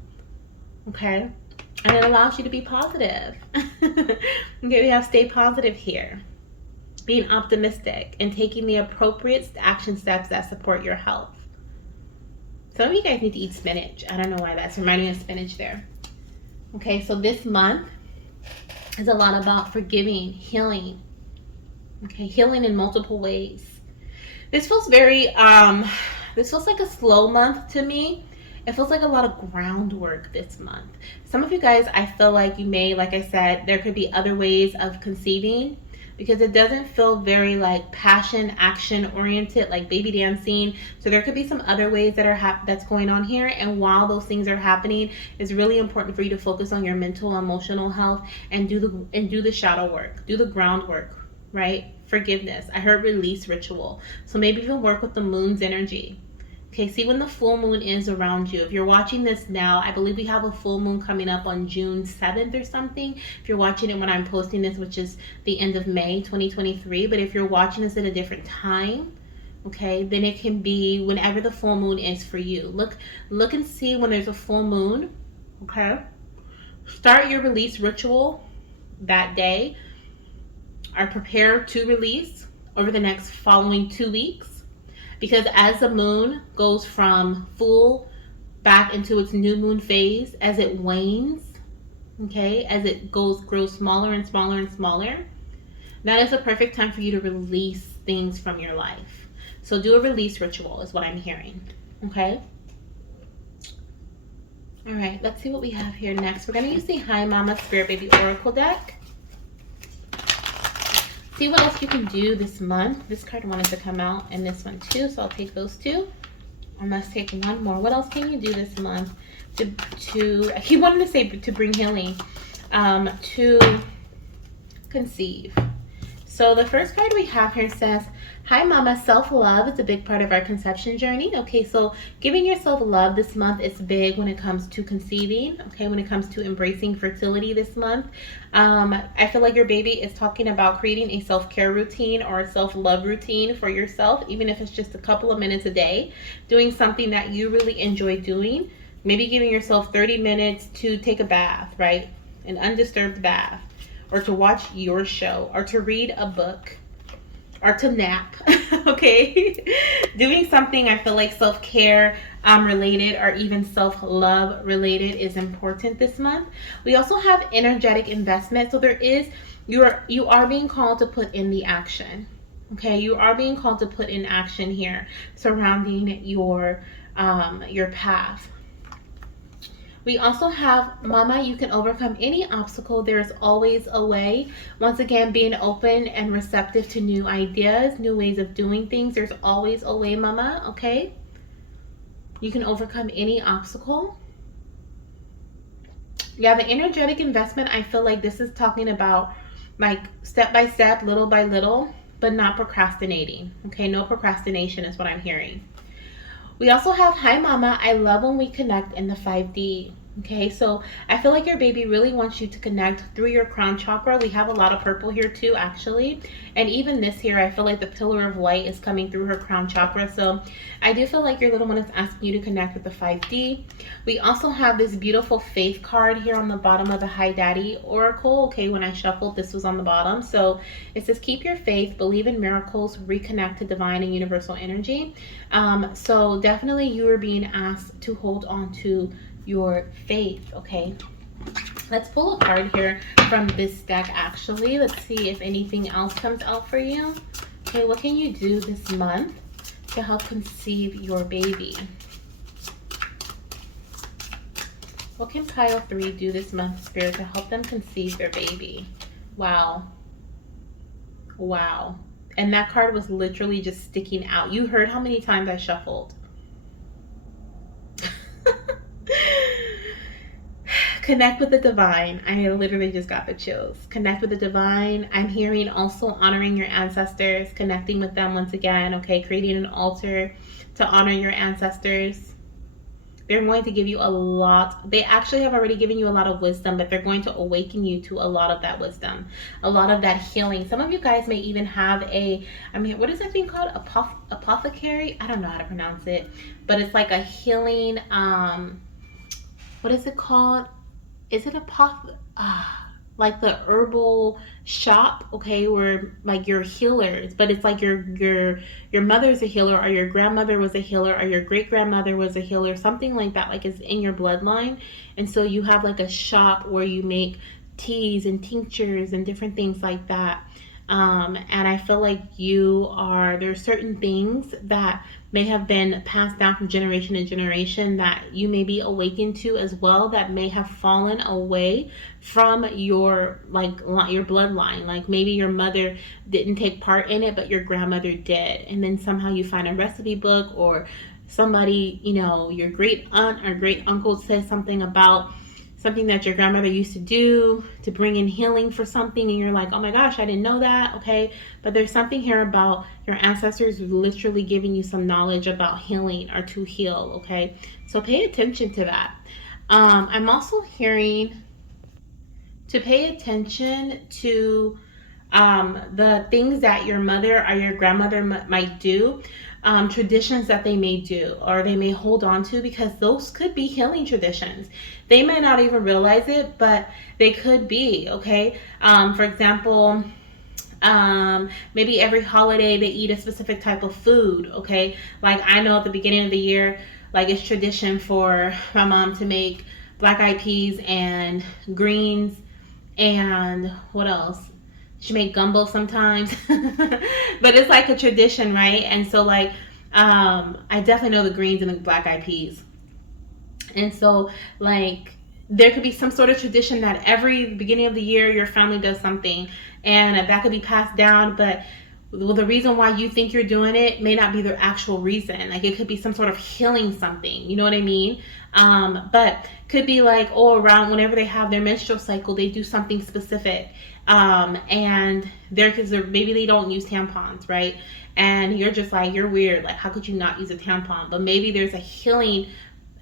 Okay? And it allows you to be positive. Okay, we have stay positive here. Being optimistic and taking the appropriate action steps that support your health. Some of you guys need to eat spinach. I don't know why that's reminding me of spinach there. Okay, so this month is a lot about forgiving, healing. Okay, healing in multiple ways. This feels this feels like a slow month to me. It feels like a lot of groundwork this month. Some of you guys, I feel like you may, like I said, there could be other ways of conceiving, because it doesn't feel very like passion, action oriented, like baby dancing. So there could be some other ways that are that's going on here. And while those things are happening, it's really important for you to focus on your mental, emotional health, and do the shadow work, do the groundwork, right? Forgiveness. I heard release ritual. So maybe even work with the moon's energy. Okay, see when the full moon is around you. If you're watching this now, I believe we have a full moon coming up on June 7th or something. If you're watching it when I'm posting this, which is the end of May 2023. But if you're watching this at a different time, okay, then it can be whenever the full moon is for you. Look and see when there's a full moon, okay? Start your release ritual that day, or prepare to release over the next following 2 weeks. Because as the moon goes from full back into its new moon phase, as it wanes, okay, as it grows smaller and smaller and smaller, that is a perfect time for you to release things from your life. So do a release ritual is what I'm hearing, okay? All right, let's see what we have here next. We're going to use the Hi Mama Spirit Baby Oracle deck. See what else you can do this month. This card wanted to come out, and this one too, so I'll take those two. I must take one more. What else can you do this month to I keep wanting to say to bring healing, to conceive? So the first card we have here says, hi mama, self-love is a big part of our conception journey. Okay, so giving yourself love this month is big when it comes to conceiving. Okay, when it comes to embracing fertility this month. I feel like your baby is talking about creating a self-care routine or a self-love routine for yourself, even if it's just a couple of minutes a day, doing something that you really enjoy doing. Maybe giving yourself 30 minutes to take a bath, right? An undisturbed bath, or to watch your show, or to read a book, or to nap. Okay, doing something I feel like self-care related or even self-love related is important this month. We also have energetic investment, so there is you are being called to put in the action. Okay, you are being called to put in action here surrounding your path. We also have, mama, you can overcome any obstacle. There's always a way. Once again, being open and receptive to new ideas, new ways of doing things. There's always a way, mama, okay? You can overcome any obstacle. Yeah, the energetic investment, I feel like this is talking about like step by step, little by little, but not procrastinating. Okay, no procrastination is what I'm hearing. We also have, hi mama, I love when we connect in the 5D. Okay, so I feel like your baby really wants you to connect through your crown chakra. We have a lot of purple here too, actually. And even this here, I feel like the pillar of light is coming through her crown chakra. So I do feel like your little one is asking you to connect with the 5D. We also have this beautiful faith card here on the bottom of the High Daddy Oracle. Okay, when I shuffled, this was on the bottom. So it says, keep your faith, believe in miracles, reconnect to divine and universal energy. So definitely you are being asked to hold on to your faith. Okay, let's pull a card here from this deck. Actually, let's see if anything else comes out for you. Okay, what can you do this month to help conceive your baby? What can pile 3 do this month, Spirit, to help them conceive their baby? Wow. Wow. And that card was literally just sticking out. You heard how many times I shuffled. Connect with the divine. I literally just got the chills. Connect with the divine. I'm hearing also honoring your ancestors, connecting with them once again. Okay, creating an altar to honor your ancestors. They're going to give you a lot. They actually have already given you a lot of wisdom, but they're going to awaken you to a lot of that wisdom, a lot of that healing. Some of you guys may even have what is that thing called? Apothecary? I don't know how to pronounce it, but it's like a healing, what is it called? Is it like the herbal shop, okay, where like you're healers, but it's like your mother's a healer, or your grandmother was a healer, or your great grandmother was a healer, something like that, like it's in your bloodline. And so you have like a shop where you make teas and tinctures and different things like that. And I feel like there's certain things that may have been passed down from generation to generation that you may be awakened to as well, that may have fallen away from your bloodline. Like maybe your mother didn't take part in it, but your grandmother did. And then somehow you find a recipe book, or somebody, your great aunt or great uncle says something about something that your grandmother used to do to bring in healing for something, and you're like, oh my gosh, I didn't know that. Okay, but there's something here about your ancestors literally giving you some knowledge about healing or to heal. Okay, so pay attention to that. I'm also hearing to pay attention to the things that your mother or your grandmother might do, traditions that they may do or they may hold on to, because those could be healing traditions. They may not even realize it, but they could be. Okay, for example, maybe every holiday they eat a specific type of food. Okay, like I know at the beginning of the year, like it's tradition for my mom to make black eyed peas and greens, and what else? She make gumbo sometimes. But it's like a tradition, right? And so like I definitely know the greens and the black eyed peas. And so like there could be some sort of tradition that every beginning of the year your family does something, and that could be passed down. But well, the reason why you think you're doing it may not be the actual reason. Like it could be some sort of healing something. You know what I mean? But could be like, oh, around whenever they have their menstrual cycle, they do something specific. And they're because maybe they don't use tampons, right? And you're just like, you're weird. Like, how could you not use a tampon? But maybe there's a healing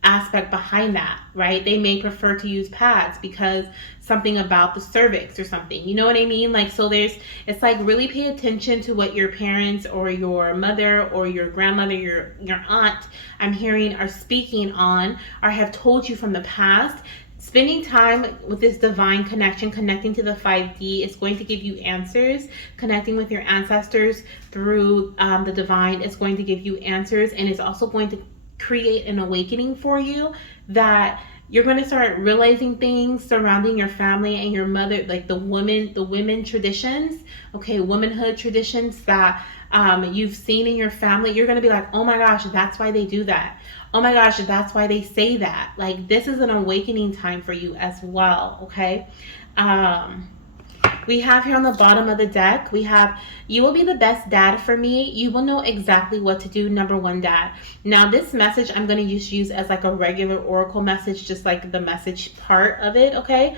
aspect behind that, right? They may prefer to use pads because something about the cervix or something. You know what I mean? Like, so it's like really pay attention to what your parents or your mother or your grandmother, your aunt, I'm hearing, are speaking on or have told you from the past. Spending time with this divine connection, connecting to the 5D, is going to give you answers. Connecting with your ancestors through the divine is going to give you answers, and it's also going to create an awakening for you that you're going to start realizing things surrounding your family and your mother, like the women traditions, okay, womanhood traditions that you've seen in your family. You're going to be like, oh my gosh, that's why they do that. Oh my gosh, that's why they say that. Like, this is an awakening time for you as well, okay? We have here on the bottom of the deck, we have, you will be the best dad for me. You will know exactly what to do. Number one, dad. Now, this message I'm going to use as like a regular oracle message, just like the message part of it, okay?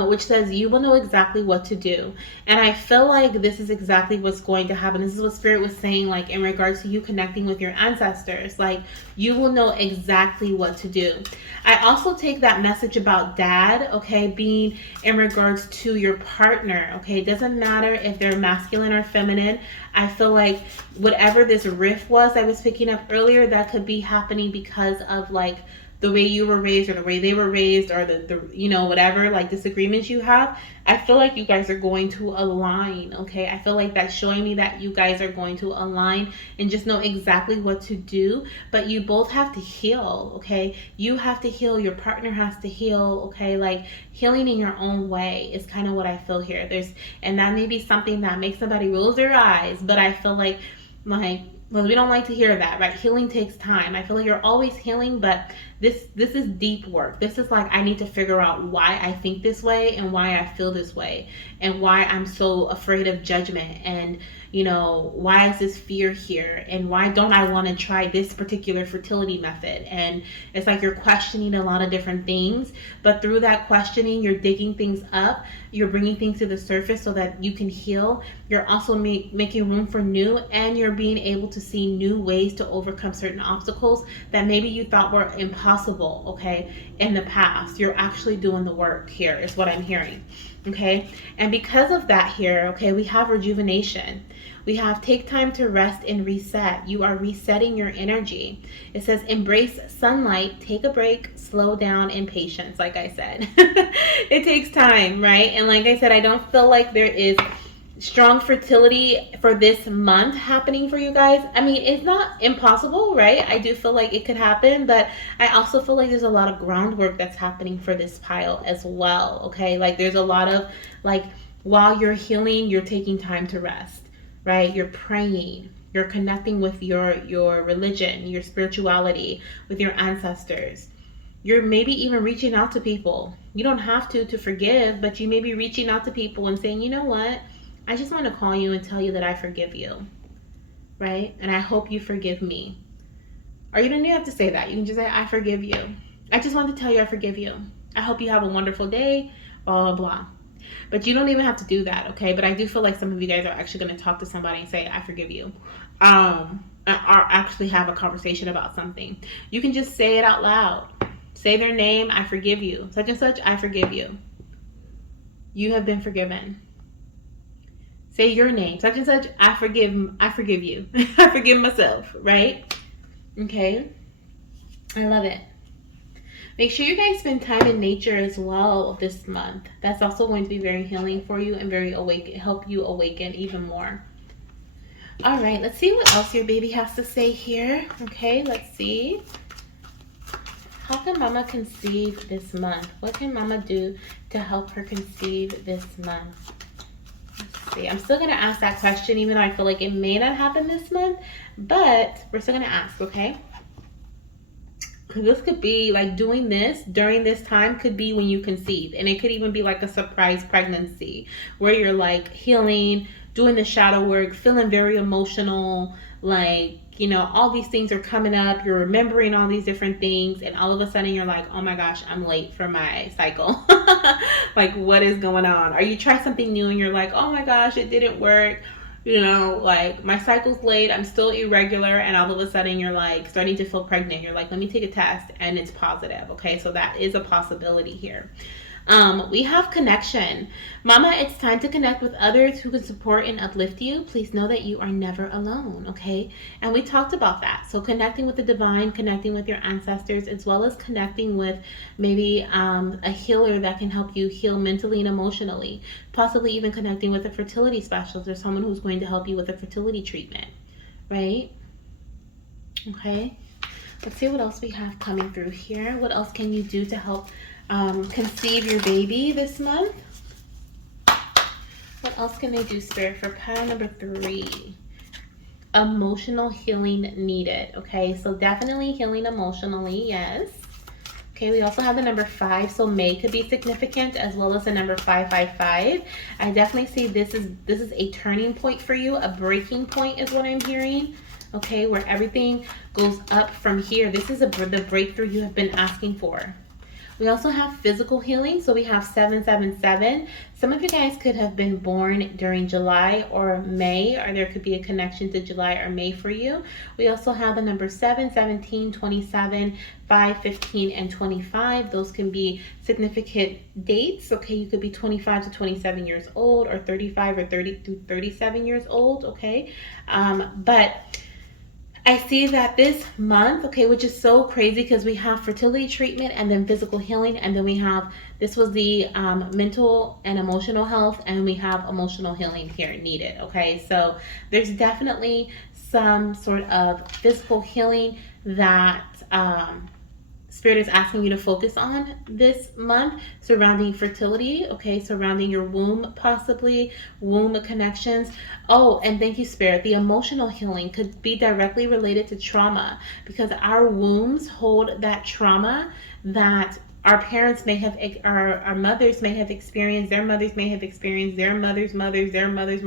Which says, you will know exactly what to do. And I feel like this is exactly what's going to happen. This is what Spirit was saying, like in regards to you connecting with your ancestors. Like, you will know exactly what to do. I also take that message about dad, okay, being in regards to your partner, okay? It doesn't matter if they're masculine or feminine. I feel like whatever this riff was I was picking up earlier, that could be happening because of like the way you were raised or the way they were raised, or the you know, whatever like disagreements you have. I feel like you guys are going to align, okay? I feel like that's showing me that you guys are going to align and just know exactly what to do. But you both have to heal, okay? You have to heal, your partner has to heal, okay? Like, healing in your own way is kind of what I feel here. And that may be something that makes somebody roll their eyes, but I feel like well, we don't like to hear that, right? Healing takes time. I feel like you're always healing, but this is deep work. This is like, I need to figure out why I think this way and why I feel this way and why I'm so afraid of judgment, and you know, why is this fear here, and why don't I want to try this particular fertility method? And it's like you're questioning a lot of different things, but through that questioning, you're digging things up, you're bringing things to the surface so that you can heal. You're also making room for new, and you're being able to see new ways to overcome certain obstacles that maybe you thought were impossible, okay, in the past. You're actually doing the work here, is what I'm hearing, okay? And because of that here, okay, we have rejuvenation. We have take time to rest and reset. You are resetting your energy. It says embrace sunlight, take a break, slow down, and patience. Like I said, it takes time, right? And like I said, I don't feel like there is strong fertility for this month happening for you guys. I mean, it's not impossible, right? I do feel like it could happen, but I also feel like there's a lot of groundwork that's happening for this pile as well, okay? Like, there's a lot of, like, while you're healing, you're taking time to rest, right? You're praying, you're connecting with your religion, your spirituality, with your ancestors. You're maybe even reaching out to people. You don't have to forgive, but you may be reaching out to people and saying, you know what? I just want to call you and tell you that I forgive you, right? And I hope you forgive me. Or you don't even have to say that. You can just say, I forgive you. I just want to tell you I forgive you. I hope you have a wonderful day, blah, blah, blah. But you don't even have to do that, okay? But I do feel like some of you guys are actually going to talk to somebody and say, I forgive you. Or actually have a conversation about something. You can just say it out loud. Say their name, I forgive you. Such and such, I forgive you. You have been forgiven. Say your name, such and such, I forgive you. I forgive myself, right? Okay. I love it. Make sure you guys spend time in nature as well this month. That's also going to be very healing for you and very help you awaken even more. All right, let's see what else your baby has to say here. Okay, let's see. How can mama conceive this month? What can mama do to help her conceive this month? Let's see. I'm still going to ask that question, even though I feel like it may not happen this month, but we're still going to ask, okay? Because this could be like doing this during this time could be when you conceive, and it could even be like a surprise pregnancy where you're like healing, doing the shadow work, feeling very emotional, like, you know, all these things are coming up, you're remembering all these different things, and all of a sudden you're like, oh my gosh, I'm late for my cycle. Like, what is going on? Or you try something new and you're like, oh my gosh, it didn't work. You know, like, my cycle's late, I'm still irregular, and all of a sudden you're like starting to feel pregnant. You're like, let me take a test, and it's positive. Okay, so that is a possibility here. We have connection. Mama, it's time to connect with others who can support and uplift you. Please know that you are never alone, okay? And we talked about that. So connecting with the divine, connecting with your ancestors, as well as connecting with maybe a healer that can help you heal mentally and emotionally. Possibly even connecting with a fertility specialist or someone who's going to help you with a fertility treatment, right? Okay. Let's see what else we have coming through here. What else can you do to help conceive your baby this month? What else can they do, Spirit, for pile number 3? Emotional healing needed. Okay, so definitely healing emotionally, yes. Okay, we also have the number 5, so May could be significant, as well as the number 555. I definitely see this is a turning point for you, a breaking point is what I'm hearing. Okay, where everything goes up from here. This is the breakthrough you have been asking for. We also have physical healing, so we have 777. Some of you guys could have been born during July or May, or there could be a connection to July or May for you. We also have the number 7, 17, 27, 5, 15, and 25. Those can be significant dates. Okay, you could be 25 to 27 years old, or 35 or 30 to 37 years old. Okay, but I see that this month, okay, which is so crazy because we have fertility treatment and then physical healing, and then we have, this was the mental and emotional health, and we have emotional healing here needed, okay? So there's definitely some sort of physical healing that Spirit is asking you to focus on this month surrounding fertility, okay, surrounding your womb, possibly womb connections. Oh, and thank you, Spirit. The emotional healing could be directly related to trauma, because our wombs hold that trauma that our parents may have, our mothers may have experienced, their mothers may have experienced, their mothers' mothers, their mothers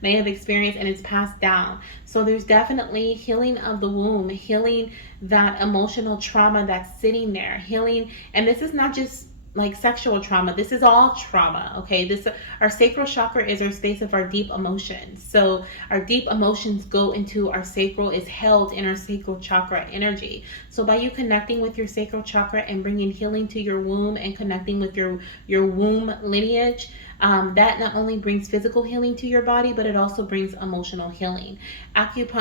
may have experienced, and it's passed down. So there's definitely healing of the womb, healing that emotional trauma that's sitting there, healing. And this is not just like sexual trauma, this is all trauma, okay? This, our sacral chakra is our space of our deep emotions. So our deep emotions go into our sacral, is held in our sacral chakra energy. So by you connecting with your sacral chakra and bringing healing to your womb and connecting with your womb lineage, that not only brings physical healing to your body, but it also brings emotional healing.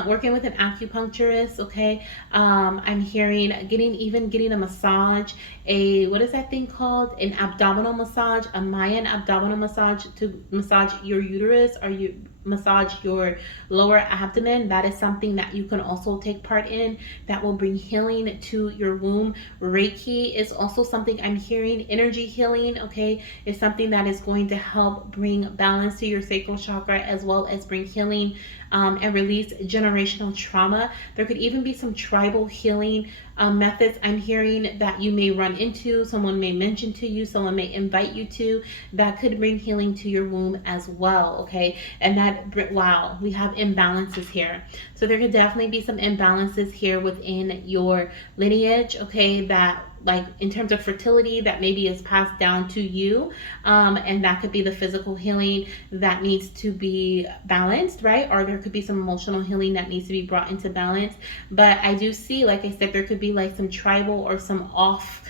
Working with an acupuncturist, okay? I'm hearing getting a massage, what is that thing called? An abdominal massage, a Mayan abdominal massage to massage your uterus, or you massage your lower abdomen. That is something that you can also take part in, that will bring healing to your womb. Reiki is also something I'm hearing. Energy healing, okay, is something that is going to help bring balance to your sacral chakra, as well as bring healing and release generational trauma. There could even be some tribal healing methods I'm hearing that you may run into, someone may mention to you, someone may invite you to, that could bring healing to your womb as well, okay? And that, wow, we have imbalances here. So there could definitely be some imbalances here within your lineage, okay, that, like, in terms of fertility, that maybe is passed down to you, and that could be the physical healing that needs to be balanced, right? Or there could be some emotional healing that needs to be brought into balance. But I do see, like I said, there could be like some tribal or some off,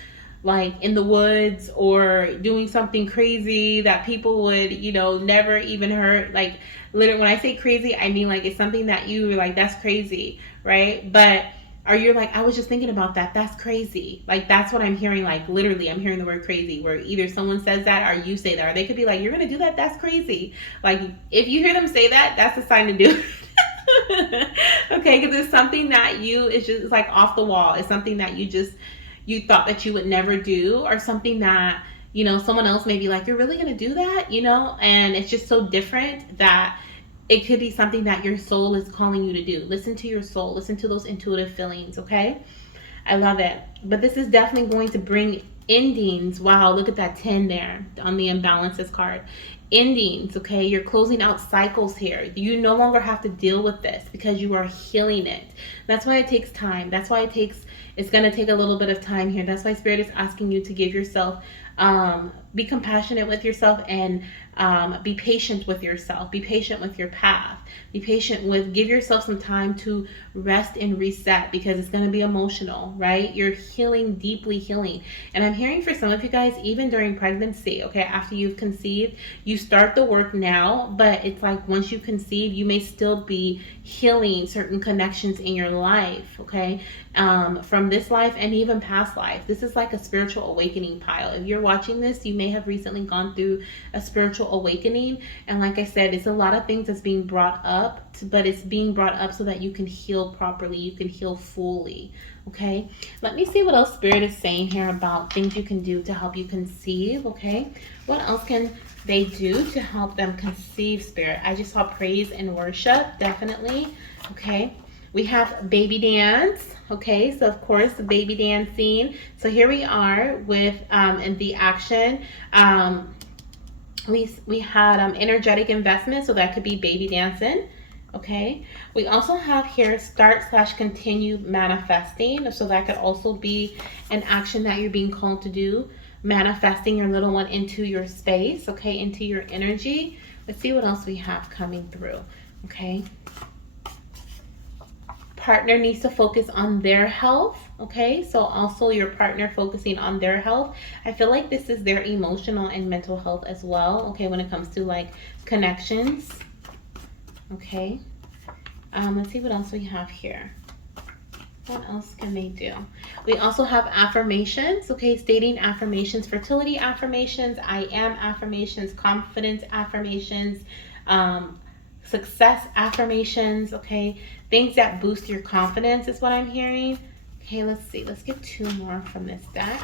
like in the woods, or doing something crazy that people would, you know, never even heard. Like, literally, when I say crazy, I mean like it's something that you like, that's crazy, right? But or you're like, I was just thinking about that, that's crazy. Like, that's what I'm hearing. Like, literally, I'm hearing the word crazy, where either someone says that or you say that, or they could be like, you're gonna do that, that's crazy. Like, if you hear them say that, that's a sign to do it. Okay, because it's something that it's just like off the wall. It's something that you thought that you would never do, or something that, you know, someone else may be like, you're really gonna do that, you know? And it's just so different that it could be something that your soul is calling you to do. Listen to your soul. Listen to those intuitive feelings, okay? I love it. But this is definitely going to bring Endings. Wow, look at that 10 there on the imbalances card. Endings, okay? You're closing out cycles here. You no longer have to deal with this because you are healing it. That's why it takes time. That's why it's going to take a little bit of time here. That's why Spirit is asking you to give yourself, be compassionate with yourself, and be patient with yourself. Be patient with your path. Be patient with, give yourself some time to rest and reset, because it's going to be emotional, right? You're healing, deeply healing. And I'm hearing for some of you guys, even during pregnancy, okay, after you've conceived, you start the work now, but it's like once you conceive, you may still be healing certain connections in your life, okay, from this life and even past life. This is like a spiritual awakening pile. If you're watching this, you may have recently gone through a spiritual awakening, and like I said, it's a lot of things that's being brought up, but it's being brought up so that you can heal properly, you can heal fully. Okay, let me see what else Spirit is saying here about things you can do to help you conceive. Okay, what else can they do to help them conceive, Spirit? I just saw praise and worship, definitely. Okay, we have baby dance. Okay, so of course baby dancing. So here we are with in the action. We had energetic investment, so that could be baby dancing. Okay, we also have here start/continue manifesting, so that could also be an action that you're being called to do, manifesting your little one into your space, okay, into your energy. Let's see what else we have coming through. Okay, partner needs to focus on their health. Okay, so also your partner focusing on their health. I feel like this is their emotional and mental health as well, okay, when it comes to like connections. Okay, let's see what else we have here. What else can they do? We also have affirmations, okay, stating affirmations, fertility affirmations, I am affirmations, confidence affirmations, success affirmations, okay, things that boost your confidence is what I'm hearing. Okay, let's see, let's get two more from this deck.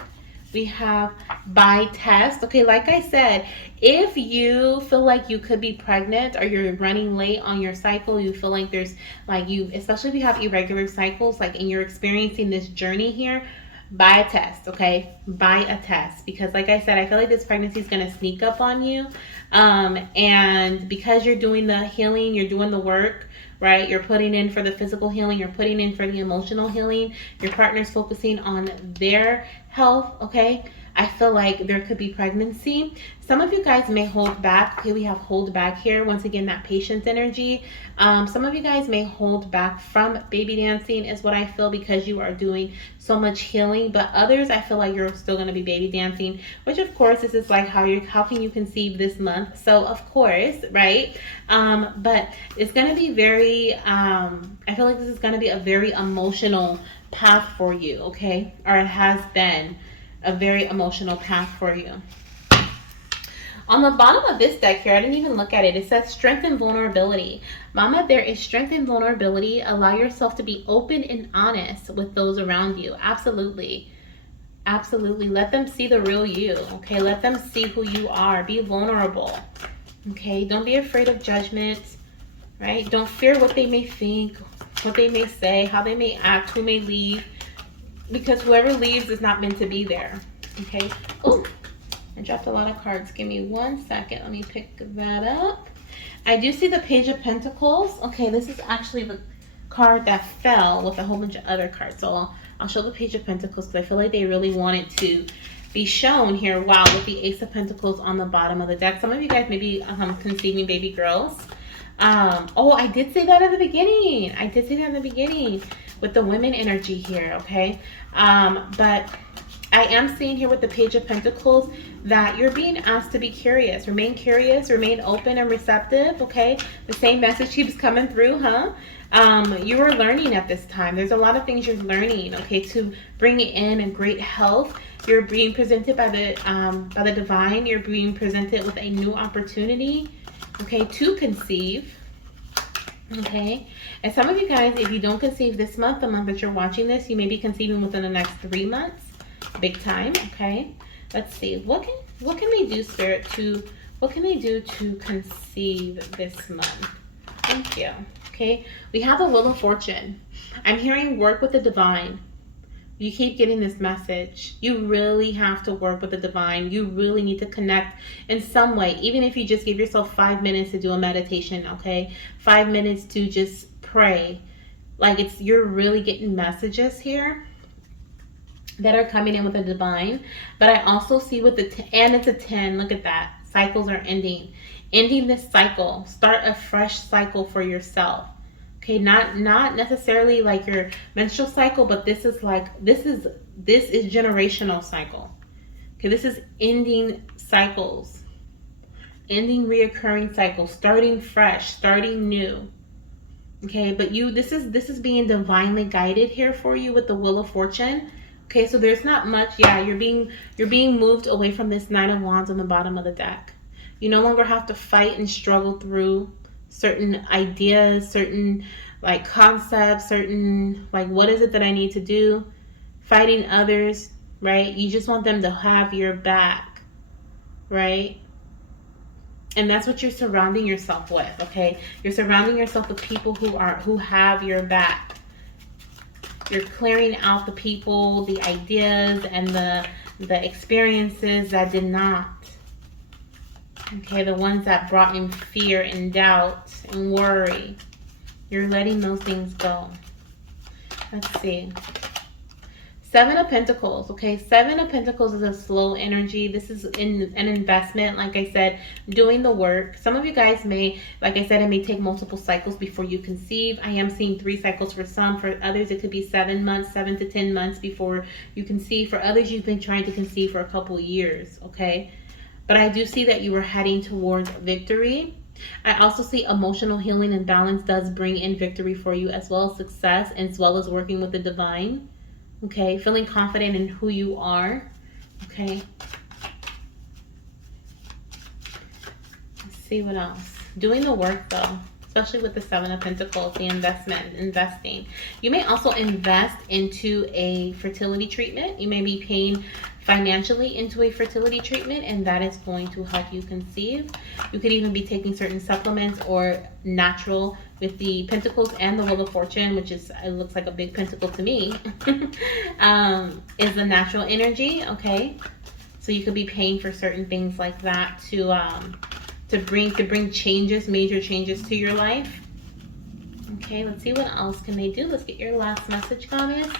We have by test. Okay, like I said, if you feel like you could be pregnant or you're running late on your cycle, you feel like there's like you, especially if you have irregular cycles, like, and you're experiencing this journey here, buy a test. Okay, buy a test, because like I said, I feel like this pregnancy is going to sneak up on you, and because you're doing the healing, you're doing the work, right? You're putting in for the physical healing, you're putting in for the emotional healing, your partner's focusing on their health. Okay, I feel like there could be pregnancy. Some of you guys may hold back. Okay, we have hold back here. Once again, that patience energy. Some of you guys may hold back from baby dancing is what I feel, because you are doing so much healing. But others, I feel like you're still going to be baby dancing, which of course, this is like how can you conceive this month? So of course, right? But it's going to be very, I feel like this is going to be a very emotional path for you, okay? Or it has been a very emotional path for you. On the bottom of this deck here, I didn't even look at it. It says strength and vulnerability. Mama, there is strength and vulnerability. Allow yourself to be open and honest with those around you. Absolutely. Absolutely. Let them see the real you, okay? Let them see who you are. Be vulnerable, okay? Don't be afraid of judgment, right? Don't fear what they may think, what they may say, how they may act, who may leave, because whoever leaves is not meant to be there, okay? Oh, I dropped a lot of cards. Give me 1 second. Let me pick that up. I do see the Page of Pentacles. Okay, this is actually the card that fell with a whole bunch of other cards. So I'll show the Page of Pentacles, because I feel like they really wanted to be shown here. Wow, with the Ace of Pentacles on the bottom of the deck. Some of you guys may be conceiving baby girls. Oh, I did say that at the beginning. I did say that in the beginning with the women energy here, okay? But I am seeing here with the Page of Pentacles that you're being asked to be curious. Curious, remain open and receptive, okay? The same message keeps coming through, huh? You are learning at this time. There's a lot of things you're learning, okay, to bring in a great health. You're being presented by the divine. You're being presented with a new opportunity, okay, to conceive. Okay, and some of you guys, if you don't conceive this month, the month that you're watching this, you may be conceiving within the next 3 months. Big time. Okay, let's see, what can they do, Spirit, what can they do to conceive this month? Thank you. Okay, we have the Wheel of Fortune. I'm hearing work with the divine. You keep getting this message. You really have to work with the divine. You really need to connect in some way, even if you just give yourself 5 minutes to do a meditation, okay? 5 minutes to just pray. Like, you're really getting messages here that are coming in with the divine. But I also see with and it's a 10. Look at that. Cycles are ending this cycle. Start a fresh cycle for yourself. Okay, not necessarily like your menstrual cycle, but this is generational cycle. Okay, this is ending cycles, ending reoccurring cycles, starting fresh, starting new. Okay, but this is being divinely guided here for you with the Wheel of Fortune. Okay, so there's not much. Yeah, you're being moved away from this Nine of Wands on the bottom of the deck. You no longer have to fight and struggle through certain ideas, certain like concepts, certain like what is it that I need to do, fighting others, right? You just want them to have your back, right? And that's what you're surrounding yourself with, okay? You're surrounding yourself with people who have your back. You're clearing out the people, the ideas, and the experiences that did not. Okay, the ones that brought in fear and doubt and worry. You're letting those things go. Let's see. Seven of Pentacles, okay? Seven of Pentacles is a slow energy. This is an investment, like I said, doing the work. Some of you guys may, like I said, it may take multiple cycles before you conceive. I am seeing 3 cycles for some. For others, it could be 7 months, 7 to 10 months before you conceive. For others, you've been trying to conceive for a couple years, okay? But I do see that you are heading towards victory. I also see emotional healing and balance does bring in victory for you, as well as success, as well as working with the divine. Okay, feeling confident in who you are. Okay. Let's see what else. Doing the work though, especially with the Seven of Pentacles, the investing. You may also invest into a fertility treatment. You may be paying financially into a fertility treatment, and that is going to help you conceive. You could even be taking certain supplements or natural with the Pentacles and the Wheel of Fortune, which is, it looks like a big pentacle to me, is the natural energy, okay? So you could be paying for certain things like that to bring changes, major changes to your life. Okay, let's see what else can they do. Let's get your last message, Goddess.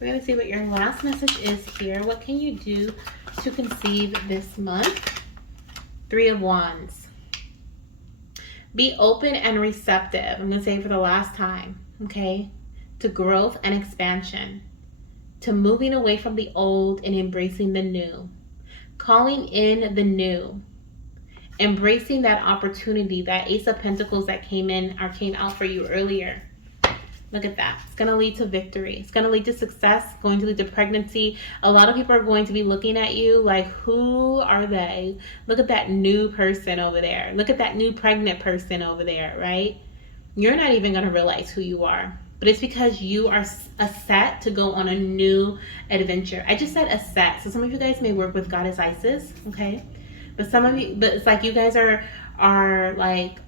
We're going to see what your last message is here. What can you do to conceive this month? 3 of Wands. Be open and receptive. I'm going to say it for the last time, okay? To growth and expansion. To moving away from the old and embracing the new. Calling in the new. Embracing that opportunity, that Ace of Pentacles that came out for you earlier. Look at that. It's going to lead to victory. It's going to lead to success, going to lead to pregnancy. A lot of people are going to be looking at you like, who are they? Look at that new person over there. Look at that new pregnant person over there, right? You're not even going to realize who you are. But it's because you are set to go on a new adventure. I just said a set. So some of you guys may work with Goddess Isis, okay? But it's like you guys are like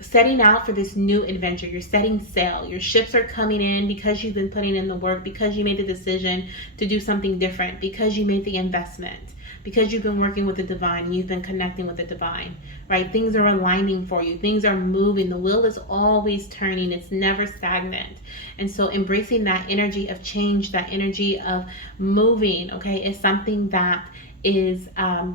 setting out for this new adventure. You're setting sail. Your ships are coming in because you've been putting in the work, because you made the decision to do something different, because you made the investment, because you've been working with the divine, you've been connecting with the divine, right? Things are aligning for you. Things are moving. The wheel is always turning. It's never stagnant. And so embracing that energy of change, that energy of moving, okay, is something that is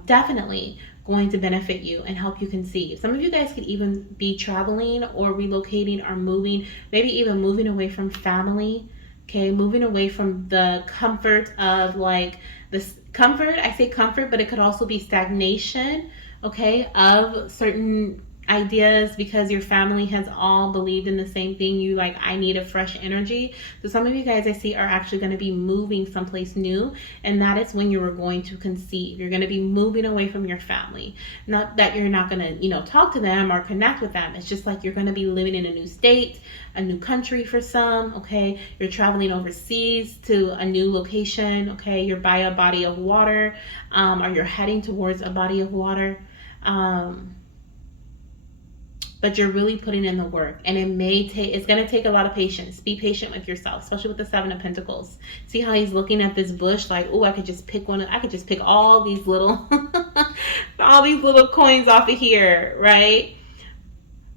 definitely going to benefit you and help you conceive. Some of you guys could even be traveling or relocating or moving, maybe even moving away from family, okay? Moving away from the comfort of like this comfort. I say comfort, but it could also be stagnation, okay, of certain ideas because your family has all believed in the same thing. You like, I need a fresh energy. So some of you guys I see are actually going to be moving someplace new, and that is when you are going to conceive. You're going to be moving away from your family. Not that you're not going to, talk to them or connect with them. It's just like you're going to be living in a new state, a new country for some, okay? You're traveling overseas to a new location, okay? You're by a body of water, or you're heading towards a body of water. but you're really putting in the work, and it's going to take a lot of patience. Be patient with yourself, especially with the Seven of Pentacles. See how he's looking at this bush like, oh, I could just pick all these little all these little coins off of here, right?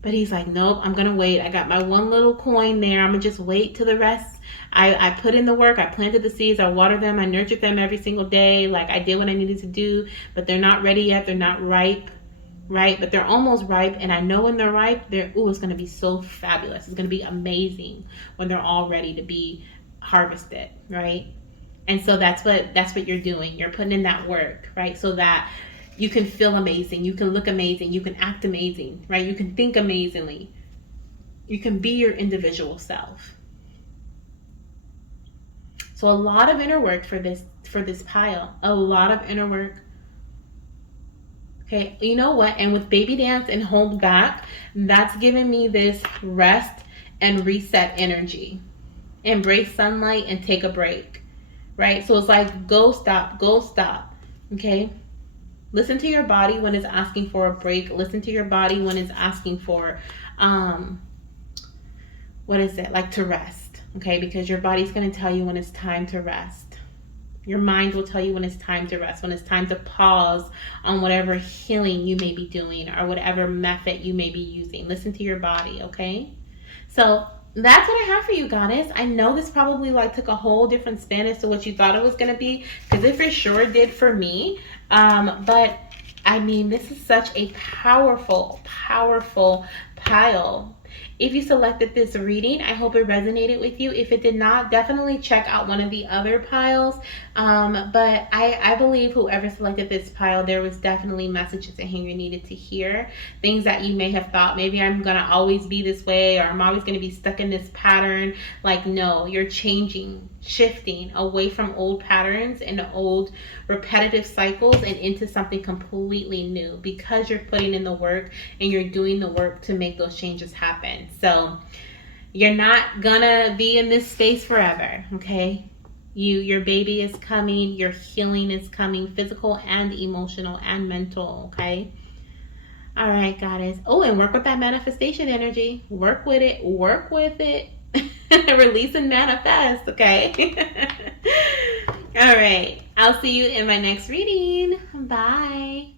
But he's like, nope, I'm going to wait. I got my one little coin there. I'm going to just wait till the rest. I put in the work. I planted the seeds. I watered them. I nurtured them every single day. Like, I did what I needed to do, but they're not ready yet. They're not ripe, right? But they're almost ripe. And I know when they're ripe, it's going to be so fabulous. It's going to be amazing when they're all ready to be harvested, right? And so that's what you're doing. You're putting in that work, right? So that you can feel amazing, you can look amazing, you can act amazing, right? You can think amazingly. You can be your individual self. So a lot of inner work for this pile. A lot of inner work. Okay, you know what? And with baby dance and hold back, that's giving me this rest and reset energy. Embrace sunlight and take a break, right? So it's like go stop. Okay? Listen to your body when it's asking for a break. Listen to your body when it's asking for, to rest, okay? Because your body's going to tell you when it's time to rest. Your mind will tell you when it's time to rest, when it's time to pause on whatever healing you may be doing or whatever method you may be using. Listen to your body, okay? So that's what I have for you, Goddess. I know this probably took a whole different spin as to what you thought it was going to be, because it for sure did for me. But I mean, this is such a powerful pile. If you selected this reading, I hope it resonated with you. If it did not, definitely check out one of the other piles. But I believe whoever selected this pile, there was definitely messages in here you needed to hear. Things that you may have thought, maybe I'm going to always be this way, or I'm always going to be stuck in this pattern. Like, no, you're changing, shifting away from old patterns and old repetitive cycles and into something completely new, because you're putting in the work and you're doing the work to make those changes happen. So you're not gonna be in this space forever, okay? Your baby is coming, your healing is coming, physical and emotional and mental, okay? All right, Goddess. Oh, and work with that manifestation energy. Work with it. Release and manifest, okay? All right. I'll see you in my next reading. Bye.